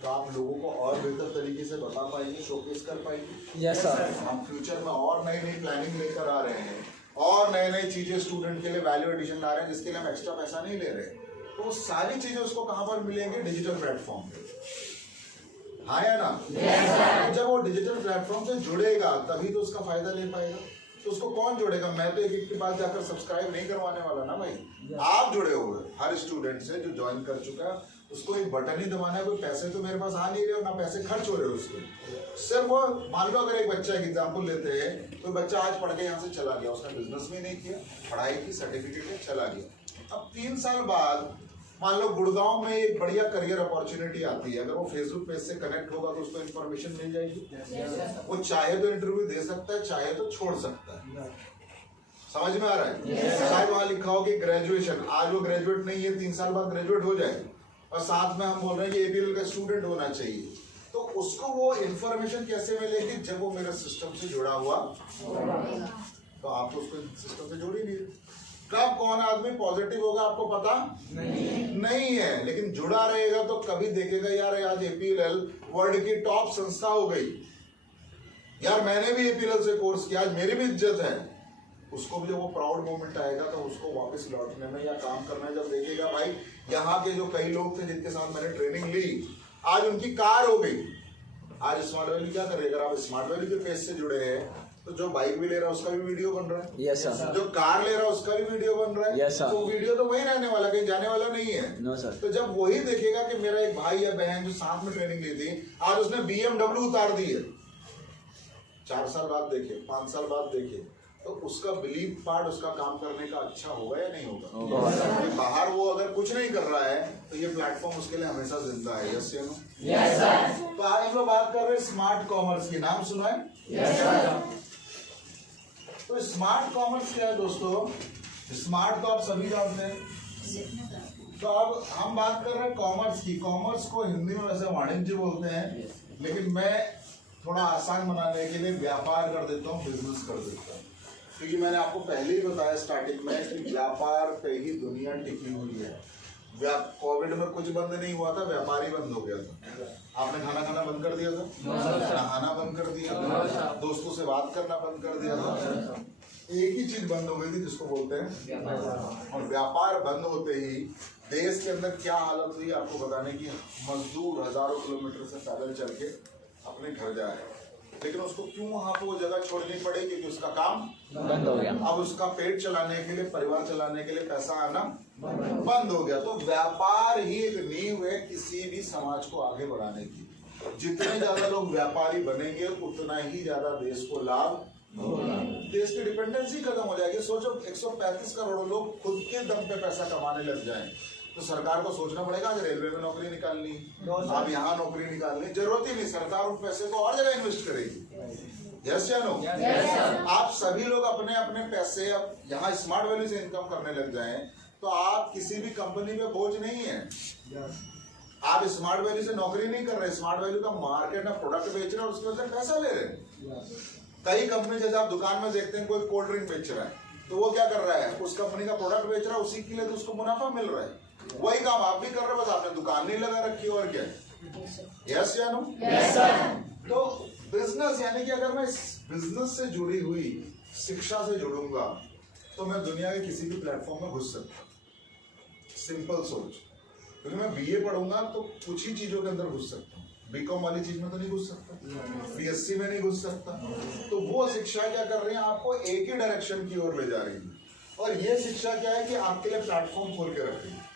तो आप लोगों को और बेहतर तरीके से बता पाएंगे, शोकेस कर पाएंगे। Yes sir. हम फ्यूचर में और नई नई प्लानिंग लेकर आ रहे हैं और नई नई चीजें स्टूडेंट के लिए वैल्यू एडिशन ला रहे हैं, जिसके लिए हम एक्स्ट्रा पैसा नहीं ले रहे। तो वो सारी चीजें उसको कहां पर मिलेंगी? डिजिटल प्लेटफॉर्म पे। हाँ या ना? yes, जब वो डिजिटल प्लेटफॉर्म से जुड़ेगा तभी तो उसका फायदा ले पाएगा। तो उसको कौन जोड़ेगा? मैं तो एक के पास जाकर सब्सक्राइब नहीं करवाने वाला ना भाई। आप जुड़े हुए हर स्टूडेंट से जो ज्वाइन कर चुका है उसको एक बटन ही दबाना है। कोई पैसे तो मेरे पास आ नहीं रहे और ना पैसे खर्च हो रहे उसके। सिर्फ वो मान लो अगर एक बच्चा एक एग्जाम्पल लेते हैं, तो बच्चा आज पढ़ के यहाँ से चला गया, उसने बिजनेस भी नहीं किया, पढ़ाई की सर्टिफिकेट है, चला गया। अब 3 साल बाद मान लो गुड़गांव में एक बढ़िया करियर अपॉर्चुनिटी आती है, अगर वो फेसबुक पेज से कनेक्ट होगा तो उसको इन्फॉर्मेशन मिल जाएगी। वो चाहे तो इंटरव्यू दे सकता है, चाहे तो छोड़ सकता है। समझ में आ रहा है? चाहे वहां लिखा हो कि ग्रेजुएशन, आज वो ग्रेजुएट नहीं है, 3 साल बाद ग्रेजुएट हो जाए और साथ में हम बोल रहे हैं कि एपीएल का स्टूडेंट होना चाहिए, तो उसको वो इन्फॉर्मेशन कैसे मिलेगी? जब वो मेरे सिस्टम से जुड़ा हुआ, तो आप तो उसको सिस्टम से जोड़ ही नहीं। कब कौन आदमी पॉजिटिव होगा आपको पता नहीं है, लेकिन जुड़ा रहेगा तो कभी देखेगा यार आज एपीएल वर्ल्ड की टॉप संस्था हो गई, यार मैंने भी एपीएल से कोर्स किया, आज मेरी भी इज्जत है। उसको भी जब वो प्राउड मोमेंट आएगा तो उसको वापस लौटने में या काम करने जब देखेगा भाई यहाँ के जो कई लोग थे जिनके साथ मैंने ट्रेनिंग ली, आज उनकी कार हो गई। आज स्मार्ट वैल्यू क्या करेगा? अगर आप स्मार्ट वैल्यू के पेज से जुड़े हैं तो जो बाइक भी ले रहा है उसका भी वीडियो बन रहा है। Yes sir. जो कार ले रहा है उसका भी वीडियो बन रहा है। Yes sir. तो वीडियो तो वही रहने वाला, कहीं जाने वाला नहीं है। No sir. तो जब वही देखेगा कि मेरा एक भाई या बहन जो साथ में ट्रेनिंग ली थी आज उसने BMW उतार दी है, 4 साल बाद देखे, 5 साल बाद देखे, तो उसका बिलीव पार्ट उसका काम करने का अच्छा होगा या नहीं होगा? बाहर वो अगर कुछ नहीं कर रहा है तो ये प्लेटफॉर्म उसके लिए हमेशा जिंदा है। यस या नो? Yes sir. तो आज हम लोग बात कर रहे हैं स्मार्ट कॉमर्स की। नाम सुना है? Yes sir. तो स्मार्ट कॉमर्स क्या है दोस्तों? स्मार्ट तो आप सभी जानते हैं। तो अब हम बात कर रहे हैं कॉमर्स की। कॉमर्स को हिंदी में वैसे वाणिज्य बोलते हैं, लेकिन मैं थोड़ा आसान बनाने के लिए व्यापार कर देता हूँ, बिजनेस कर देता हूँ, क्योंकि मैंने आपको पहले ही बताया स्टार्टिंग में कि व्यापार पे ही दुनिया टिकी हुई है। कोविड में कुछ बंद नहीं हुआ था, व्यापार ही बंद हो गया था। आपने खाना खाना बंद कर दिया था, नहाना बंद कर दिया था, दोस्तों से बात करना बंद कर दिया था। एक ही चीज बंद हो गई थी जिसको बोलते हैं, और व्यापार बंद होते ही देश के अंदर क्या हालत हुई आपको बताने की। मजदूर हजारों किलोमीटर से पैदल चल के अपने घर जा रहे हैं, लेकिन उसको क्यों वहां पे वो जगह छोड़नी पड़े? क्योंकि उसका काम बंद हो गया। अब उसका पेट चलाने के लिए, परिवार चलाने के लिए पैसा आना बंद हो गया। तो व्यापार ही एक नींव है किसी भी समाज को आगे बढ़ाने की। जितने ज्यादा लोग व्यापारी बनेंगे उतना ही ज्यादा देश को लाभ, देश की डिपेंडेंसी खत्म हो जाएगी। सोचो 135 करोड़ लोग खुद के दम पे पैसा कमाने लग जाएं, तो सरकार को सोचना पड़ेगा आज रेलवे में नौकरी निकालनी, अब यहाँ नौकरी निकालनी जरूरत ही नहीं, सरकार उन पैसे को और जगह इन्वेस्ट करेगी। यस या नो? आप सभी लोग अपने अपने पैसे अब यहाँ स्मार्ट वैल्यू से इनकम करने लग जाएं तो आप किसी भी कंपनी में बोझ नहीं है। आप स्मार्ट वैल्यू से नौकरी नहीं कर रहे, स्मार्ट वैल्यू का मार्केट में प्रोडक्ट बेच रहे हैं और उसके बदले पैसा ले रहे हैं। कई कंपनी जैसे आप दुकान में देखते हैं कोई कोल्ड ड्रिंक बेच रहा है, तो वो क्या कर रहा है? उस कंपनी का प्रोडक्ट बेच रहा है, उसी के लिए तो उसको मुनाफा मिल रहा है। वही काम आप भी कर रहे हो, बस आपने दुकान नहीं लगा रखी और क्या? यस या नो? Yes sir. तो बिजनेस यानी कि अगर मैं इस बिजनेस से जुड़ी हुई शिक्षा से जुड़ूंगा तो मैं दुनिया के किसी भी प्लेटफॉर्म में घुस सकता हूँ। सिंपल सोच, क्योंकि मैं बीए पढ़ूंगा तो कुछ ही चीजों के अंदर घुस सकता हूँ, बीकॉम वाली चीज में तो नहीं घुस सकता, बीएससी में नहीं घुस सकता। तो वो शिक्षा क्या कर रही है? आपको एक ही डायरेक्शन की ओर ले जा रही है। और ये शिक्षा क्या है कि आपके लिए प्लेटफॉर्म खोल के रख रही है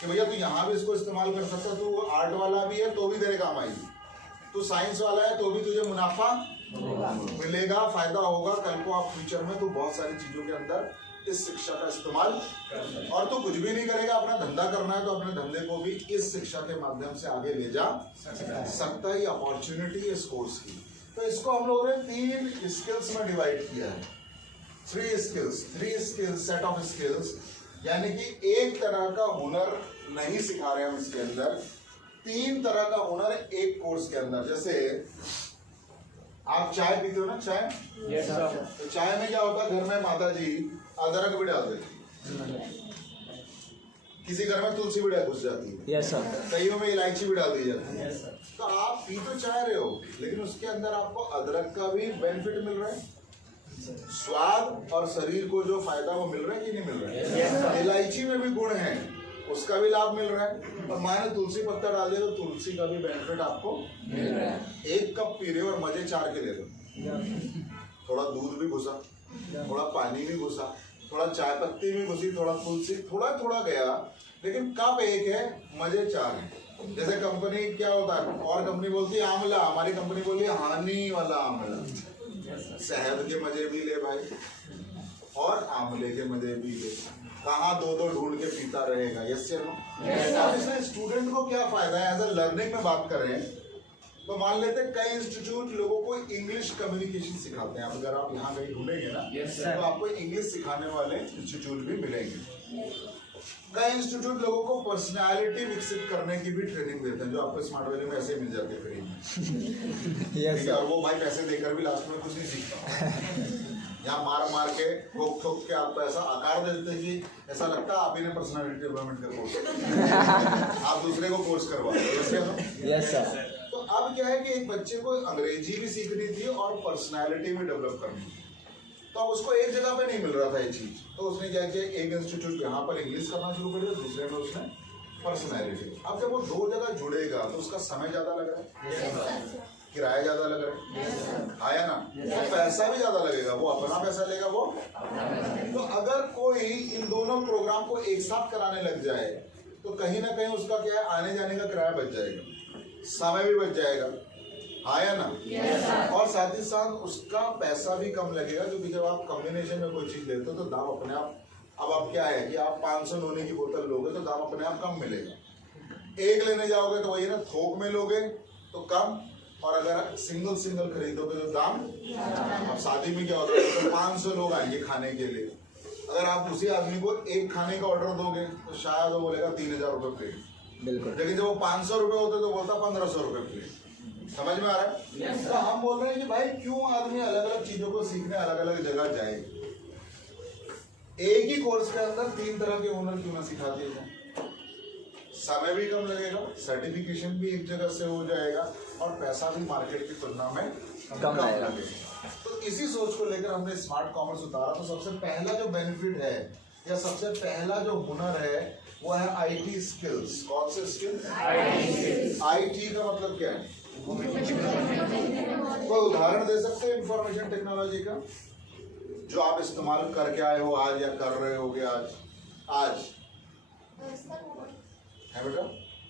कि भैया तू यहाँ भी इसको इस्तेमाल कर सकता है, तू आर्ट वाला भी है तो भी तेरे काम आएगी, तू साइंस वाला है तो भी तुझे मुनाफा मिलेगा, फायदा होगा। कल को आप फ्यूचर में तो बहुत सारी चीजों के अंदर इस शिक्षा का इस्तेमाल, और तो कुछ भी नहीं करेगा, अपना धंधा करना है तो अपने धंधे को भी इस शिक्षा के माध्यम से आगे ले जा सकता है। ये अपॉर्चुनिटी है इस कोर्स की। तो इसको हम लोगों ने 3 स्किल्स में डिवाइड किया है, 3 स्किल्स, सेट ऑफ स्किल्स, यानी कि एक तरह का हुनर नहीं सिखा रहे हम इसके अंदर, 3 तरह का हुनर एक कोर्स के अंदर। जैसे आप चाय पीते हो ना, चाय, यस सर। तो चाय में क्या होता है, घर में माता जी अदरक भी डाल देती, किसी घर में तुलसी भी घुस जाती है, यस सर। कईयों में इलायची भी डाल दी जाती है। तो आप पी तो चाह रहे हो, लेकिन उसके अंदर आपको अदरक का भी बेनिफिट मिल रहा है, स्वाद और शरीर को जो फायदा वो मिल रहा है कि नहीं मिल रहा है। इलायची में भी गुण है, उसका भी लाभ मिल रहा है। और माने तुलसी पत्ता डाल दिया तो तुलसी का भी बेनिफिट आपको मिल रहा है। 1 कप पी रहे हो और मजे 4 के ले लो, थोड़ा दूध भी घुसा, थोड़ा पानी भी घुसा, थोड़ा चाय पत्ती भी घुसी, थोड़ा तुलसी, थोड़ा थोड़ा गया, लेकिन कप एक है, मजे 4 हैं। जैसे कंपनी क्या होता है, और कंपनी बोलती है आंवला, हमारी कंपनी बोलती है हानि वाला आंवला। शहद के मजे भी ले भाई और आंवले के मजे भी ले, कहाँ 2-2 ढूंढ के पीता रहेगा। यस या नो? अब इसमें स्टूडेंट को क्या फायदा है, एज ए लर्निंग में बात करें तो मान लेते हैं कई इंस्टीट्यूट लोगों को इंग्लिश कम्युनिकेशन सिखाते हैं। अब अगर आप यहाँ कहीं ढूंढेंगे ना, तो आपको इंग्लिश सिखाने वाले इंस्टीट्यूट भी मिलेंगे। कई इंस्टीट्यूट लोगों को पर्सनालिटी विकसित करने की भी ट्रेनिंग देते हैं, जो आपको स्मार्ट वैली में ऐसे मिल जाती है फ्री में। यस और वो भाई पैसे देकर भी लास्ट में कुछ नहीं सीखता। यहाँ मार के ठोक के आपको ऐसा आकार दे देते हैं कि ऐसा लगता है आप ही ने पर्सनालिटी डेवलपमेंट का कोर्स आप दूसरे को कोर्स करवा रहे। Yes sir. तो अब क्या है कि एक बच्चे को अंग्रेजी भी सीखनी थी और पर्सनालिटी भी डेवलप करनी थी, तो अब उसको एक जगह पे नहीं मिल रहा था ये चीज। तो उसने क्या किया, एक इंस्टीट्यूट यहाँ पर इंग्लिश करना शुरू कर दिया, दूसरे में उसने पर्सनालिटी। अब जब वो 2 जगह जुड़ेगा तो उसका समय ज्यादा लग रहा है, किराया ज्यादा लग रहा है, आया ना, तो पैसा भी ज्यादा लगेगा, वो अपना पैसा लेगा वो। तो अगर कोई इन दोनों प्रोग्राम को एक साथ कराने लग जाए तो कहीं ना कहीं उसका क्या है, आने जाने का किराया बच जाएगा, समय भी बच जाएगा, आया ना, और साथ ही साथ उसका पैसा भी कम लगेगा, क्योंकि जब आप कॉम्बिनेशन में कोई चीज लेते हो तो दाम अपने आप, अब आप क्या है कि आप 500 नोनी की बोतल लोगे तो दाम अपने आप कम मिलेगा। एक लेने जाओगे तो वही ना, थोक में लोगे तो कम, और अगर सिंगल खरीदोगे तो दाम। अब शादी में क्या होता है, तो 500 लोग आएंगे खाने के लिए, अगर आप उसी आदमी को एक खाने का ऑर्डर दोगे तो शायद वो बोलेगा 3000 रुपये प्लेट। बिल्कुल। लेकिन जब वो 500 रुपये होते तो बोलता 1500 रुपये प्लेट। समझ में आ रहा है? तो हम बोल रहे हैं कि भाई क्यों आदमी अलग अलग चीजों को सीखने अलग अलग जगह जाए, एक ही कोर्स के अंदर 3 तरह के हुनर क्यों ना सिखा दिए जाए, समय भी कम लगेगा, सर्टिफिकेशन भी एक जगह से हो जाएगा, और पैसा भी मार्केट की तुलना में कम लगेगा। तो इसी सोच को लेकर हमने स्मार्ट कॉमर्स उतारा। तो सबसे पहला जो बेनिफिट है या सबसे पहला जो हुनर है वो है आईटी स्किल्स। कौन से स्किल्स? आईटी का मतलब क्या है? कोई उदाहरण दे सकते हैं इंफॉर्मेशन टेक्नोलॉजी का जो आप इस्तेमाल करके आए हो आज या कर रहे होगे आज है बेटा?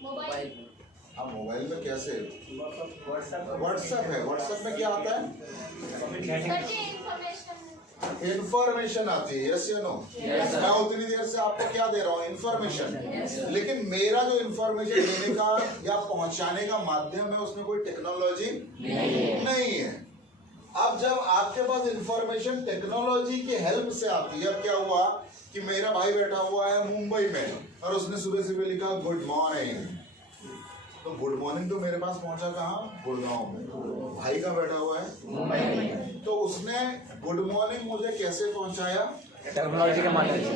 मोबाइल। हाँ, मोबाइल में कैसे? व्हाट्सएप है। व्हाट्सएप में क्या आता है? इंफॉर्मेशन आती है। यस या नो? मैं उतनी देर से आपको क्या दे रहा हूँ? इंफॉर्मेशन। लेकिन मेरा जो इंफॉर्मेशन देने का या पहुंचाने का माध्यम है उसमें कोई टेक्नोलॉजी नहीं है। अब जब आपके पास इंफॉर्मेशन टेक्नोलॉजी की हेल्प से आती है, अब क्या हुआ कि मेरा भाई बैठा हुआ है मुंबई में और उसने सुबह सुबह लिखा गुड मॉर्निंग, तो गुड मॉर्निंग तो मेरे पास पहुंचा कहाँ? गुड़गांव में। भाई का बैठा हुआ है मुंबई में, तो उसने गुड मॉर्निंग मुझे कैसे पहुंचाया? टेक्नोलॉजी के माध्यम से।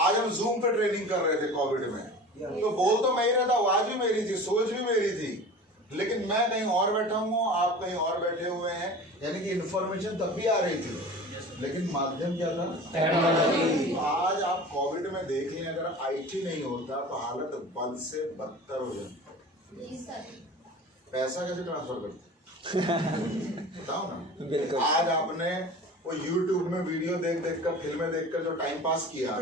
आज हम जूम पे ट्रेनिंग कर रहे थे कोविड में, तो बोल तो मैं ही रहा था, आवाज भी मेरी थी, सोच भी मेरी थी, लेकिन मैं कहीं और बैठा हूँ, आप कहीं और बैठे हुए हैं, यानी कि इंफॉर्मेशन तब भी आ रही थी, लेकिन माध्यम क्या था? टेक्नोलॉजी। आज आप कोविड में देख लें, अगर आईटी नहीं होता तो हालत बद से बदतर हो जाती। पैसा कैसे ट्रांसफर करते बताओ ना। बिल्कुल। आज आपने वो यूट्यूब में वीडियो देख कर, फिल्में देखकर जो टाइम पास किया,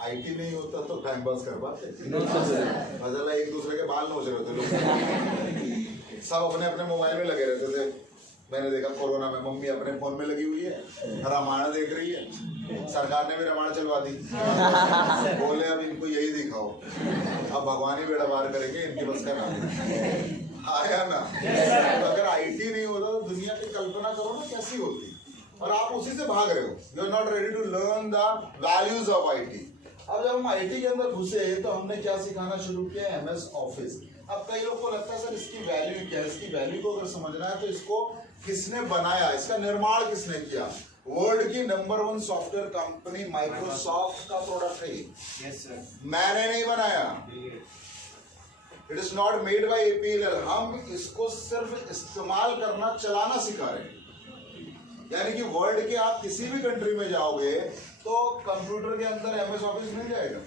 आईटी नहीं होता तो टाइम पास कर पाते? एक दूसरे के बाल नोच रहे थे लोग, सब अपने अपने मोबाइल में लगे रहते थे, मैंने देखा कोरोना में मम्मी अपने फोन में लगी हुई है, रामायण देख रही है, सरकार ने भी रामायण चलवा दी। बोले अब इनको यही दिखाओ, अब भगवान ही बेड़ा पार करेंगे, इनकी बस का नाम आया ना। अगर आईटी नहीं होता तो दुनिया की कल्पना करो ना कैसी होती, और आप उसी से भाग रहे हो। You are not ready to learn the values of IT. अब जब हम आईटी के अंदर घुसे तो हमने क्या सिखाना शुरू किया, एमएस ऑफिस। अब कई लोगों को लगता है सर इसकी वैल्यू क्या है, इसकी वैल्यू को अगर समझना है तो इसको किसने बनाया, इसका निर्माण किसने किया। वर्ल्ड की नंबर 1 सॉफ्टवेयर कंपनी माइक्रोसॉफ्ट का प्रोडक्ट है। यस सर, मैंने नहीं बनाया, it is not made by APL. हम इसको सिर्फ इस्तेमाल करना, चलाना सिखा रहे हैं। यानी कि वर्ल्ड के आप किसी भी कंट्री में जाओगे तो कंप्यूटर के अंदर एमएस ऑफिस मिल जाएगा।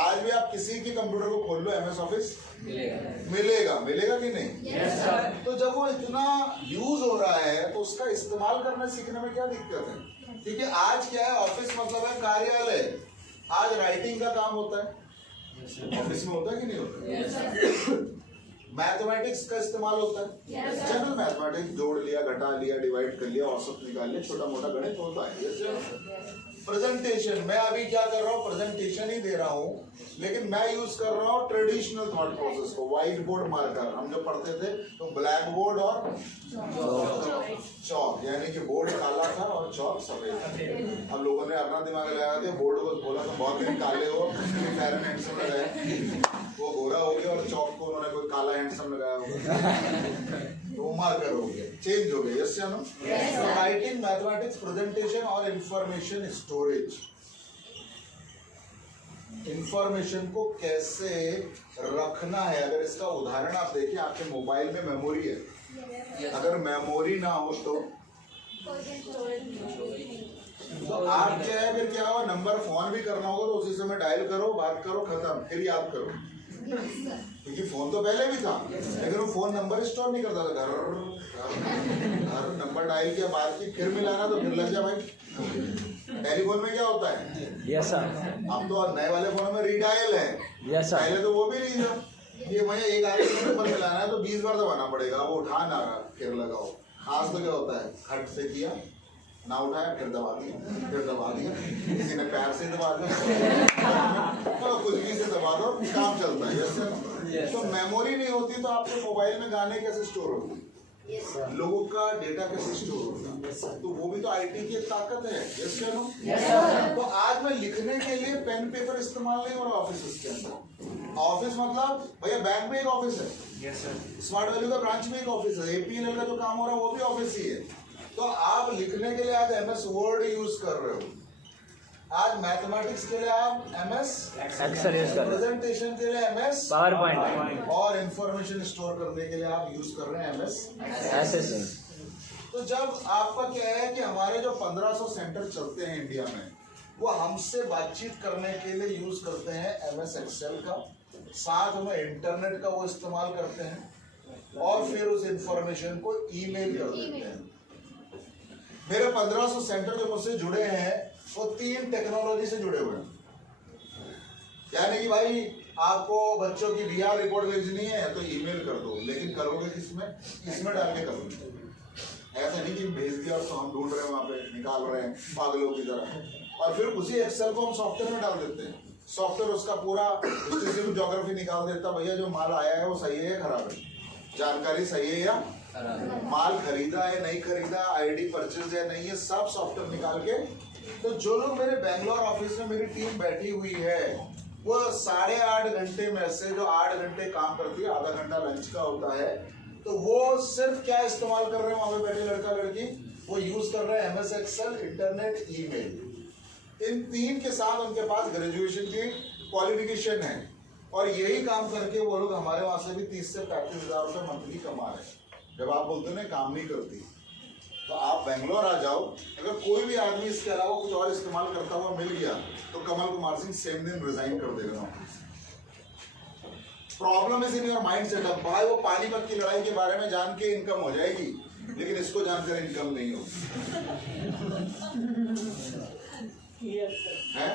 आज भी आप किसी के कंप्यूटर को खोल लो, एमएस ऑफिस मिलेगा कि नहीं? Yes sir. तो जब वो इतना यूज हो रहा है तो उसका इस्तेमाल करना सीखने में क्या दिक्कत है? ठीक है, आज क्या है, ऑफिस मतलब है कार्यालय। आज राइटिंग का काम होता है, ऑफिस में होता है कि नहीं होता? मैथमेटिक्स का इस्तेमाल होता है, जनरल मैथमेटिक्स, जोड़ लिया, घटा लिया, डिवाइड कर लिया, औसत निकाल लिया, छोटा मोटा गणित होता है। प्रेजेंटेशन, मैं अभी क्या कर रहा हूँ, प्रेजेंटेशन ही दे रहा हूँ, लेकिन मैं यूज कर रहा हूँ ट्रेडिशनल थॉट प्रोसेस को। व्हाइट बोर्ड मार्कर हम जो पढ़ते थे तो ब्लैक बोर्ड और चौक, यानी कि बोर्ड काला था और चौक सफेद। हम लोगों ने अपना दिमाग लगा दिया, बोर्ड को बोला तो बहुत दिन काले हो, फेरेनहाइट से लगाया, वो गोरा हो गया, और चौक को उन्होंने कोई काला हैंडसम लगाया होगा तो वो मार्कर हो गया, चेंज हो गया। यस या नो? राइटिंग, मैथमेटिक्स, प्रेजेंटेशन और इंफॉर्मेशन स्टोरेज। इंफॉर्मेशन को कैसे रखना है, अगर इसका उदाहरण आप देखिए, आपके मोबाइल में मेमोरी है, अगर मेमोरी ना हो तो आप क्या है, फिर क्या हो, नंबर फोन भी करना होगा तो उसी समय डायल करो, बात करो, खत्म, फिर याद करो। क्योंकि फोन तो पहले भी था, लेकिन वो फोन नंबर स्टोर नहीं करता था। घर नंबर डायल किया, बात की, फिर मिलाना तो फिर लग गया भाई। टेलीफोन में क्या होता है? Yes sir. अब तो नए वाले फोन में रीडायल है, यस सर। पहले तो वो भी नहीं था। ये भैया एक आदमी को नंबर मिलाना है तो 20 बार दबाना पड़ेगा, वो उठा ना रहा, फिर लगाओ। आज तो क्या होता है, खट से किया, ना उठाया, फिर दबा दिया, किसी ने पैर से दबा दिया, तो कुछ भी से दबा दो, काम चलता है। जैसे तो मेमोरी नहीं होती तो आपके मोबाइल में गाने कैसे स्टोर होते, लोगों का डेटा कैसे स्टोर होता, तो वो भी तो आईटी की एक ताकत है। यस या नो? तो आज मैं लिखने के लिए पेन पेपर इस्तेमाल नहीं हो रहा ऑफिस के अंदर। ऑफिस मतलब भैया बैंक में एक ऑफिस है, यस सर, स्मार्ट वैल्यू का ब्रांच में एक ऑफिस है, एपीएल का जो काम हो रहा है वो भी ऑफिस ही है। तो आप लिखने के लिए आज एमएस वर्ड यूज कर रहे हो, आज मैथमेटिक्स के लिए आप एमएस एक्सेल यूज कर रहे हैं, प्रेजेंटेशन के लिए एमएस पावर पॉइंट, और इंफॉर्मेशन स्टोर करने के लिए आप यूज कर रहे हैं एमएस एसएससी। तो जब आपका क्या है कि हमारे जो 1500 सेंटर चलते हैं इंडिया में, वो हमसे बातचीत करने के लिए यूज करते हैं एमएस एक्सेल का, साथ में इंटरनेट का वो इस्तेमाल करते हैं, और फिर उस इंफॉर्मेशन को ईमेल कर देते हैं। मेरे 1500 सेंटर जो मुझसे जुड़े हैं वो 3 टेक्नोलॉजी से जुड़े हुए हैं। यानी कि भाई आपको बच्चों की बीआर रिपोर्ट भेजनी है तो ईमेल कर दो, लेकिन करोगे किसमें? इसमें डाल के करोगे। ऐसा नहीं कि भेज दिया और तो हम ढूंढ रहे हैं, वहां पे निकाल रहे हैं पागलों की तरह, और फिर उसी एक्सेल को हम सॉफ्टवेयर में डाल देते हैं। सॉफ्टवेयर उसका पूरा स्पेसिफिक ज्योग्राफी निकाल देता, भैया जो माल आया है वो सही है या खराब है, जानकारी सही है या माल खरीदा है नहीं खरीदा, आईडी परचेज है नहीं है, सब सॉफ्टवेयर निकाल के। तो जो लोग मेरे बेंगलोर ऑफिस में मेरी टीम बैठी हुई है, वो 8.5 घंटे में से जो 8 घंटे काम करती है, आधा घंटा लंच का होता है, तो वो सिर्फ क्या इस्तेमाल कर रहे हैं वहां पे बैठे लड़का लड़की, वो यूज कर रहे हैं एमएस एक्सेल, इंटरनेट, ईमेल। इन 3 के साथ उनके पास ग्रेजुएशन की क्वालिफिकेशन है, और यही काम करके वो लोग हमारे वहां से भी 30 से 35 हजार रुपये मंथली कमा रहे हैं। जब आप बोलते ना काम नहीं करती, तो आप बेंगलोर आ जाओ, अगर कोई भी आदमी इसके अलावा कुछ और इस्तेमाल करता हुआ मिल गया तो कमल कुमार सिंह सेम दिन रिजाइन कर देगा। Problem is in your mind setup. भाई वो पानीपत की लड़ाई के बारे में जान के इनकम हो जाएगी, लेकिन इसको जानकर इनकम नहीं होगी, है?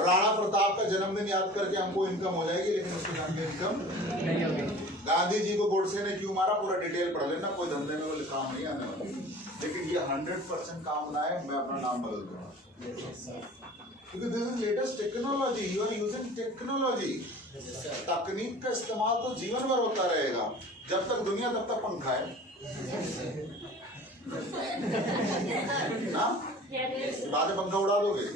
राणा प्रताप का जन्मदिन याद करके हमको इनकम हो जाएगी, लेकिन उसको जान के इनकम नहीं होगी। गांधी जी को गोडसे ने क्यों मारा पूरा डिटेल पढ़ लेना, कोई धंधे में वो काम नहीं आने वाली। लेकिन ये 100% काम ना है, मैं अपना नाम बदल दूंगा, क्योंकि this is latest technology, you are using technology. तकनीक का इस्तेमाल तो जीवन भर होता रहेगा, जब तक दुनिया तब तक पंखा है ना, बाद में पंखा उड़ा दोगे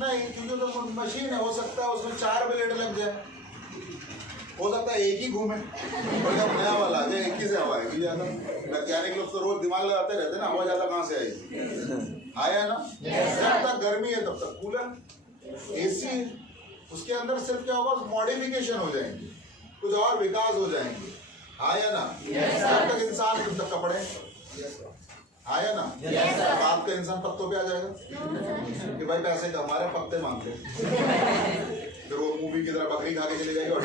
नहीं, क्योंकि तो मशीन है, हो सकता है उसमें 4 ब्लेड लग जाए, हो सकता है एक ही घूमे और जब नया वाला आ जाए एक ही से हवा आएगी ज्यादा। वैज्ञानिक लोग तो रोज दिमाग लगाते रहते ना, हवा ज्यादा कहाँ से आएगी, आया ना। जब तक गर्मी है तब तक कूलर, एसी, उसके अंदर सिर्फ क्या होगा, मॉडिफिकेशन हो जाएंगे, कुछ और विकास हो जाएंगे, आया ना। जब तक इंसान तब तक कपड़े, आया ना। बात का इंसान पत्तों पे आ जाएगा कि भाई पैसे का हमारे पत्ते मांगते, फिर वो मूवी की तरह बकरी खा के चले जाएगी और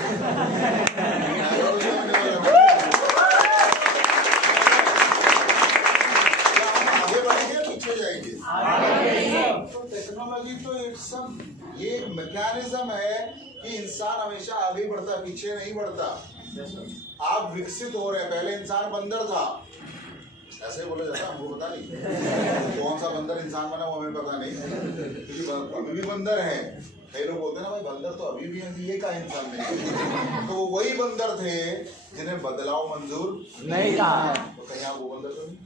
आगे बढ़ेंगे पीछे जाएंगे। तो टेक्नोलॉजी तो ये एक मैकेनिज्म है कि इंसान हमेशा आगे बढ़ता है, पीछे नहीं बढ़ता। आप विकसित हो रहे हैं, पहले इंसान बंदर था, ऐसे बोला जाता है, हमको पता नहीं कौन सा बंदर इंसान बना वो हमें पता नहीं, क्योंकि अभी भी बंदर है। कई लोग बोलते हैं ना भाई बंदर तो अभी भी है, ये का इंसान नहीं, तो वो वही बंदर थे जिन्हें बदलाव मंजूर नहीं था। तो कहीं आप वो बंदर तो नहीं,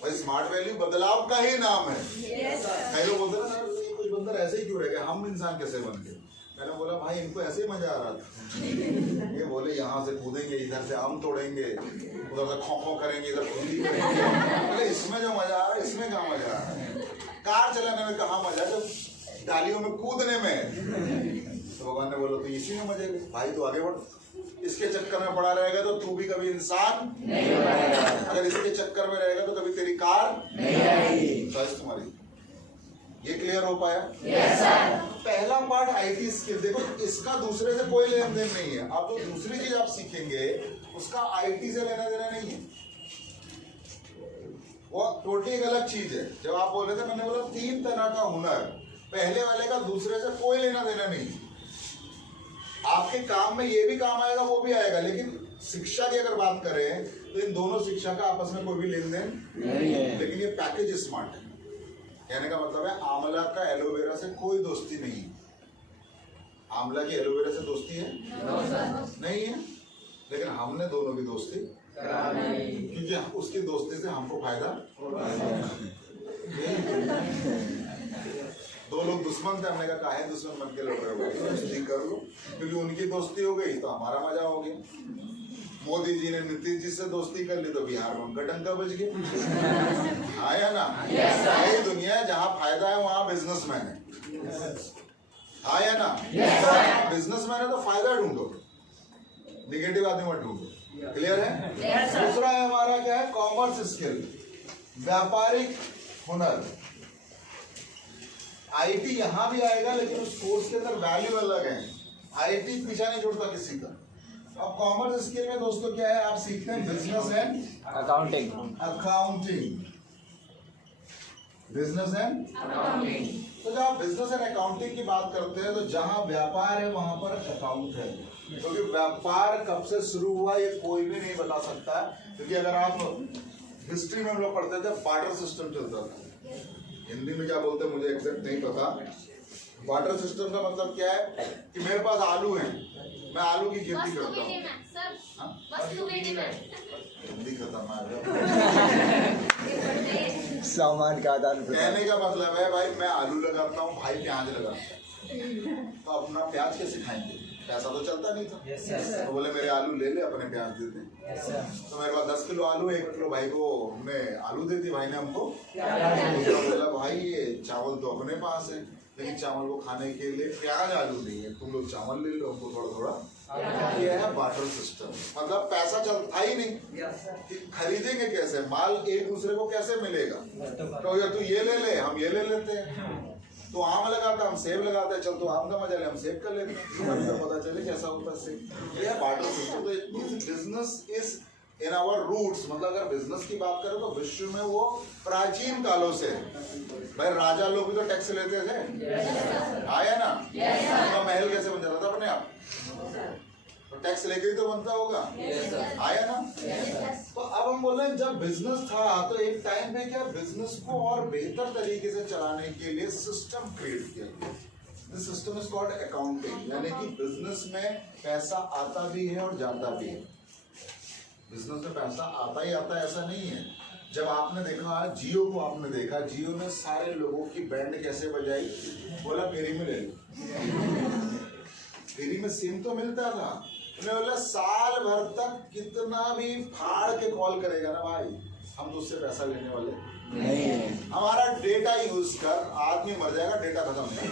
भाई स्मार्ट वैल्यू बदलाव का ही नाम है। कई लोग बोलते हैं ना ये कुछ बंदर ऐसे ही क्यों रह गए, हम इंसान कैसे बन गए। मैंने बोला भाई इनको ऐसे ही मजा आ रहा था, ये बोले यहाँ से कूदेंगे, इधर से आम तोड़ेंगे, उधर से खो करेंगे, इधर खुदी करेंगे। बोले इसमें जो मजा आ रहा है इसमें कहाँ मजा आ रहा है, कार चलाने में कहाँ मजा है, जब डालियों में कूदने में। तो भगवान ने बोला तो इसी में मजे भाई, तो आगे बढ़, इसके चक्कर में पड़ा रहेगा तो तू भी कभी इंसान नहीं बनेगा, अगर इसके चक्कर में रहेगा तो कभी तेरी कार नहीं आएगी। चॉइस तुम्हारी। ये क्लियर हो पाया? yes, पहला पार्ट आईटी स्किल। देखो इसका दूसरे से कोई लेन देन नहीं है, आप जो दूसरी चीज आप सीखेंगे उसका आईटी से लेना देना नहीं है, वो टोटली एक अलग चीज है। जब आप बोल रहे थे मैंने बोला 3 तरह का हुनर, पहले वाले का दूसरे से कोई लेना देना नहीं। आपके काम में ये भी काम आएगा वो भी आएगा, लेकिन शिक्षा की अगर बात करें तो इन दोनों शिक्षा का आपस में कोई भी लेन देन नहीं है। लेकिन ये पैकेज स्मार्ट है, कहने का मतलब है आंवला का एलोवेरा से कोई दोस्ती नहीं। आंवला की एलोवेरा से दोस्ती है नहीं है, लेकिन हमने दोनों की दोस्ती क्योंकि उसकी दोस्ती से हमको फायदा। दो लोग दुश्मन थे, हमने कहा काहे दुश्मन बन के लड़ रहे हो, दोस्ती कर लो, क्योंकि उनकी दोस्ती हो गई तो हमारा मजा हो गया। मोदी जी ने नीतीश जी से दोस्ती कर ली तो बिहार में उनका डंका बज गया, आया ना। यही दुनिया है, जहाँ फायदा है वहाँ बिजनेसमैन है, आया ना। बिजनेसमैन है तो फायदा ढूंढो, निगेटिव आदमी मत ढूंढो। क्लियर है? दूसरा है हमारा क्या है, कॉमर्स स्किल, व्यापारिक हुनर। आईटी यहाँ भी आएगा लेकिन उस कोर्स के अंदर वैल्यू अलग है, आईटी पीछा नहीं छोड़ता किसी का। अब कॉमर्स स्किल में दोस्तों क्या है, आप सीखते हैं business and accounting. Business and accounting. तो जब आप बिजनेस एंड अकाउंटिंग की बात करते हैं तो जहां व्यापार है वहां पर अकाउंट है, क्योंकि व्यापार कब से शुरू हुआ ये कोई भी नहीं बता सकता। क्योंकि अगर आप हिस्ट्री में हम लोग पढ़ते थे बार्टर सिस्टम चलता था, हिंदी में क्या बोलते हैं मुझे एग्जैक्ट नहीं पता। बार्टर सिस्टम का मतलब क्या है कि मेरे पास आलू है, मैं आलू की खेती करता हूँ। हिंदी खत्म आ गया। सामान का आदान कहने का मतलब है भाई मैं आलू लगाता हूँ, भाई प्याज लगाता है, तो अपना प्याज कैसे खाएंगे, पैसा तो चलता नहीं था। तो बोले मेरे आलू ले ले, अपने प्याज दे दे। तो मेरे पास 10 किलो आलू, 1 किलो भाई को हमने आलू दे दी, भाई ने हमको बोला भाई ये चावल तो अपने पास है, लेकिन चावल को खाने के लिए प्याज आलू नहीं है, तुम लोग चावल ले लो, हमको थोड़ा थोड़ा। ये है बार्टर सिस्टम, मतलब पैसा चलता ही नहीं कि खरीदेंगे कैसे, माल एक दूसरे को कैसे मिलेगा। तो या तू ये ले ले, हम ये ले लेते हैं, तो आम लगाता हम सेब लगाते हैं, चल तो आम का मजा ले हम सेब कर लेते हैं, पता चले कैसा होता है सेब। ये है बार्टर सिस्टम। तो business is in our roots, मतलब अगर बिजनेस की बात करें तो विश्व में वो प्राचीन कालों से है। भाई राजा लोग भी तो टैक्स लेते थे, आया ना? उनका महल कैसे बन जाता था अपने आप? तो टैक्स लेके ही तो बनता होगा, आया ना? तो अब हम बोल रहे हैं जब बिजनेस था तो एक टाइम पे क्या बिजनेस को और बेहतर तरीके से चलाने के लिए सिस्टम क्रिएट किया गया। This system is called accounting, यानी कि बिजनेस में पैसा आता भी है और जाता भी है। बिजनेस में पैसा आता ही आता है ऐसा नहीं है। जब आपने देखा जियो को, आपने देखा जियो ने सारे लोगों की बैंड कैसे बजाई, बोला फ्री में ले लो। फ्री में सिम तो मिलता था, उन्हें बोला साल भर तक कितना भी फाड़ के कॉल करेगा ना भाई, हम तो उससे पैसा लेने वाले नहीं है। हमारा डेटा यूज कर, आदमी मर जाएगा, डेटा खत्म नहीं।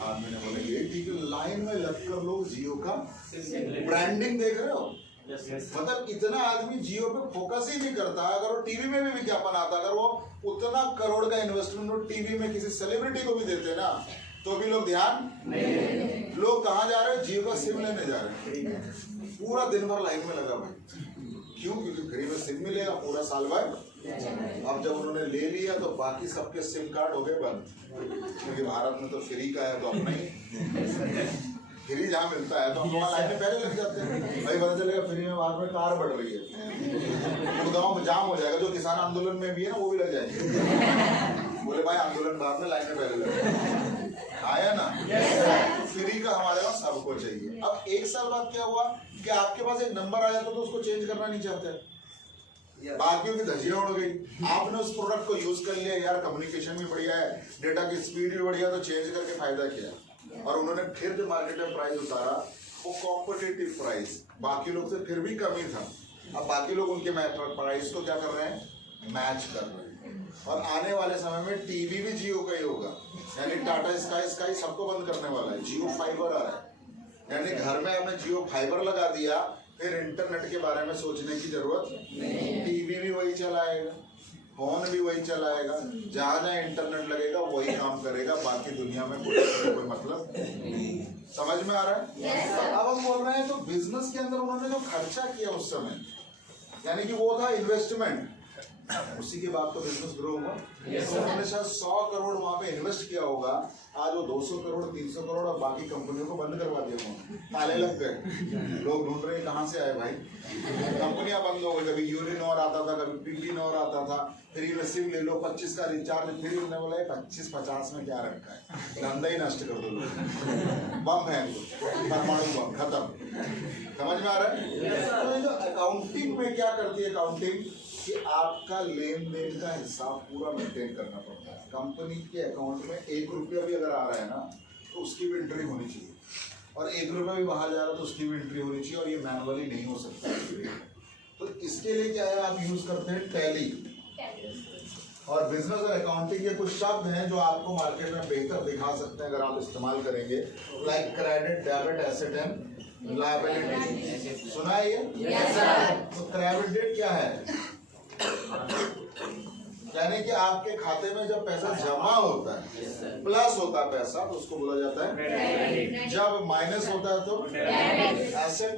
आदमी ने बोला ये ठीक है, लाइन में लगकर लोग जियो का ब्रांडिंग देख रहे हो। मतलब इतना आदमी जियो पे फोकस ही नहीं करता। अगर वो टीवी में भी विज्ञापन आता, अगर वो उतना करोड़ का इन्वेस्टमेंट वो टीवी में किसी सेलिब्रिटी को भी देते ना, तो भी लोग ध्यान नहीं। लोग कहाँ जा रहे हैं? जियो का सिम लेने जा रहे हैं। पूरा दिन भर लाइन में लगा भाई, क्यों? क्योंकि फ्री में सिम मिलेगा पूरा साल भर। अब जब उन्होंने ले लिया तो बाकी सबके सिम कार्ड हो गए बंद, क्योंकि भारत में तो फ्री का है, तो अपना ही फ्री जहाँ मिलता है तो हम वहाँ लाइन में पहले लग जाते हैं। भाई पता चलेगा फ्री में वहां में कार बढ़ रही है, तो गाँव में जाम हो जाएगा। जो किसान आंदोलन में भी है ना, वो भी लग जाएंगे। बोले भाई आंदोलन बाद में, लाइन में पहले लग, आया ना? फ्री का हमारे वहाँ सबको चाहिए। अब एक साल बाद क्या हुआ कि आपके पास एक नंबर आ जाता तो उसको चेंज करना नहीं चाहते, बाकियों की धज्जियां उड़ गई। आपने उस प्रोडक्ट को यूज कर लिया, यार कम्युनिकेशन भी बढ़िया है, डेटा की स्पीड भी बढ़िया, तो चेंज करके फायदा किया। और उन्होंने फिर जो मार्केट में प्राइस उतारा वो कॉम्पिटिटिव प्राइस, बाकी लोग से फिर भी कम ही था। अब बाकी लोग उनके प्राइस को क्या कर रहे हैं? मैच कर रहे हैं। और आने वाले समय में टीवी भी जियो का ही होगा, यानी टाटा स्काई सबको बंद करने वाला है। जियो फाइबर आ रहा है, यानी घर में आपने जियो फाइबर लगा दिया, फिर इंटरनेट के बारे में सोचने की जरूरत नहीं। टीवी भी वही चलाएगा, फोन भी वही चलाएगा, जहाँ जहाँ इंटरनेट लगेगा वही काम करेगा, बाकी दुनिया में कोई मतलब नहीं। समझ में आ रहा है? अब हम बोल रहे हैं तो बिजनेस के अंदर उन्होंने जो खर्चा किया उस समय, यानी कि वो था इन्वेस्टमेंट, उसी के बाद तो बिजनेस ग्रो हुआ। तो उन्होंने शायद 100 करोड़ वहां पे इन्वेस्ट किया होगा, आज वो 200 करोड़ 300 करोड़ और बाकी कंपनियों को बंद करवा दिया उन्होंने, ताले लग गए। लोग ढूंढ रहे कहाँ से आए भाई, कंपनियां बंद हो गई। कभी यूनिनॉर आता था, कभी पीटीनॉर आता था, फ्री में सिम ले लो, 25 का रिचार्ज फ्री। उन्होंने बोला 25-50 में क्या रखा है, धंधा ही नष्ट कर दो, बम फेंक दो, परमाणु बम खत्म। समझ में आ रहा है? तो अकाउंटिंग में क्या करती है अकाउंटिंग, कि आपका लेन देन का हिसाब पूरा मेंटेन करना पड़ता है। कंपनी के अकाउंट में 1 रुपया भी अगर आ रहा है ना, तो उसकी भी एंट्री होनी चाहिए, और 1 रुपया भी बाहर जा रहा है तो उसकी भी एंट्री होनी चाहिए, और ये मैनुअली नहीं हो सकता। तो इसके लिए क्या है, आप यूज करते हैं टैली। और बिजनेस और अकाउंटिंग के कुछ शब्द हैं जो आपको मार्केट में बेहतर दिखा सकते हैं अगर आप इस्तेमाल करेंगे, like credit, debit, asset and liability. सुना है ये? तो क्रेडिट क्या है, यानी कि आपके खाते में जब पैसा जमा होता है, प्लस होता है पैसा, तो उसको बोला जाता है। जब माइनस होता है तो एसेट।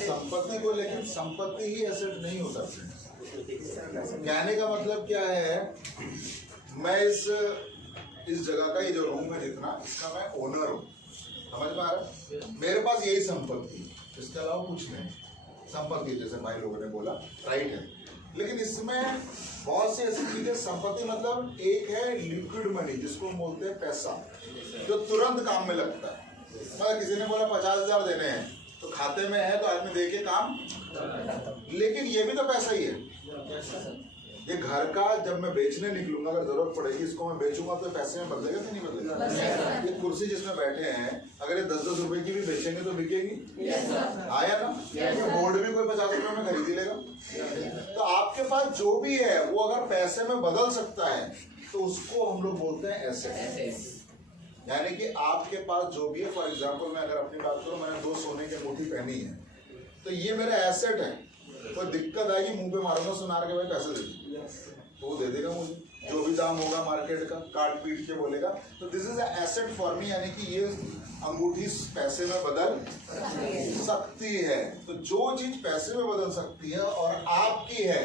संपत्ति को, लेकिन संपत्ति ही एसेट नहीं होता। कहने का मतलब क्या है, मैं इस जगह का, ये जो रूम है जितना, इसका मैं ओनर हूँ। समझ में आ रहा है? मेरे पास यही संपत्ति, इसके अलावा कुछ नहीं। संपत्ति जैसे भाई लोगों ने बोला, राइट है, लेकिन इसमें बहुत सी ऐसी चीजें, संपत्ति मतलब एक है लिक्विड मनी, जिसको हम बोलते हैं पैसा, जो तुरंत काम में लगता है। मतलब किसी ने बोला 50,000 देने हैं, तो खाते में है तो आदमी दे के काम, लेकिन ये भी तो पैसा ही है। ये घर का जब मैं बेचने निकलूंगा, अगर जरूरत पड़ेगी, इसको मैं बेचूंगा तो पैसे में बदलेगा कि नहीं बदलेगा? ये कुर्सी जिसमें बैठे हैं, अगर ये 10-10 रुपए की भी बेचेंगे तो बिकेगी। आया ना? ये बोर्ड भी कोई 50 रुपए में खरीद ही लेगा। तो आपके पास जो भी है वो अगर पैसे में बदल सकता है तो उसको हम लोग बोलते हैं एसेट। यानी कि आपके पास जो भी है, फॉर एग्जाम्पल मैं अगर अपनी बात करूं, मैंने 2 सोने की अंगूठी पहनी है, तो ये मेरा एसेट है। कोई दिक्कत आएगी, मुंह पे मारूंगा सुनार के, भाई पैसे दे दो, तो वो दे देगा मुझे, जो भी दाम होगा मार्केट का, काट पीट के बोलेगा। तो this is asset for me, यानी कि ये अंगूठी पैसे में बदल सकती है। तो जो चीज पैसे में बदल सकती है और आपकी है,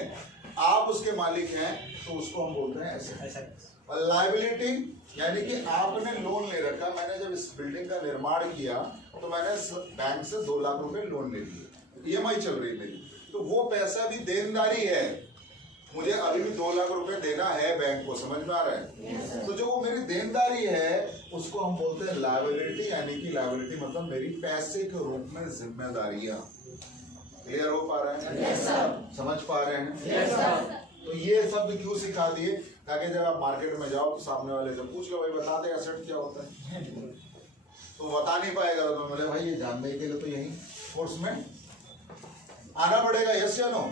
आप उसके मालिक हैं, तो उसको हम बोलते हैं एसेट। और लायबिलिटी यानी कि आपने लोन ले रखा। मैंने जब इस बिल्डिंग का निर्माण किया तो मैंने बैंक से 2 लाख रुपए लोन ले लिए, EMI चल रही मेरी, तो वो पैसा भी देनदारी है, मुझे अभी भी 2 लाख रुपए देना है बैंक को, समझ में आ रहा है? तो जो वो मेरी देनदारी है उसको हम बोलते हैं लायबिलिटी, यानी कि लायबिलिटी मतलब मेरी पैसे के रूप में जिम्मेदारियां। क्लियर हो पा रहे हैं? समझ पा रहे हैं? तो ये शब्द क्यों सिखा दिए? ताकि जब आप मार्केट में जाओ तो सामने वाले से पूछ लो, भाई बता दे एसेट क्या होता है, तो बता नहीं पाएगा तो बोले भाई ये जानने के लिए तो यही कोर्स में आना पड़ेगा। यस या नो?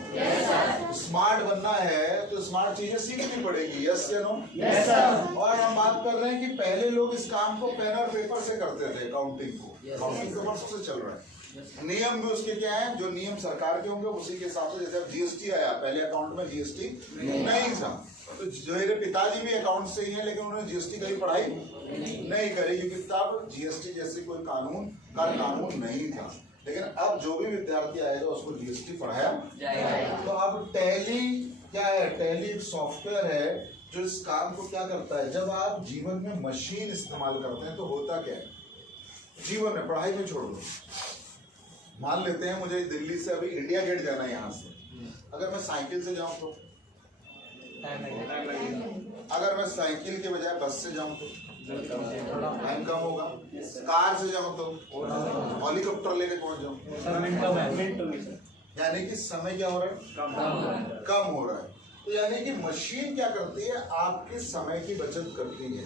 स्मार्ट बनना है तो स्मार्ट चीजें सीखनी पड़ेगी। यस या नो? और हम बात कर रहे हैं कि पहले लोग इस काम को पेन और पेपर से करते थे, अकाउंटिंग को। अकाउंटिंग तो वर्षों से चल रहा है। नियम भी उसके क्या है, जो नियम सरकार के होंगे उसी के हिसाब से। जैसे GST आया, पहले अकाउंट में GST नहीं था, तो जो मेरे पिताजी भी अकाउंट से ही है, लेकिन उन्होंने GST कभी पढ़ाई नहीं करी, क्योंकि तब GST जैसे कोई कानून नहीं था। लेकिन अब जो भी विद्यार्थी आएगा उसको GST पढ़ाया जाएगा। तो अब टैली क्या है? टैली एक सॉफ्टवेयर है जो इस काम को क्या करता है। जब आप जीवन में मशीन इस्तेमाल करते हैं तो होता क्या है, जीवन में, पढ़ाई में छोड़ दो, मान लेते हैं मुझे दिल्ली से अभी इंडिया गेट जाना है, यहाँ से अगर मैं साइकिल से जाऊं तो, अगर मैं साइकिल के बजाय बस से जाऊं तो टाइम कम होगा, कार से जाऊं तो, हेलीकॉप्टर लेके पहुंच जाऊं, यानी कि समय क्या हो रहा है, कम हो रहा है। तो यानी कि मशीन क्या करती है, आपके समय की बचत करती है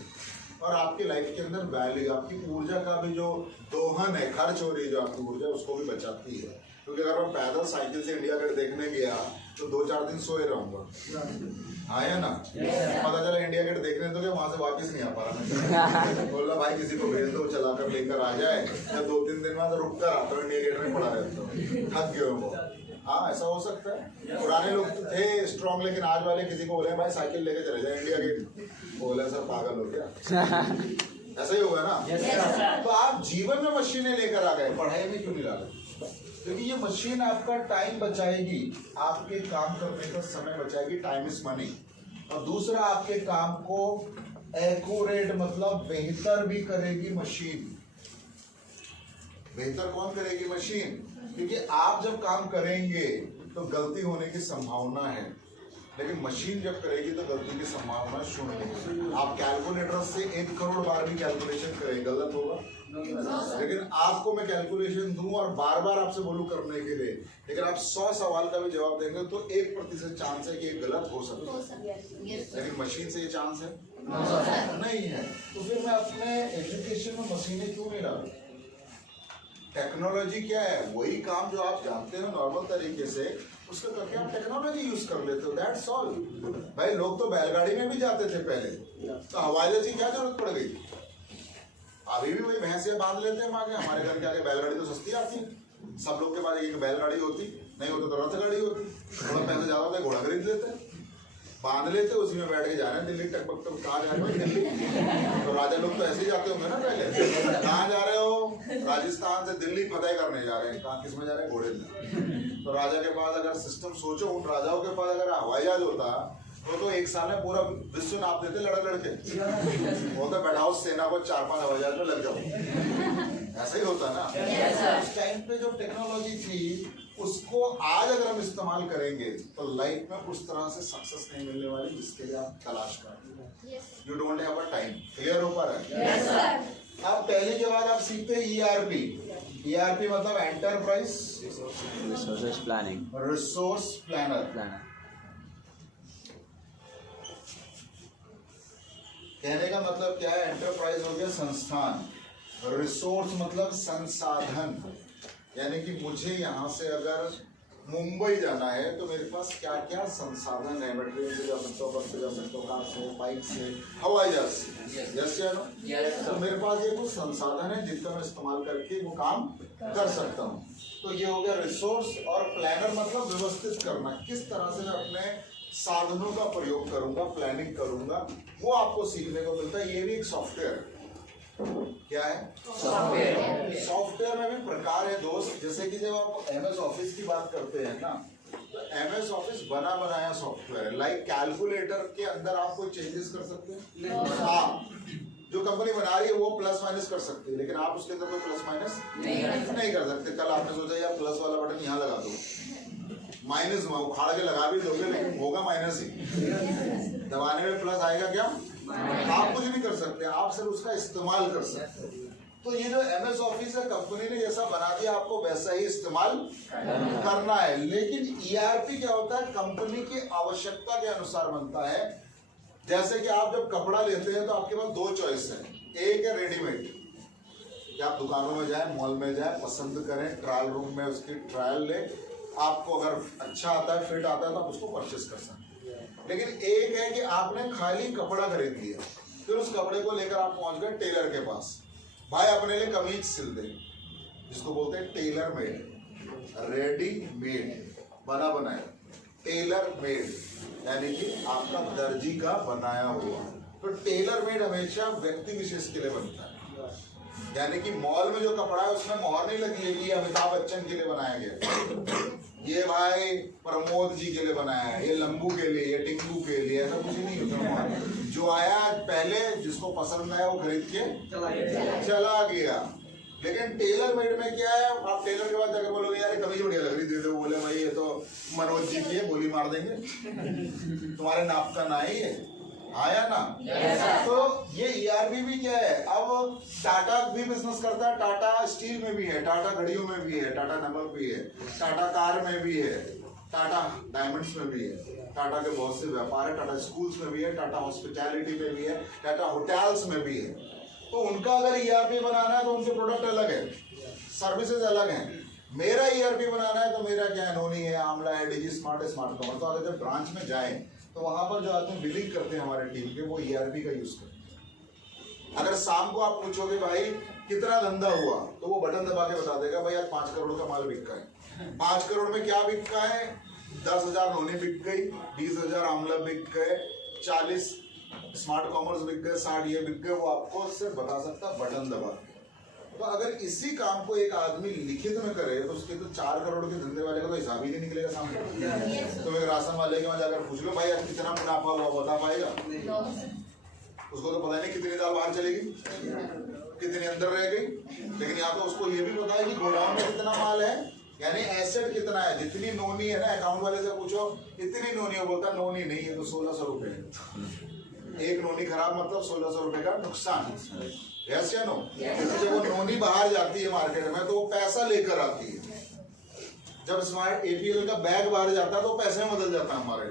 और आपकी लाइफ के अंदर वैल्यू, आपकी ऊर्जा का भी जो दोहन है, खर्च हो रही है जो आपकी ऊर्जा, उसको भी बचाती है। क्योंकि अगर मैं पैदल साइकिल से इंडिया गेट देखने गया तो 2-4 दिन सोए रहूंगा, हाँ या ना? पता चला इंडिया गेट देखने तो क्या, वहां से वापस नहीं आ पा रहा। बोला भाई किसी को भेज दो, चला कर लेकर आ जाए, या 2-3 दिन बाद रुक कर आता हूँ, इंडिया गेट में पड़ा रहता हूँ, थक गए वो। हाँ, ऐसा हो सकता है। पुराने लोग तो थे स्ट्रॉन्ग, लेकिन आज वाले किसी को बोले भाई साइकिल लेके चले जाए इंडिया गेट, बोले सर पागल हो गया। ऐसा ही होगा ना? तो आप जीवन में मशीनें लेकर आ गए, पढ़ाई में क्यों नहीं ला गए? क्योंकि ये मशीन आपका टाइम बचाएगी, आपके काम करने का समय बचाएगी, टाइम इज मनी। और दूसरा, आपके काम को एक्यूरेट मतलब बेहतर भी करेगी मशीन। बेहतर कौन करेगी? मशीन। क्योंकि आप जब काम करेंगे तो गलती होने की संभावना है, लेकिन मशीन जब करेगी तो गलती की संभावना शून्य है। आप कैलकुलेटर से 1 करोड़ बार भी कैलकुलेशन करें, गलत होगा। लेकिन आपको मैं कैलकुलेशन दूं और बार बार आपसे बोलूं करने के लिए, लेकिन आप 100 सवाल का भी जवाब देंगे तो 1% चांस है कि ये गलत हो सकता है। लेकिन मशीन से ये चांस है नहीं है। तो फिर मैं अपने एजुकेशन में मशीनें क्यों नहीं डालूं? टेक्नोलॉजी क्या है? वही काम जो आप जानते हो नॉर्मल तरीके से, उसको करके आप टेक्नोलॉजी यूज कर लेते हो, दैट्स ऑल। भाई लोग तो बैलगाड़ी में भी जाते थे पहले, तो हवाई जहाज की क्या जरूरत पड़ गई? अभी भी वही भैंसिया बांध लेते हैं आगे, हमारे घर के आगे बैलगाड़ी तो सस्ती आती है। सब लोग के पास एक बैलगाड़ी होती, नहीं होती तो रथ गाड़ी होती, थोड़ा पैसे ज्यादा होता है घोड़ा खरीद लेते, बांध लेते, उसी में बैठ के जा रहे हैं दिल्ली, टकबक तो कहाँ जा रहे हो? दिल्ली। तो राजा लोग तो ऐसे ही जाते होंगे ना पहले, कहाँ जा रहे हो? राजस्थान से दिल्ली फतेह करने जा रहे हैं, कहाँ किस में जा रहे हैं? घोड़े में। तो राजा के पास अगर सिस्टम सोचो, उन राजाओं के पास अगर हवाई जहाज होता तो 1 साल में पूरा विश्व नाप देते लड़के। वो तो बैठाओ सेना को 4-5 हवाई जहाज में लग जाओ, ऐसा ही होता ना। उस टाइम पे जो टेक्नोलॉजी थी उसको आज अगर हम इस्तेमाल करेंगे तो लाइफ में उस तरह से सक्सेस नहीं मिलने वाली जिसके लिए आप तलाश कर रहे हैं। You don't have a time. Clear हो पा रहा है? Yes, sir. अब पहले के बाद आप सीखते हैं ERP। ERP मतलब enterprise resources planning, resource planner. कहने का मतलब क्या है? एंटरप्राइज हो गया संस्थान, रिसोर्स मतलब संसाधन, यानी कि मुझे यहाँ से अगर मुंबई जाना है तो मेरे पास क्या क्या संसाधन है। मैं ट्रेन से जा सकता हूँ, बस से जा सकता हूँ, कार से, बाइक से, हवाई जहाज से, यस या नो? तो मेरे पास ये कुछ संसाधन है जिनका मैं इस्तेमाल करके वो काम कर सकता हूँ। तो ये हो गया रिसोर्स। और प्लानर मतलब व्यवस्थित करना, किस तरह से मैं अपने साधनों का प्रयोग करूंगा, प्लानिंग करूंगा, वो आपको सीखने को मिलता है। ये भी एक सॉफ्टवेयर है। क्या है? सॉफ्टवेयर में भी प्रकार है दोस्त। जैसे कि जब आप MS ऑफिस की बात करते हैं ना, तो MS ऑफिस बना बनाया सॉफ्टवेयर है। लाइक कैलकुलेटर के अंदर आप कोई चेंजेस कर सकते हैं? हाँ, जो कंपनी बना रही है वो प्लस माइनस कर सकती है, लेकिन आप उसके अंदर कोई प्लस माइनस नहीं कर सकते। कल आपने सोचा यार प्लस वाला बटन यहाँ लगा दो, माइनस में उखाड़ के लगा भी दोगे लेकिन होगा माइनस ही। दबाने में प्लस आएगा क्या? आप कुछ नहीं कर सकते, आप सिर्फ उसका इस्तेमाल कर सकते हैं। तो ये जो MS ऑफिस है, कंपनी ने जैसा बना दिया आपको वैसा ही इस्तेमाल करना है। लेकिन ERP क्या होता है? कंपनी की आवश्यकता के अनुसार बनता है। जैसे कि आप जब कपड़ा लेते हैं तो आपके पास दो चॉइस है। एक है रेडीमेड, कि आप दुकानों में जाएं, मॉल में जाएं, पसंद करें, ट्रायल रूम में उसकी ट्रायल लें, आपको अगर अच्छा आता है, फिट आता है तो आप उसको परचेस कर सकते हैं। लेकिन एक है कि आपने खाली कपड़ा खरीद लिया, फिर उस कपड़े को लेकर आप पहुंच गए टेलर के पास, भाई अपने लिए कमीज सिल दे, जिसको बोलते हैं टेलर मेड, रेडी मेड, बना बनाया, टेलर मेड यानी कि आपका दर्जी का बनाया हुआ। तो टेलर मेड हमेशा व्यक्ति विशेष के लिए बनता है, यानी कि मॉल में जो कपड़ा है उसमें मोहर नहीं लगी है कि ये अमिताभ बच्चन के लिए बनाया गया, ये भाई प्रमोद जी के लिए बनाया है, ये लंबू के लिए, ये टिंकू के लिए, ऐसा कुछ नहीं होता। जो आया पहले, जिसको पसंद आया वो खरीद के चला गया। लेकिन टेलर मेड में क्या है? आप टेलर के बाद जाकर बोलोगे यार कमीज बढ़िया लग रही, दे दो, बोले भाई ये तो मनोज जी की है, गोली मार देंगे, तुम्हारे नाप का ना ही है, आया ना? तो ये ERP भी क्या है? अब टाटा भी बिजनेस करता है, टाटा स्टील में भी है, टाटा घड़ियों में भी है, टाटा नमक भी है, टाटा कार में भी है, टाटा डायमंड्स में भी है, टाटा के बहुत से व्यापार है, टाटा स्कूल्स में भी है, टाटा हॉस्पिटैलिटी में भी है, टाटा होटल्स में भी है। तो उनका अगर ERP बनाना है तो उनके प्रोडक्ट अलग है, सर्विसेज अलग हैं। मेरा ERP बनाना है तो मेरा क्या है? नोनी है, आमला है, डिजी स्मार्ट है, स्मार्ट कॉमर्स। तो अगर जब ब्रांच में जाएं तो वहां पर जो आदमी बिलिंग करते हैं हमारे टीम के, वो ERP का यूज करते हैं। अगर शाम को आप पूछोगे भाई कितना धंधा हुआ, तो वो बटन दबा के बता देगा भाई आज 5 करोड़ का माल बिका है। 5 करोड़ में क्या बिका है? 10,000 नोनी बिक गई, 20,000 आमला बिक गए, 40 स्मार्ट कॉमर्स बिक गए, 60 ये बिक गए। वो आपको सिर्फ बता सकता बटन दबा। तो अगर इसी काम को एक आदमी लिखित में करे तो उसके तो 4 करोड़ के धंधे वाले का तो हिसाब ही नहीं निकलेगा सामने। तो एक राशन वाले के वहां जाकर पूछ लो भाई आज कितना मुनाफा हुआ, बता पाएगा? उसको तो पता नहीं कितनी दाल बाहर चलेगी, कितनी अंदर रह गई। लेकिन यहाँ तो उसको ये भी पता है कि गोडाउन में कितना माल है, यानी एसेट कितना है। जितनी नोनी है ना, अकाउंट वाले से पूछो इतनी नोनी है, बोलता नोनी नहीं है तो 1600 रुपए है। एक नोनी खराब मतलब 1600 रुपए का नुकसान। यस या नो? जब वो नोनी बाहर जाती है मार्केट में तो वो पैसा लेकर आती है। जब स्मार्ट APL का बैग बाहर जाता है तो पैसे में बदल जाता है हमारे।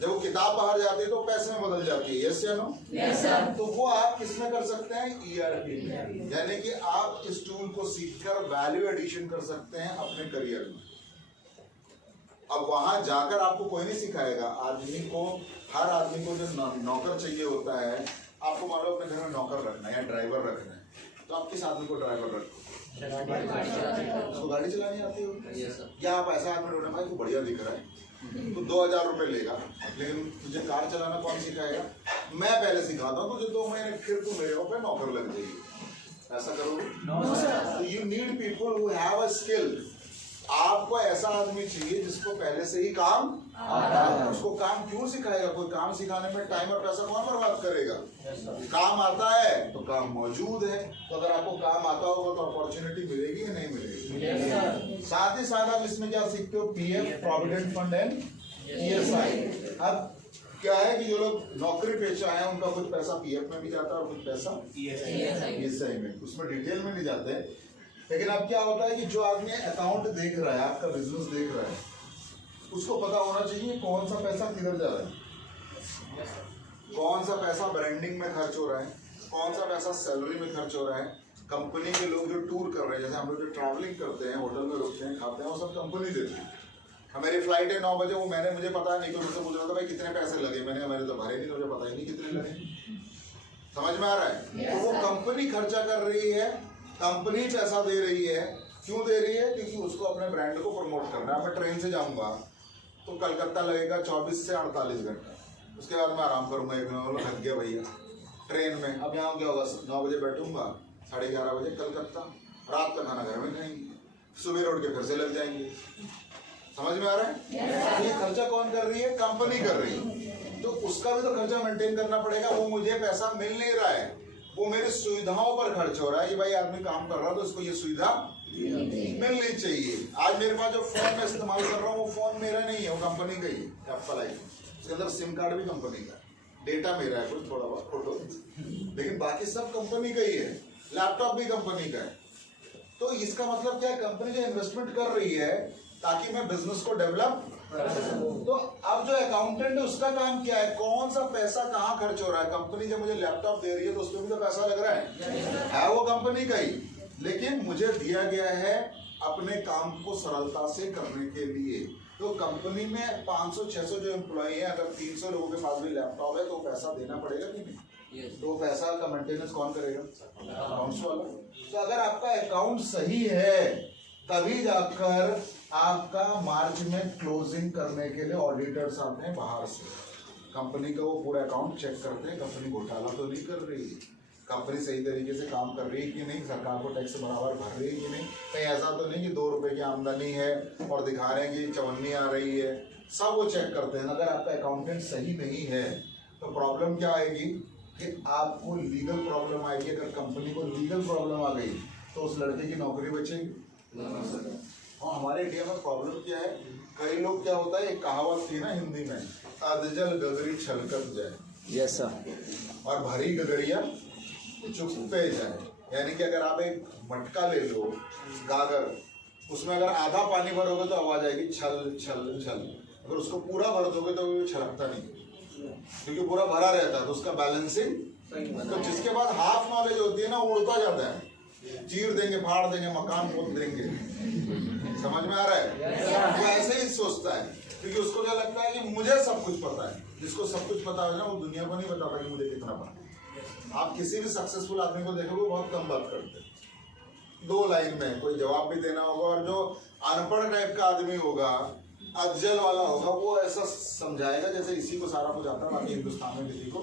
जब वो किताब बाहर जाती है तो पैसे में बदल जाती है। यस या नो? Yes sir. तो वो आप किसमें कर सकते हैं? ERP में। यानी कि आप इस टूल को सीखकर वैल्यू एडिशन कर सकते हैं अपने करियर में। अब वहां जाकर आपको कोई नहीं सिखाएगा। आदमी को, हर आदमी को जो नौकर चाहिए होता है, आपको मान लो अपने घर में नौकर रखना है या ड्राइवर रखना है, तो आप किस आदमी को ड्राइवर रखो? उसको गाड़ी चलानी आती हो? या आप ऐसा आदमी ढूंढना भाई तू बढ़िया दिख रहा है, तो 2000 रुपए लेगा, लेकिन तुझे कार चलाना कौन सिखाएगा? मैं पहले सिखाता हूँ तुझे 2 महीने, फिर तू मेरे ऊपर नौकर लग जाएगी। ऐसा करोगे? तो you need people who have a skill. आपको ऐसा आदमी चाहिए जिसको पहले से ही काम आता है। उसको काम क्यों सिखाएगा? कोई काम सिखाने में टाइम और पैसा कौन बर्बाद करेगा? काम आता है तो काम मौजूद है। तो अगर आपको काम आता होगा तो अपॉर्चुनिटी मिलेगी या नहीं मिलेगी? साथ ही साथ आप इसमें क्या सीखते हो? PF, provident fund and ESI। अब क्या है कि जो लोग नौकरी पेशा है उनका कुछ पैसा PF में भी जाता है और कुछ पैसा ESI में। उसमें डिटेल में नहीं जाते। लेकिन अब क्या होता है कि जो आदमी अकाउंट देख रहा है, आपका बिजनेस देख रहा है, उसको पता होना चाहिए कौन सा पैसा किधर जा रहा है, कौन सा पैसा ब्रांडिंग में खर्च हो रहा है, कौन सा पैसा सैलरी में खर्च हो रहा है। कंपनी के लोग जो टूर कर रहे हैं, जैसे हम लोग जो ट्रैवलिंग करते हैं, होटल में रुकते हैं, खाते हैं, वो सब कंपनी देती है। हमारी फ्लाइट है 9 बजे, वो मुझे पता नहीं, कोई मुझसे पूछ रहा था भाई कितने पैसे लगे, मैंने मेरे तो भरे नहीं, मुझे पता ही नहीं कितने लगे। समझ में आ रहा है? तो वो कंपनी खर्चा कर रही है, कंपनी पैसा दे रही है। क्यों दे रही है? क्योंकि उसको अपने ब्रांड को प्रमोट करना है। मैं ट्रेन से जाऊंगा तो कलकत्ता लगेगा 24 से 48 घंटा, उसके बाद मैं आराम करूंगा 1 दिन, थक गया भैया। ट्रेन में। अब यहाँ क्या होगा, 9 बजे बैठूंगा, 11:30 बजे कलकत्ता, रात का खाना घर में खाएंगे, सुबह उठ के फिर से लग जाएंगे। समझ में आ रहा है? ये खर्चा कौन कर रही है? कंपनी कर रही है। तो उसका भी तो खर्चा मेंटेन करना पड़ेगा। वो मुझे पैसा मिल नहीं रहा है, वो मेरी सुविधाओं पर खर्च हो रहा है। ये भाई आदमी काम कर रहा है तो उसको ये सुविधा मिलनी चाहिए। आज मेरे पास जो फोन मैं इस्तेमाल कर रहा हूँ वो फोन मेरा नहीं है, वो कंपनी का ही है, एप्पल आईफोन। उसके अंदर सिम कार्ड भी कंपनी का, डेटा मेरा है कुछ थोड़ा बहुत फोटो, लेकिन बाकी सब कंपनी का ही है। लैपटॉप भी कंपनी का है। तो इसका मतलब क्या है, कंपनी जो इन्वेस्टमेंट कर रही है ताकि मैं बिजनेस को डेवलप। तो अब जो अकाउंटेंट है उसका काम क्या है, कौन सा पैसा कहाँ खर्च हो रहा है। कंपनी जब मुझे लैपटॉप दे रही है तो उसमें भी तो पैसा लग रहा है वो कंपनी का ही, लेकिन मुझे दिया गया है अपने काम को सरलता से करने के लिए। तो कंपनी में 500-600 जो एम्प्लॉय है, अगर 300 लोगों के पास भी लैपटॉप है तो पैसा देना पड़ेगा कि नहीं? तो पैसा का मेंटेनेंस कौन करेगा? अकाउंट्स वाला। तो अगर आपका अकाउंट सही है तभी जाकर आपका मार्च में क्लोजिंग करने के लिए ऑडिटर्स आते हैं बाहर से, कंपनी का वो पूरा अकाउंट चेक करते हैं, कंपनी घोटाला तो नहीं कर रही है, कंपनी सही तरीके से काम कर रही है कि नहीं, सरकार को टैक्स बराबर भर रही है कि नहीं, कहीं ऐसा तो नहीं कि 2 रुपए की आमदनी है और दिखा रहे हैं कि 54 आ रही है। सब वो चेक करते हैं। अगर आपका अकाउंटेंट सही नहीं है तो प्रॉब्लम क्या आएगी कि आपको लीगल प्रॉब्लम आएगी। अगर कंपनी को लीगल प्रॉब्लम आ गई तो उस लड़के की नौकरी बचेगी। और हमारे इंडिया में प्रॉब्लम क्या है, कई लोग क्या होता है, एक कहावत थी ना हिंदी में, अधजल गगरी छलकत जाए। Yes, sir. और भरी गगरिया चुप पे जाए। यानी कि अगर आप एक मटका ले लो, गागर, उसमें अगर आधा पानी भरोगे तो आवाज आएगी छल छल छल, अगर उसको पूरा भर दोगे तो वो छलकता नहीं, क्योंकि पूरा भरा रहता है तो उसका बैलेंसिंग। तो जिसके पास हाफ नॉलेज होती है ना, उड़ता जाता है, चीर देंगे, फाड़ देंगे, मकान पोत देंगे। समझ में आ रहा है? वो ऐसे ही सोचता है, क्योंकि उसको क्या लगता है कि मुझे सब कुछ पता है। जिसको सब कुछ पता है ना, वो दुनिया को नहीं बताता कि मुझे कितना पता है। आप किसी भी सक्सेसफुल आदमी को देखोगे बहुत कम बात करते हैं, 2 लाइन में कोई जवाब भी देना होगा। और जो अनपढ़ टाइप का आदमी होगा, अज्जल वाला होगा, वो ऐसा समझाएगा जैसे इसी को सारा कुछ आता है, बाकी हिंदुस्तान में किसी को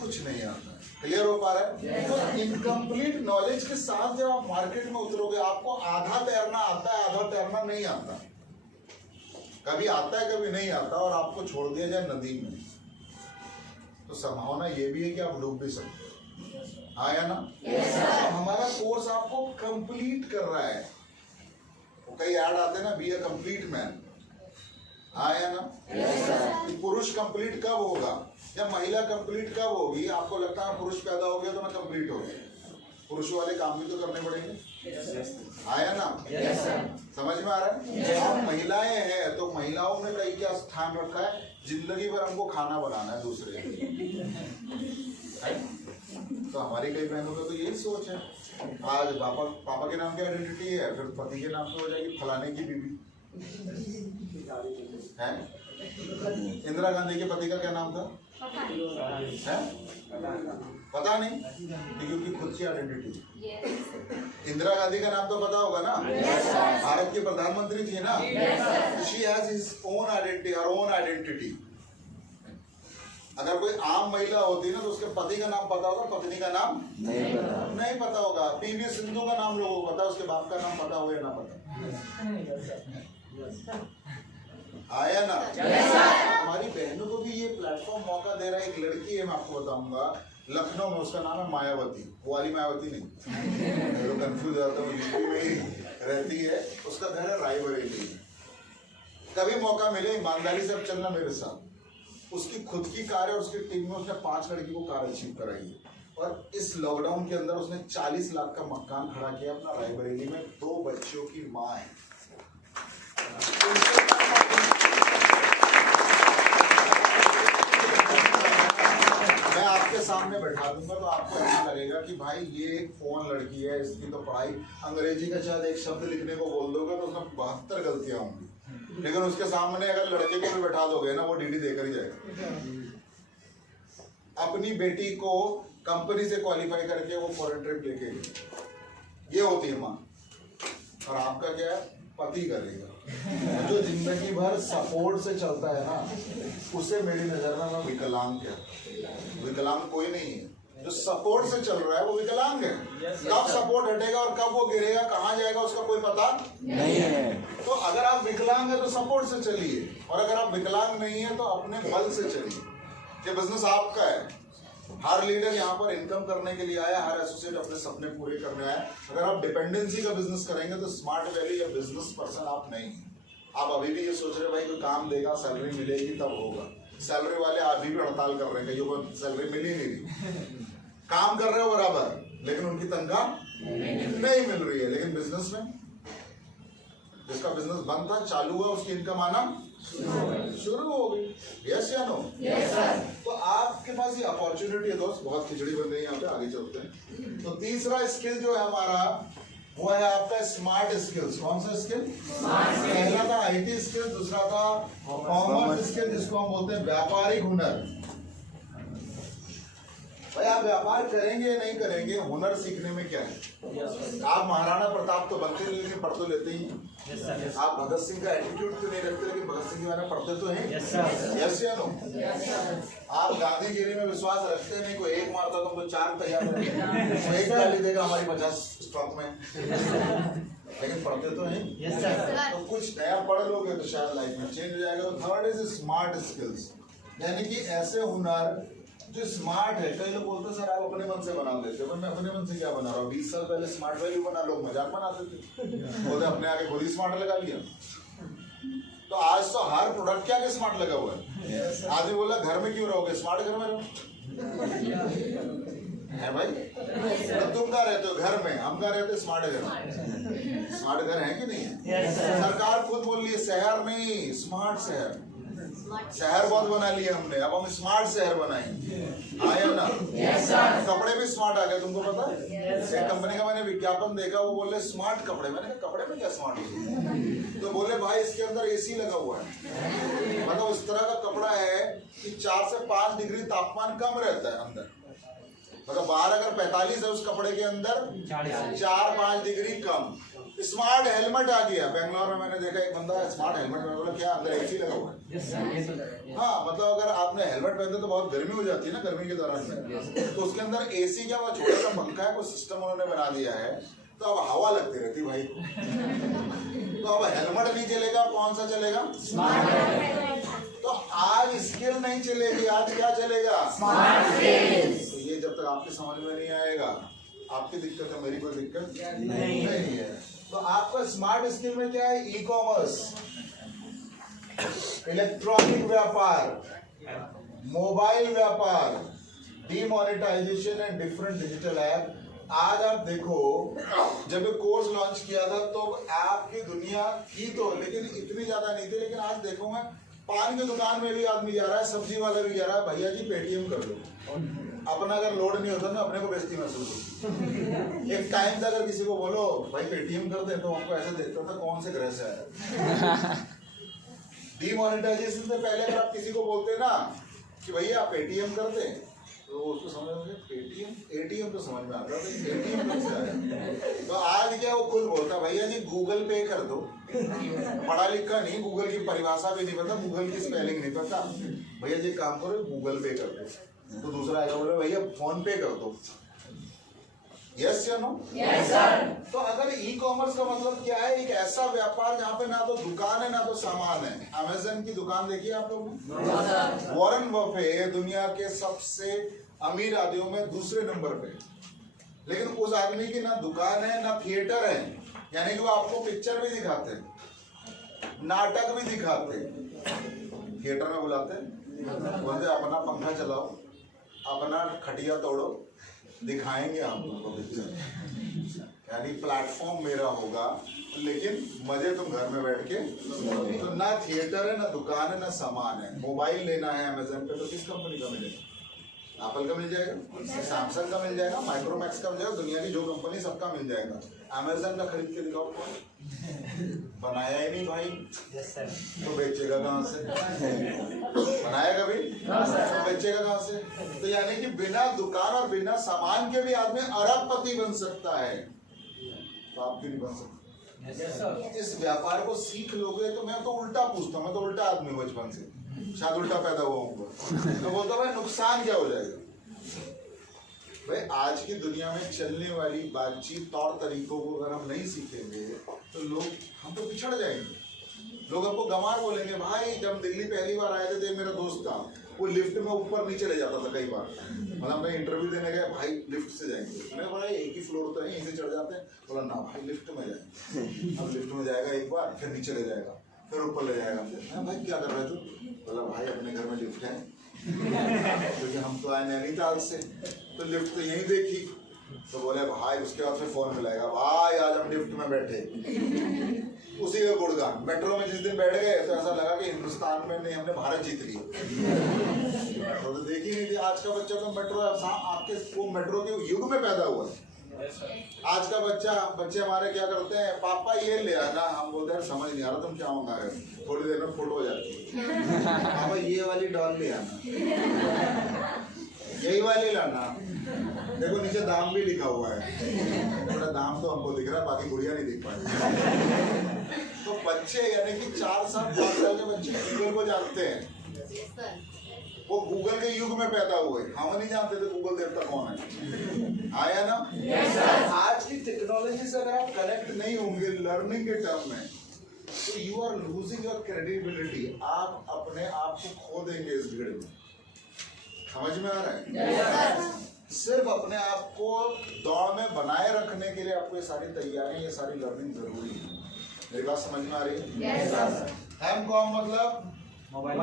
कुछ नहीं आता। क्लियर हो पा रहा है? तो इनकम्प्लीट नॉलेज के साथ जब आप मार्केट में उतरोगे, आपको आधा तैरना आता है, आधा तैरना नहीं आता। कभी आता है कभी नहीं आता, और आपको छोड़ दिया जाए नदी में तो संभावना ये भी है कि आप डूब भी सकते हो। आया ना? तो हमारा कोर्स आपको कंप्लीट कर रहा है। वो कई ऐड आते हैं ना, बी अ कंप्लीट मैन। आया ना? पुरुष कंप्लीट कब होगा? जब महिला कंप्लीट कब होगी? आपको लगता है पुरुष पैदा हो गया तो मैं कंप्लीट हो गया। पुरुष वाले काम भी तो करने पड़ेंगे। आया ना? समझ में आ रहा है? हम महिलाएं हैं तो महिलाओं में कई क्या स्थान रखा है, जिंदगी भर हमको खाना बनाना है दूसरे है? तो हमारी कई बहनों का तो यही सोच है, आज पापा के नाम की आइडेंटिटी है, फिर पति के नाम पे हो जाएगी फलाने की बीबी है। इंदिरा गांधी के पति का क्या नाम था? है? पता नहीं, क्योंकि खुद की आइडेंटिटी। इंदिरा गांधी का नाम तो पता होगा ना? भारत की प्रधानमंत्री थी ना? She has his own identity, her own identity. अगर कोई आम महिला होती ना तो उसके पति का नाम पता होगा, पत्नी का नाम नहीं पता होगा। पीवी सिंधु का नाम लोगों को पता, उसके बाप का नाम पता हो या ना पता। आया ना? हमारी बहनों को भी ये प्लेटफॉर्म मौका दे रहा है। एक लड़की है, मैं आपको बताऊंगा, लखनऊ में, उसका नाम है मायावती। वो वाली मायावती नहीं, तो कंफ्यूज जाता हूँ, यूपी में ही रहती है, उसका घर है रायबरेली। कभी मौका मिले ईमानदारी से अब चलना मेरे साथ। उसकी खुद की कार है, उसकी टीम में उसने 5 लड़की को कार अचीव कराई है। और इस लॉकडाउन के अंदर उसने 40 लाख का मकान खड़ा किया अपना रायबरेली में। 2 बच्चों की माँ है। मैं आपके सामने बैठा दूंगा तो आपको ऐसा लगेगा कि भाई ये एक फोन लड़की है, इसकी तो पढ़ाई, अंग्रेजी का शायद एक शब्द लिखने को बोल दोगे तो उसमें 72 गलतियां होंगी, लेकिन उसके सामने अगर लड़के को भी बैठा दोगे ना, वो डीडी देकर ही जाएगा। अपनी बेटी को कंपनी से क्वालिफाई करके वो फॉरेन ट्रिप लेके गई। ये होती है माँ। और आपका क्या है? पति करेगा। जो जिम्मेदारी जिंदगी भर सपोर्ट से चलता है ना, उसे मेरी नजर में मैं विकलांग कहता हूं। विकलांग कोई नहीं है, जो सपोर्ट से चल रहा है वो विकलांग है। कब सपोर्ट हटेगा और कब वो गिरेगा, कहाँ जाएगा, उसका कोई पता नहीं है। तो अगर आप विकलांग है तो सपोर्ट से चलिए, और अगर आप विकलांग नहीं है तो अपने बल से चलिए। ये बिजनेस आपका है। हर लीडर यहाँ पर इनकम करने के लिए आया, हर एसोसिएट अपने सपने पूरे करने आया। अगर आप डिपेंडेंसी का बिजनेस करेंगे तो स्मार्ट वैली या बिजनेस पर्सन आप नहीं। आप अभी भी ये सोच रहे भाई कोई काम देगा, सैलरी मिलेगी तब होगा। सैलरी वाले अभी भी हड़ताल कर रहे हैं, कईयों को सैलरी मिल ही नहीं रही। काम कर रहे हो बराबर, लेकिन उनकी तनख्वाह नहीं मिल रही है। लेकिन बिजनेस में जिसका बिजनेस बंद था, चालू हुआ, उसकी इनकम आना शुरू हो गई। यस या नो? Yes sir. तो आपके पास ये अपॉर्चुनिटी है दोस्त, बहुत खिचड़ी बन रही है यहाँ पे, आगे चलते हैं। तो तीसरा स्किल जो है हमारा वो है आपका स्मार्ट स्किल्स। कौन सा स्किल? पहला था आईटी स्किल, दूसरा था कॉमर्स स्किल, जिसको हम बोलते हैं व्यापारिक हुनर। भाई आप व्यापार करेंगे या नहीं करेंगे, हुनर सीखने में क्या है? आप महाराणा प्रताप तो बनते नहीं, लेकिन पढ़ तो लेते ही। आप भगत सिंह का एटीट्यूड तो नहीं रखते, लेकिन भगत सिंह के बारे में पढ़ते तो हैं। यस या नो? आप गांधीगिरी में विश्वास रखते नहीं, कोई एक मारता तो हमको चार तैयार है, एक गाली देगा हमारी 50 स्टॉक में, लेकिन पढ़ते तो हैं। तो कुछ नया पढ़ लोगे तो शायद लाइफ में चेंज हो जाएगा। थर्ड इज स्मार्ट स्किल्स, यानी कि ऐसे हुनर जो स्मार्ट है। कई लोग बोलते हैं सर आप अपने मन से बना लेते हो। मैं अपने मन से क्या बना रहा हूँ? 20 साल पहले स्मार्ट वैल्यू बना, लोग मजाक बनाते थे, बोलते अपने आगे खुद ही स्मार्ट लगा लिया। तो आज तो हर प्रोडक्ट के आगे स्मार्ट लगा हुआ है। आदमी बोला घर में क्यों रहोगे, स्मार्ट घर में रहो। है भाई? तो तुम कहाँ रहते हो? घर में। हम कहाँ रहते? स्मार्ट घर में। स्मार्ट घर है कि नहीं है? सरकार खुद बोल रही है शहर नहीं, स्मार्ट शहर। शहर बहुत बना लिया हमने, अब हम स्मार्ट शहर बनाएंगे। आए ना? कपड़े भी स्मार्ट आ गए, तुमको पता है? एक कंपनी का मैंने विज्ञापन देखा, वो बोले स्मार्ट कपड़े। मैंने कहा कपड़े में क्या स्मार्ट हो? तो बोले भाई इसके अंदर एसी लगा हुआ है। मतलब उस तरह का कपड़ा है कि 4 से 5 डिग्री तापमान कम रहता है अंदर। मतलब बाहर अगर 45 है, उस कपड़े के अंदर 4-5 डिग्री कम। स्मार्ट हेलमेट आ गया। बेंगलोर में मैंने देखा एक बंदा स्मार्ट हेलमेट में, बोला क्या अंदर एसी लगा हुआ है? हाँ, मतलब अगर आपने हेलमेट पहनते तो बहुत गर्मी हो जाती है ना, गर्मी के दौरान में, तो उसके अंदर एसी क्या, वो छोटा सा पंखा है, कोई सिस्टम उन्होंने बना दिया है, तो अब हवा लगती रहती भाई। तो अब हेलमेट नहीं चलेगा, कौन सा चलेगा? तो आज स्किल नहीं चलेगी, आज क्या चलेगा? तो ये जब तक आपके समझ में नहीं आएगा, आपकी दिक्कत है, मेरी कोई दिक्कत नहीं है। तो आपका स्मार्ट स्किल में क्या है? ई कॉमर्स, इलेक्ट्रॉनिक व्यापार, मोबाइल व्यापार, demonetization and different digital app. आज आप देखो, जब कोर्स लॉन्च किया था तो ऐप की दुनिया थी तो, लेकिन इतनी ज्यादा नहीं थी। लेकिन आज देखो मैं पान की दुकान में भी आदमी जा रहा है, सब्जी वाला भी जा रहा है, भैया जी पेटीएम कर लो। अपना अगर लोड नहीं होता ना, अपने को बेइज्जती महसूस होती। एक टाइम था अगर किसी को बोलो भाई पेटीएम कर दे, तो हमको ऐसे देखता था कौन से ग्रह से आया। डीमोनेटाइजेशन से पहले अगर आप किसी को बोलते ना कि भैया आप पेटीएम कर दे, तो उसको समझ में पेटीएम एटीएम तो समझ में आता था, पेटीएम कब से आया। तो आज क्या, वो खुद बोलता भैया जी गूगल पे कर दो। पढ़ा लिखा नहीं, गूगल की परिभाषा भी नहीं पता, गूगल की स्पेलिंग नहीं पता। भैया जी काम करो गूगल पे कर दो। तो दूसरा आएगा बोले भैया फोन पे कर दो। यस या नो? Yes sir. तो अगर ई कॉमर्स का मतलब क्या है? एक ऐसा व्यापार जहाँ पे ना तो दुकान है ना तो सामान है। अमेज़न की दुकान देखी आप लोगों ने? वॉरेन बफे दुनिया के सबसे अमीर आदमियों में दूसरे नंबर पे, लेकिन उस आदमी की ना दुकान है ना थिएटर है। यानी कि वो आपको पिक्चर भी दिखाते, नाटक भी दिखाते, थिएटर में बुलाते, बोलते अपना पंखा चलाओ, अपना खटिया तोड़ो, दिखाएंगे हम तुमको पिक्चर। यानी प्लेटफॉर्म मेरा होगा, लेकिन मजे तुम घर में बैठ के। तो ना थिएटर है ना दुकान है ना सामान है। मोबाइल लेना है अमेज़न पे तो किस कंपनी का मिलेगा? एप्पल का मिल जाएगा, सैमसंग का मिल जाएगा, माइक्रोमैक्स का मिल जाएगा, दुनिया की जो कंपनी सबका मिल जाएगा। अमेज़न का खरीद के दिखाओ कौन? बनाया ही नहीं भाई। तो बेचेगा कहाँ से? बनाया कभी? तो बेचेगा कहाँ से? तो यानी कि बिना दुकान और बिना सामान के भी आदमी अरबपति बन सकता है, तो आप क्यों नहीं बन सकते? इस व्यापार को सीख लोगे तो मैं तो उल्टा पूछता हूँ, मैं तो उल्टा आदमी हूँ बचपन से, शायद उल्टा पैदा हुआ हूँ, तो बोलता भाई नुकसान क्या हो जाएगा। भाई आज की दुनिया में चलने वाली बातचीत तौर तरीकों को अगर हम नहीं सीखेंगे तो लोग हम तो पिछड़ जाएंगे। लोग हमको गंवार बोलेंगे। भाई जब दिल्ली पहली बार आए थे मेरा दोस्त था, वो लिफ्ट में ऊपर नीचे ले जाता था कई बार, मतलब मैं इंटरव्यू देने गया, भाई लिफ्ट से जाएंगे, मैं भाई एक ही फ्लोर तो है यहीं से चढ़ जाते हैं, बोला ना भाई लिफ्ट में जाएंगे। अब लिफ्ट में जाएगा एक बार, फिर नीचे ले जाएगा, फिर ऊपर ले जाएगा, फिर मैं भाई क्या कर रहे तू, बोला भाई अपने घर में लिफ्ट है, क्योंकि हम तो आए नैनीताल से तो लिफ्ट तो यहीं देखी, तो बोले भाई उसके बाद फिर फोन मिलाएगा, भाई आज हम लिफ्ट में बैठे, उसी का गुणगान। मेट्रो में जिस दिन बैठ गए तो ऐसा लगा कि हिंदुस्तान में नहीं हमने भारत जीत ली। मेट्रो तो देखी नहीं थी। आज का बच्चा तो मेट्रो आपके वो मेट्रो के युग में पैदा हुआ है। आज का बच्चे हमारे क्या करते हैं, पापा ये ले आना, हम बोलते हैं समझ नहीं आ रहा तुम क्या मंगा रहे हो, थोड़ी देर में फोटो हो जाती है, पापा ये वाली डॉल ले आना, यही वाली लाना, देखो नीचे दाम भी लिखा हुआ है, थोड़ा दाम तो हमको दिख रहा है, बाकी गुड़िया नहीं दिख पाई। तो बच्चे यानी कि 4 साल 5 साल के बच्चे गूगल को जानते हैं, वो गूगल के युग में पैदा हुए, हम नहीं जानते थे गूगल देवता कौन है, आया ना। आज की टेक्नोलॉजी से अगर आप कनेक्ट नहीं होंगे लर्निंग के टर्म में तो you are losing your credibility, आप अपने आप को खो देंगे इस भीड़ में। समझ में आ रहा है? सिर्फ अपने आप को दौड़ में बनाए रखने के लिए आपको ये सारी तैयारियां, ये सारी लर्निंग जरूरी है। मेरी बात समझ में आ रही है? एमकॉम मतलब मोबाइल।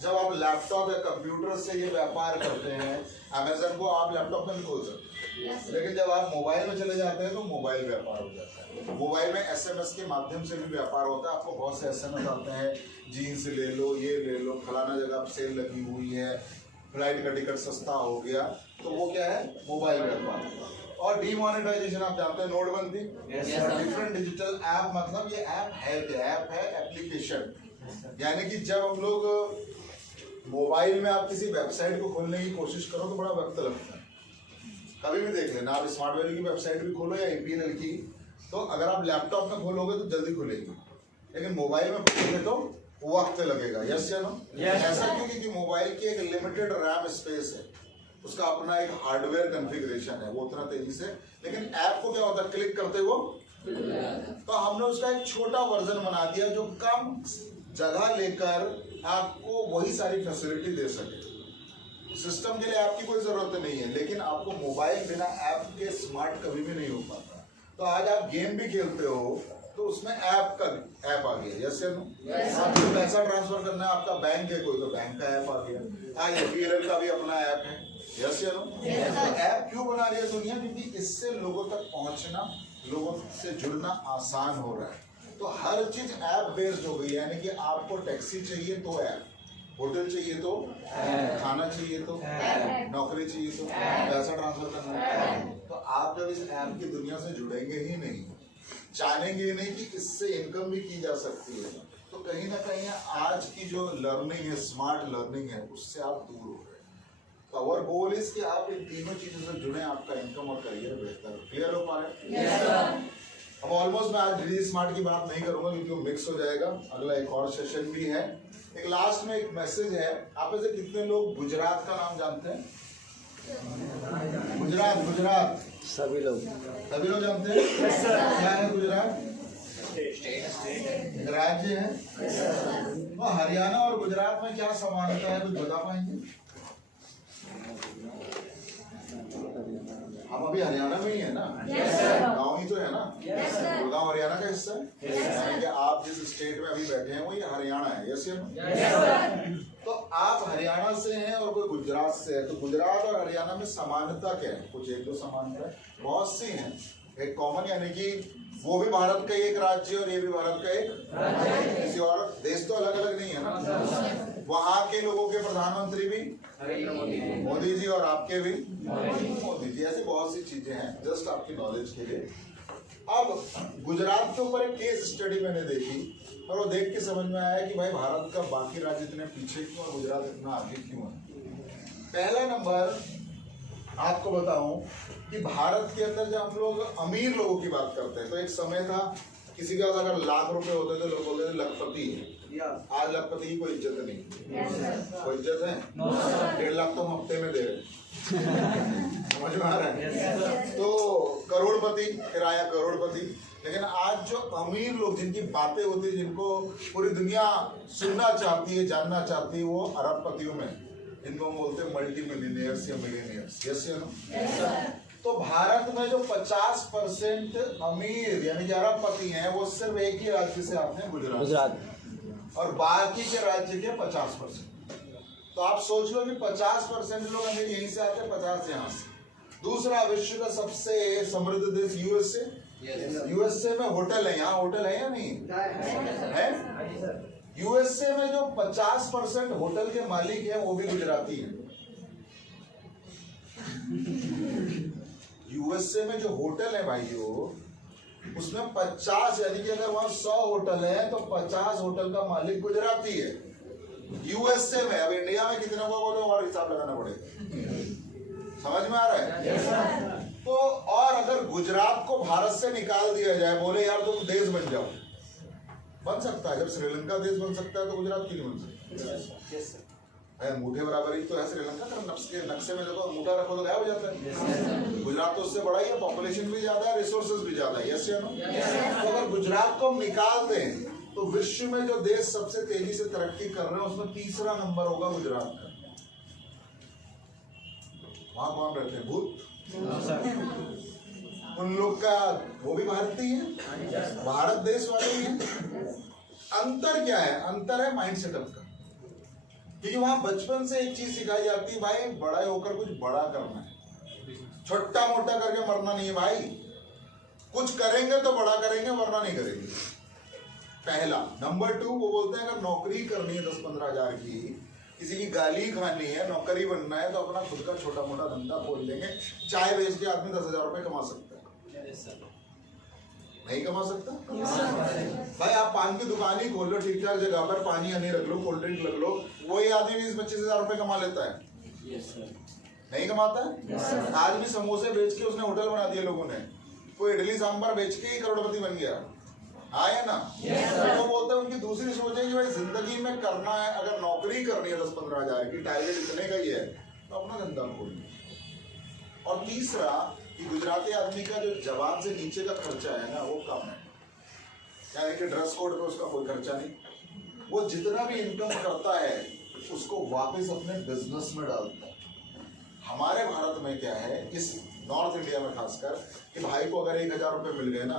जब आप लैपटॉप या कंप्यूटर से ये व्यापार करते हैं, अमेज़न को आप लैपटॉप में भी खोल सकते हैं, लेकिन जब आप मोबाइल में चले जाते हैं तो मोबाइल व्यापार हो जाता है। मोबाइल में SMS के माध्यम से भी व्यापार होता है। आपको बहुत से SMS आते हैं, जीन्स ले लो, ये ले लो, फलाना जगह सेल लगी हुई है, फ्लाइट का टिकट सस्ता हो गया, तो वो क्या है, मोबाइल व्यापार। और डीमोनेटाइजेशन आप जानते हैं, नोटबंदी, डिफरेंट डिजिटल ऐप, मतलब ये ऐप है क्या, ऐप है एप्लीकेशन, यानी कि जब हम लोग मोबाइल में आप किसी वेबसाइट को खोलने की कोशिश करो तो बड़ा वक्त लगता है। कभी भी देख लेना, आप स्मार्ट वैली की वेबसाइट भी खोलो या APNL की, तो अगर आप लैपटॉप में खोलोगे तो जल्दी खुलेगी, लेकिन मोबाइल में खोलोगे तो वक्त लगेगा। यस या नो? ऐसा क्यों? क्योंकि मोबाइल की एक लिमिटेड रैम स्पेस है, उसका अपना एक हार्डवेयर कॉन्फ़िगरेशन है, वो उतना तेजी से, लेकिन ऐप को क्या होता है, क्लिक करते वो, तो हमने उसका एक छोटा वर्जन बना दिया जो कम जगह लेकर आपको वही सारी फैसिलिटी दे सके। सिस्टम के लिए आपकी कोई जरूरत नहीं है, लेकिन आपको मोबाइल बिना ऐप के स्मार्ट कभी भी नहीं हो पाता। तो आज आप गेम भी खेलते हो तो उसमें ऐप आ गया। यस या नो? आपको पैसा ट्रांसफर करना है, आपका बैंक है कोई, तो बैंक का ऐप आ गया। हाँ, APNL का भी अपना ऐप है। यस या नो? तो ऐप क्यों बना रही है दुनिया? क्योंकि इससे लोगों तक पहुंचना, लोगों से जुड़ना आसान हो रहा है। तो हर चीज ऐप बेस्ड हो गई, यानी कि आपको टैक्सी चाहिए तो ऐप, होटल चाहिए तो, खाना चाहिए तो, नौकरी चाहिए तो, पैसा ट्रांसफर करना है। तो आप जब इस ऐप की दुनिया से जुड़ेंगे ही नहीं, जानेंगे नहीं कि इससे इनकम भी की जा सकती है, तो कहीं ना कहीं आज की जो लर्निंग है, स्मार्ट लर्निंग है, उससे आप दूर हो रहे हैं। तो अवर गोल इज कि आप इन तीनों चीजों से जुड़े, आपका इनकम और करियर बेहतर हो। क्लियर हो पा रहे हैं? अब ऑलमोस्ट मैं आज डिजी स्मार्ट की बात नहीं करूंगा क्योंकि वो मिक्स हो जाएगा, अगला एक और सेशन भी है। एक लास्ट में एक मैसेज है, आप में से कितने लोग गुजरात का नाम जानते हैं? गुजरात सभी लोग जानते हैं? क्या है गुजरात? एक राज्य है। तो हरियाणा और गुजरात में क्या समानता है, कुछ बता पाएंगे? हम अभी हरियाणा में ही है ना, गाँव ही तो है ना, गुड़गांव हरियाणा का हिस्सा है। यानी कि आप जिस स्टेट में अभी बैठे हैं वो ये हरियाणा है। यस या नो? तो आप हरियाणा से हैं और कोई गुजरात से है, तो गुजरात और हरियाणा में समानता क्या है? कुछ एक दो समानता है, बहुत सी हैं। एक कॉमन, यानी कि वो भी भारत का एक राज्य और ये भी भारत का एक राज्य, किसी और देश तो अलग अलग नहीं है ना। वहाँ के लोगों के प्रधानमंत्री भी मोदी जी और आपके भी मोदी जी। ऐसी बहुत सी चीजें हैं, जस्ट आपकी नॉलेज के लिए। अब गुजरात के ऊपर एक केस स्टडी मैंने देखी और वो देख के समझ में आया कि भाई भारत का बाकी राज्य इतने पीछे क्यों और गुजरात इतना आगे क्यों है। पहला नंबर, आपको बताऊं कि भारत के अंदर जब हम लोग अमीर लोगों की बात करते हैं तो एक समय था किसी के पास अगर लाख रुपए होते तो लोग बोलते थे लखपति है। आज लखपति की कोई इज्जत नहीं। कोई इज्जत है? 1.5 लाख तो हम हफ्ते में दे रहे समझ में आ रहा है? तो करोड़पति, किराया करोड़पति। लेकिन आज जो अमीर लोग जिनकी बातें होती है, जिनको पूरी दुनिया सुनना चाहती है, जानना चाहती है, वो अरबपतियों में, इनको हम बोलते हैं मल्टी मिलियनियर्स या मिलियनियर्स। यस या नो? तो भारत में जो 50% अमीर यानी कि अरबपति हैं, वो सिर्फ एक ही राज्य से आते हैं, गुजरात, और बाकी के राज्य के 50%। तो आप सोच लो कि 50% लोग अमीर यहीं से आते हैं, 50 यहाँ से। दूसरा, विश्व का सबसे समृद्ध देश यूएसए। यूएसए में होटल है, यहाँ होटल है या नहीं है? यूएसए में जो 50% होटल के मालिक हैं वो भी गुजराती हैं। यूएसए में जो होटल है भाइयों, उसमें 50 यानी कि अगर वहां 100 होटल है तो 50 होटल का मालिक गुजराती है यूएसए में। अब इंडिया में कितने को बोलो और हिसाब लगाना पड़ेगा। समझ में आ रहा है? तो और अगर गुजरात को भारत से निकाल दिया जाए, बोले यार तुम देश बन जाओ, बन सकता है। जब श्रीलंका देश बन सकता है तो गुजरात क्यों नहीं बन सकता? अंगूठे बराबर ही तो है श्रीलंका का। नक्शे में देखो, अंगूठा रखो तो गायब हो जाता है। गुजरात तो उससे बड़ा ही है, पॉपुलेशन भी ज्यादा है, रिसोर्सेज भी ज्यादा है। यस या नो? तो अगर गुजरात को हम निकाल दें तो विश्व में जो देश सबसे तेजी से तरक्की कर रहे हैं उसमें तीसरा नंबर होगा गुजरात का। वहां कौन रहते हैं? भूत। उन लोग का वो भी भारतीय है, भारत देश वाले ही हैं। अंतर क्या है? अंतर है माइंड सेटअप का। क्योंकि वहां बचपन से एक चीज सिखाई जाती है, भाई बड़ा होकर कुछ बड़ा करना है, छोटा मोटा करके मरना नहीं है भाई। कुछ करेंगे तो बड़ा करेंगे, वरना नहीं करेंगे। पहला। नंबर 2, वो बोलते हैं अगर नौकरी करनी है 10-15 हजार की, किसी की गाली खानी है, नौकरी बनना है, तो अपना खुद का छोटा मोटा धंधा खोल लेंगे। चाय बेच के आदमी 10,000 रुपए कमा सकता है। नहीं कमा सकता? भाई आप पान की दुकान ही खोल लो, ठीक ठाक जगह पर पानी हनी रख लो, कोल्ड ड्रिंक रख लो, वही आदमी 20-25 हजार रुपए कमा लेता है। नहीं कमाता है? आज भी समोसे बेच के उसने होटल बना दिए लोगों ने। कोई इडली सांभर बेच के ही करोड़पति बन गया। आया ना? तो बोलते हैं उनकी दूसरी सोच है कि भाई जिंदगी में करना है, अगर नौकरी करनी है 10-15 हजार की, टारगेट इतने का ही है, तो अपना धंधा खोलिए। और तीसरा कि गुजराती आदमी का जो जवान से नीचे का खर्चा है ना, वो कम है। यानी कि ड्रेस कोड पे उसका कोई खर्चा नहीं। वो जितना भी इनकम करता है उसको वापस अपने बिजनेस में डालता है। हमारे भारत में क्या है, इस नॉर्थ इंडिया में खासकर, कि भाई को अगर 1,000 रुपए मिल गए ना,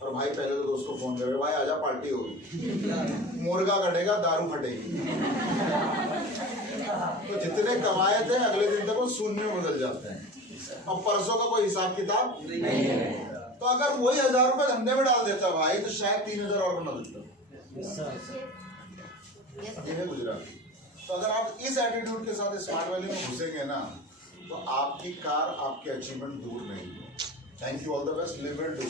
और भाई पहले तो दोस्त को फोन करे, भाई आजा पार्टी होगी, मुर्गा कटेगा, दारू फटेगी। तो जितने कमाए थे अगले दिन तक वो शून्य में बदल जाते हैं, और परसों का कोई हिसाब किताब नहीं है। तो अगर वही 1,000 रुपए धंधे में डाल देता भाई, तो शायद 3,000 और बना देता। ये है गुजरात। तो अगर आप इस एटीट्यूड के साथ स्मार्ट वैली में घुसेंगे ना, तो आपकी कार, आपके अचीवमेंट दूर नहीं है। Thank you, all the best, live and do.